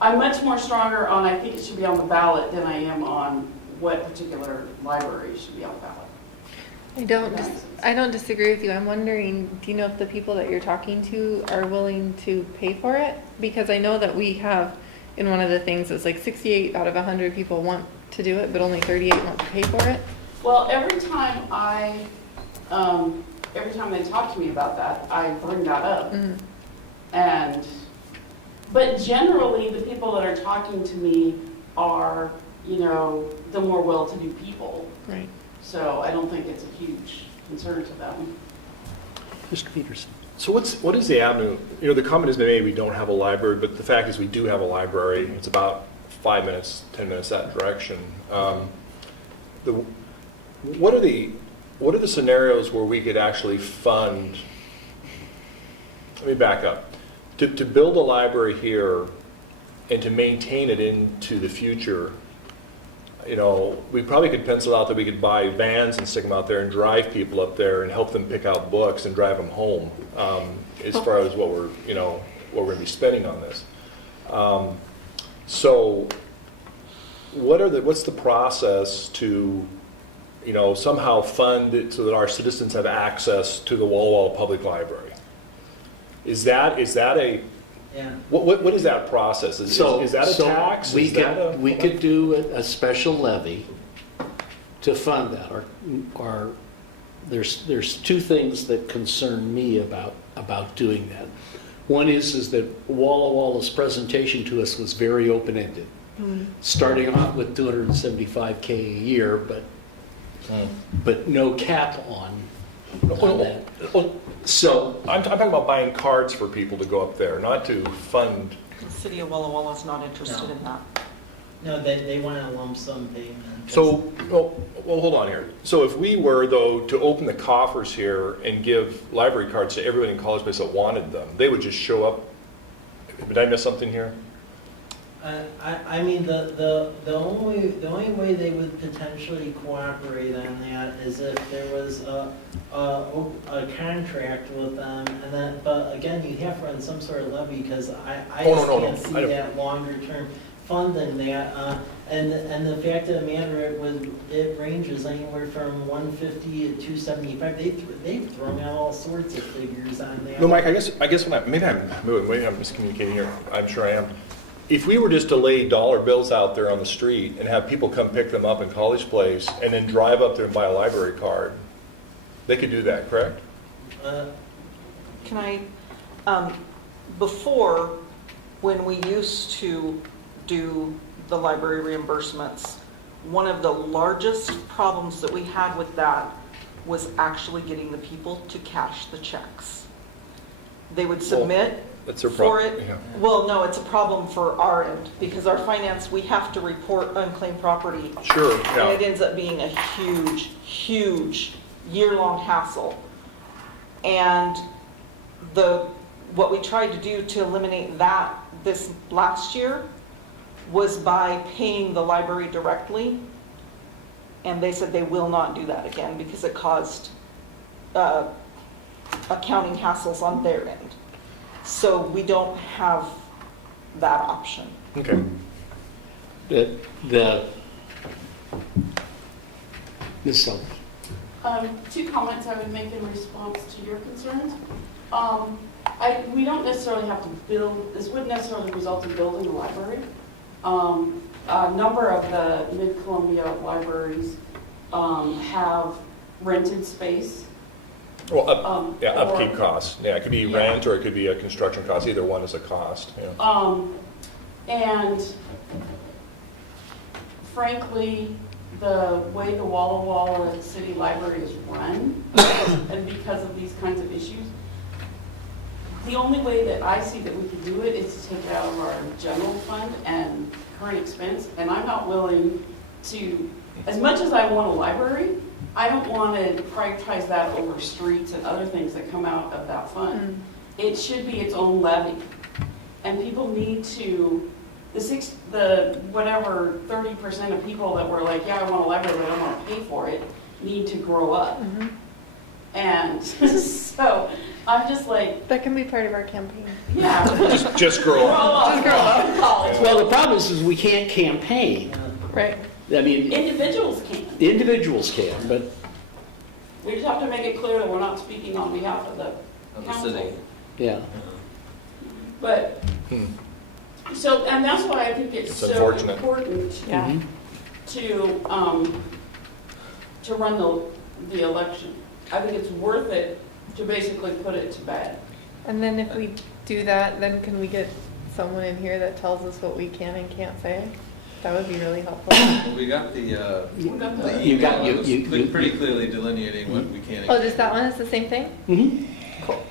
much more stronger on, I think it should be on the ballot than I am on what particular library should be on the ballot. I don't disagree with you. I'm wondering, do you know if the people that you're talking to are willing to pay for it? Because I know that we have in one of the things, it's like 68 out of 100 people want to do it, but only 38 want to pay for it. Well, every time they talk to me about that, I bring that up. Mm. But generally, the people that are talking to me are, you know, the more well-to-do people. Right. So I don't think it's a huge concern to them. Mr. Peterson. So what is the avenue? You know, the comment has been made, we don't have a library, but the fact is we do have a library. It's about 5 minutes, 10 minutes that direction. What are the scenarios where we could actually fund, let me back up, to build a library here and to maintain it into the future? You know, we probably could pencil out that we could buy vans and stick them out there and drive people up there and help them pick out books and drive them home, as far as what we're going to be spending on this. So what's the process to, you know, somehow fund it so that our citizens have access to the Walla Walla Public Library? Is that a, Yeah. what is that process? Is that a tax? We could do a special levy to fund that. Or there's two things that concern me about doing that. One is that Walla Walla's presentation to us was very open-ended, starting off with $275K a year, but no cap on that. So I'm talking about buying cards for people to go up there, not to fund. The city of Walla Walla is not interested No. in that. No, they want a lump sum payment. So, well, hold on here. So if we were, though, to open the coffers here and give library cards to everybody in College Place that wanted them, they would just show up. Did I miss something here? I mean, the only way they would potentially cooperate on that is if there was a contract with them, and then, but again, you have to run some sort of levy, because I can't see that longer term funding that, and the fact of the matter, it ranges anywhere from 150 to 275. They've thrown out all sorts of figures on that. No, Mike, I guess maybe I'm miscommunicating here. I'm sure I am. If we were just to lay dollar bills out there on the street and have people come pick them up in College Place and then drive up there and buy a library card, they could do that, correct? Can I, before, when we used to do the library reimbursements, one of the largest problems that we had with that was actually getting the people to cash the checks. They would submit That's their for problem. it. Yeah. Well, no, it's a problem for our end, because our finance, we have to report unclaimed property. Sure, And yeah. it ends up being a huge, huge year-long hassle. And what we tried to do to eliminate that this last year was by paying the library directly. And they said they will not do that again because it caused accounting hassles on their end. So we don't have that option. Okay. Ms. Sullivan. Two comments I would make in response to your concerns. We don't necessarily have to build, this wouldn't necessarily result in building a library. A number of the Mid-Columbia libraries have rented space. Well, upkeep or- costs. Yeah, it could be Yeah. rent or it could be a construction cost. Either one is a cost. Yeah. And frankly, the way the Walla Walla City Library is run, and because of these kinds of issues, the only way that I see that we could do it is to take it out of our general fund and current expense, and I'm not willing to, as much as I want a library, I don't want to prioritize that over streets and other things that come out of that fund. It should be its own levy. And people need to, the whatever 30% of people that were like, yeah, I want a library, but I don't want to pay for it, need to grow up. And so I'm just like, That can be part of our campaign. yeah. Just grow up. Just grow up. College. Well, the problem is we can't campaign. Right. I mean, Individuals can. individuals can, but We just have to make it clear that we're not speaking on behalf of the Of the council. city. yeah. But So, and that's why I think it's It's so unfortunate. important Yeah. to run the election. I think it's worth it to basically put it to bed. And then if we do that, then can we get someone in here that tells us what we can and can't say? That would be really helpful. Well, we got the We got the- email You got- that was you- pretty clearly delineating what we can and Oh, can't. just that one is the same thing? Mhm. Cool.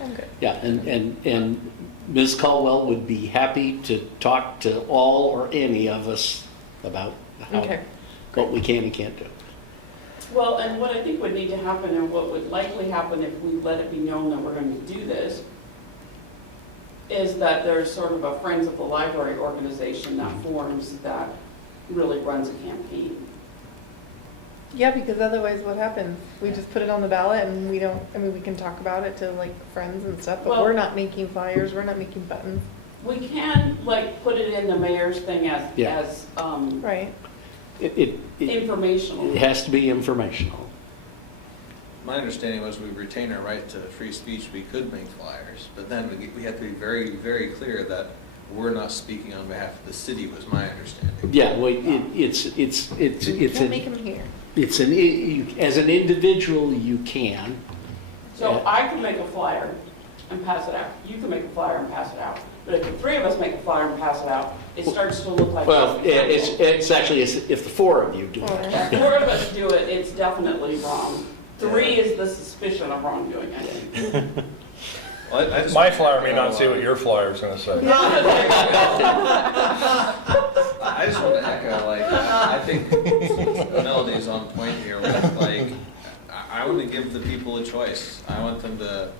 I'm good. Yeah, and Ms. Caldwell would be happy to talk to all or any of us about Okay. what we can and can't do. Well, and what I think would need to happen, and what would likely happen if we let it be known that we're going to do this, is that there's sort of a Friends of the Library organization that forms that really runs a campaign. Yeah, because otherwise what happens? We just put it on the ballot and we don't, I mean, we can talk about it to like friends and stuff, but Well- we're not making flyers, we're not making buttons. We can, like, put it in the mayor's thing Yeah. as Right. It informational. has to be informational. My understanding was we retain our right to free speech, we could make flyers, but then we have to be very, very clear that we're not speaking on behalf of the city, was my understanding. Yeah, well, it's Can't make an, them here. it's an, as an individual, you can. So I can make a flyer and pass it out. You can make a flyer and pass it out. But if the three of us make a flyer and pass it out, it starts to look like. Well, it's actually, if the four of you do it. If four of us do it, it's definitely wrong. Three is the suspicion of wrongdoing, I think. Well, I just My want to flyer may echo, not say what your flyer is gonna say. I just want to echo, like, I think Melody's on point here with, like, I want to give the people a choice. I want them to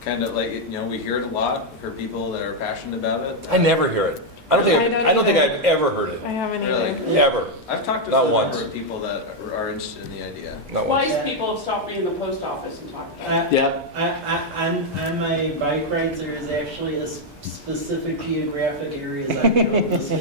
kind of, like, you know, we hear it a lot for people that are passionate about it. I never hear it. I don't think either. I've ever heard it. I haven't Really? either. Ever. I've talked to Not a once. number of people that are interested in the idea. Not once. Twice people have stopped me in the post office and talked about it. Yeah, On my bike rides, there is actually a specific geographic areas I go. So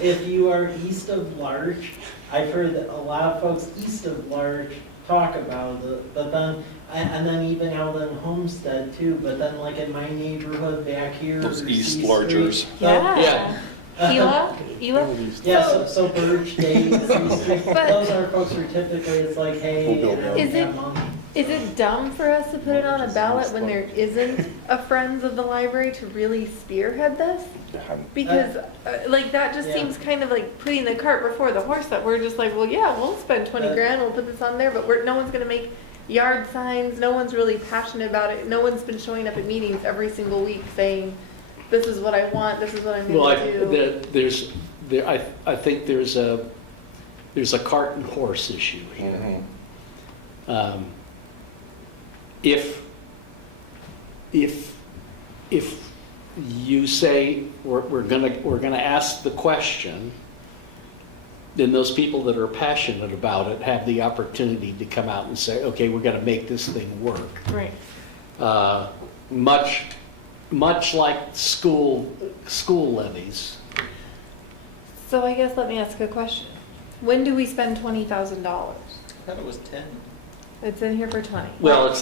if you are east of Larch, I've heard that a lot of folks east of Larch talk about it, but then, and then even out in Homestead too, but then like in my neighborhood back here. Those East C Larchers. Street, Yeah. Gila? Gila? Yeah, so Birch Days, But- those are folks who typically, it's like, hey, I don't Is it- have money. Is it dumb for us to put it on a ballot when there isn't a Friends of the Library to really spearhead this? Because, like, that just Yeah. seems kind of like putting the cart before the horse, that we're just like, well, yeah, we'll spend 20 grand, we'll put this on there, but no one's gonna make yard signs, no one's really passionate about it, no one's been showing up at meetings every single week saying, this is what I want, this is what I'm well, gonna do. I think there's a cart and horse issue here. If you say we're gonna ask the question, then those people that are passionate about it have the opportunity to come out and say, okay, we're gonna make this thing work. Right. Much like school levies. So I guess let me ask a question. When do we spend $20,000? I thought it was 10. It's in here for 20. Well,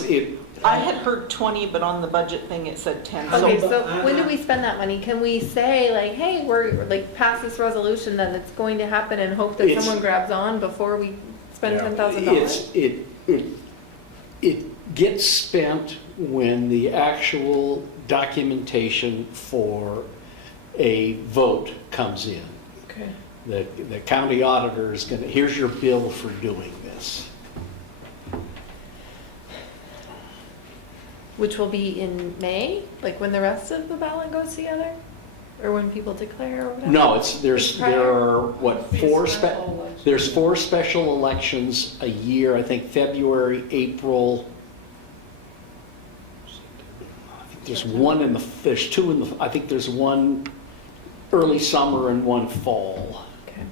I had heard 20, but on the budget thing, it said 10. Okay, So- so when do we spend that money? Can we say like, hey, we're like pass this resolution that it's going to happen and hope that It's- someone grabs on before we spend Yeah. $10,000? It gets spent when the actual documentation for a vote comes in. Okay. The county auditor is gonna, here's your bill for doing this. Which will be in May, like when the rest of the ballot goes together? Or when people declare or whatever? No, It's there prior. are, what, there's 4 special elections a year, I think February, April. I think there's there's 2 in the, I think there's one early summer and one fall. Okay.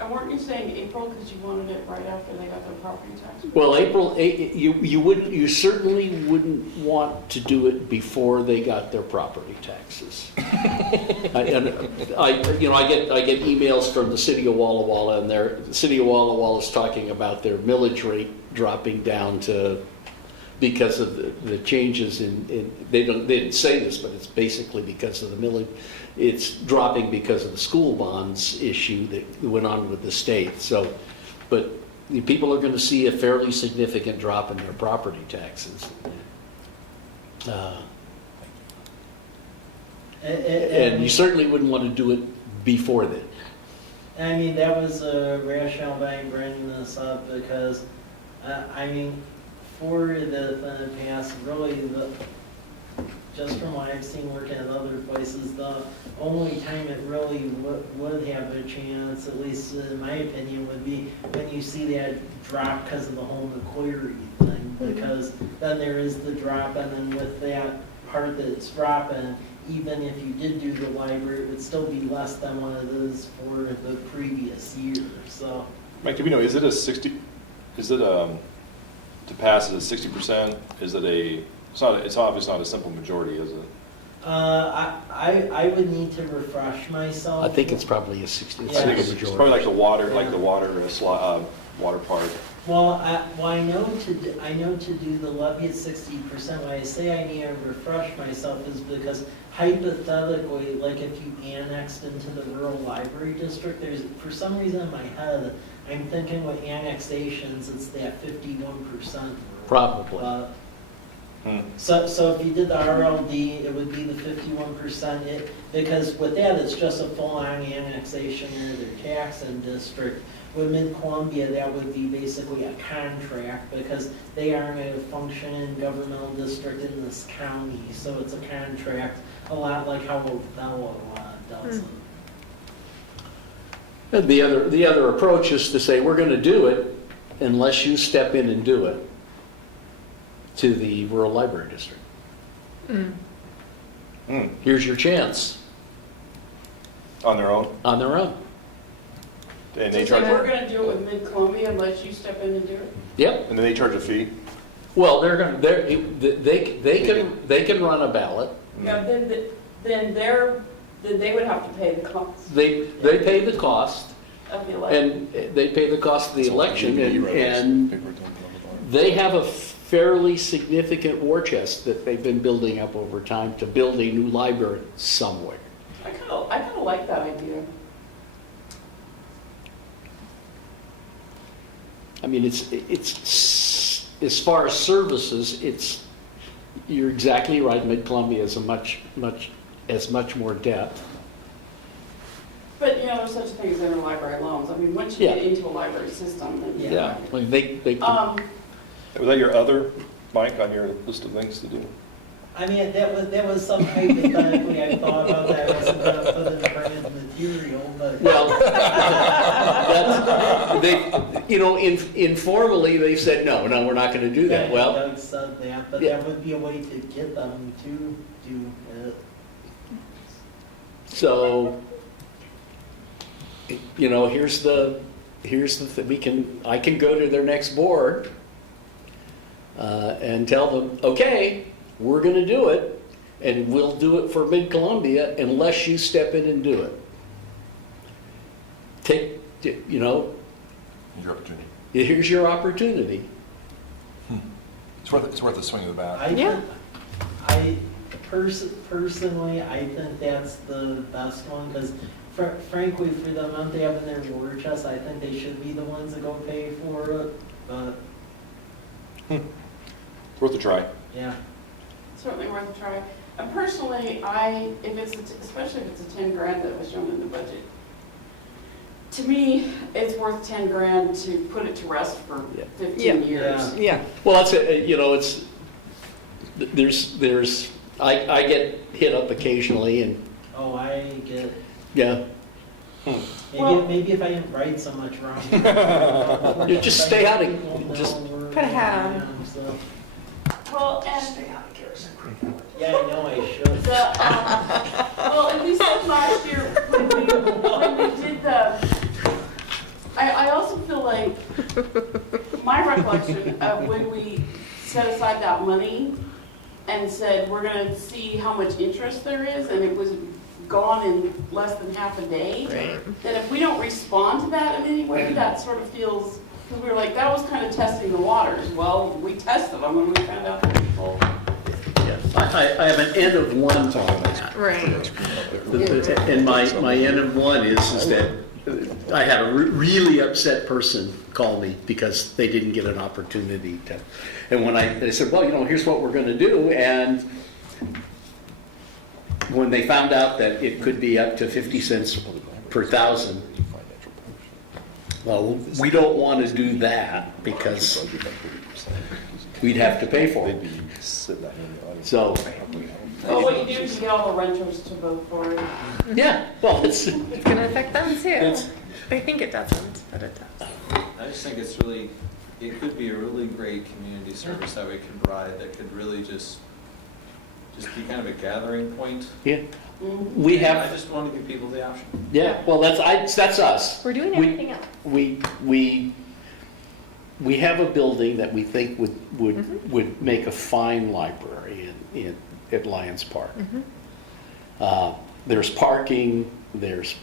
And weren't you saying April because you wanted it right after they got their property tax? Well, you certainly wouldn't want to do it before they got their property taxes. I get emails from the city of Walla Walla, and the city of Walla Walla is talking about their millage rate dropping down to because of the changes they didn't say this, but it's basically because of the millage. It's dropping because of the school bonds issue that went on with the state. So, but the people are going to see a fairly significant drop in their property taxes. And you certainly wouldn't want to do it before then. I mean, that was a rationale by bringing this up because, I mean, for the past, really, just from what I've seen working at other places, the only time it really would have a chance, at least in my opinion, would be when you see that drop because of the home inquiry thing, because then there is the drop, and then with that part that's dropping, even if you did do the library, it would still be less than what it is for the previous year, so. Mike, do we know, is it to pass, is it 60%? Is it it's obviously not a simple majority, is it? I would need to refresh myself. I think it's probably a 60 Yeah. It's majority. probably like the water, Yeah. water part. Well, I know to do the levy at 60%. Why I say I need to refresh myself is because hypothetically, like if you annexed into the rural library district, there's, for some reason in my head, I'm thinking with annexations, it's that 51%. Probably. So if you did the RLD, it would be the 51%. Because with that, it's just a full-on annexation of their taxing district. With Mid-Columbia, that would be basically a contract because they aren't a functioning governmental district in this county. So it's a contract, a lot like how Othello does it. And the other approach is to say, we're going to do it unless you step in and do it to the rural library district. Here's your chance. On their own? On their own. And they So charge, we're gonna do it with Mid-Columbia unless you step in and do it? Yep. and then they charge a fee? Well, they can run a ballot. Yeah, then they would have to pay the cost They pay the cost, of the election. and they pay the cost of the election, and they have a fairly significant war chest that they've been building up over time to build a new library somewhere. I kind of like that idea. I mean, it's as far as services, you're exactly right. Mid-Columbia is has much more depth. But, you know, there's such things as interlibrary loans. I mean, once you Yeah. get into a library system, then Yeah, I mean, they Um, Was that your other, Mike, on your list of things to do? I mean, that was something hypothetically I thought about that. I wasn't going to put in printed material, but. well, informally they said no, we're not going to do that. Yeah, Well, Doug said that, but yeah. that would be a way to get them to do it. so here's the thing. I can go to their next board and tell them, okay, we're going to do it, and we'll do it for Mid-Columbia unless you step in and do it. Your opportunity. Here's your opportunity. It's worth a swing of the bat. Personally, I think that's the best one, because frankly, for the amount they have in their war chest, I think they should be the ones that go pay for it, but, It's worth a try. yeah. certainly worth a try. And personally, especially if it's a 10 grand that was shown in the budget, to me, it's worth 10 grand to put it to rest for 15 years. Yeah. Well, that's it. I get hit up occasionally, and Oh, I get, yeah, maybe if I didn't write so much wrong. You just stay out of- just put a hat on. Well, and Yeah, I know I should. well, at least last year, when we did I also feel like, my recollection of when we set aside that money and said, we're gonna see how much interest there is, and it was gone in less than half a day, Right. that if we don't respond to that in any way, that sort of feels we were like, that was kind of testing the waters. Well, we tested them and we found out that people, Yeah. I have an N of one on that. Right. And my N of one is that I had a really upset person call me because they didn't get an opportunity to. And when they said, well, here's what we're going to do. And when they found out that it could be up to 50 cents per thousand, well, we don't want to do that because we'd have to pay for it. So, well, what you do is you get all the renters to vote for it. yeah, well, it's Gonna affect them too. It's- I think it doesn't, but it does. I just think it could be a really great community service that we can provide that could really just be kind of a gathering point. yeah. Mm-hmm. We I have, just want to give people the option. yeah, well, that's us. We're doing We- everything else. We have a building that we think would make a fine library at Lions Park. There's parking, there's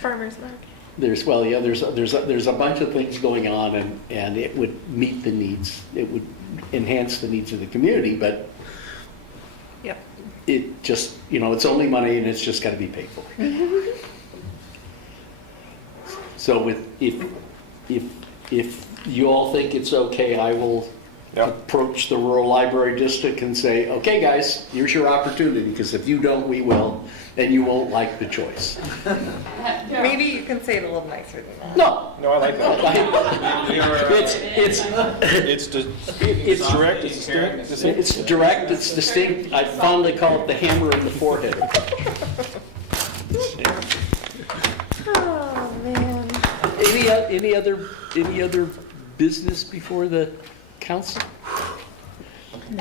Farmers market. there's a bunch of things going on and it would meet the needs, it would enhance the needs of the community, but Yep. it just, it's only money and it's just got to be paid for. So if you all think it's okay, I will approach the rural library district and say, okay, guys, here's your opportunity, because if you don't, we will, and you won't like the choice. Yeah. Maybe you can say it a little nicer than that. No, No, I like that. it's direct, it's direct, it's distinct. I fondly call it the hammer in the forehead. Oh, man. Any other business before the council?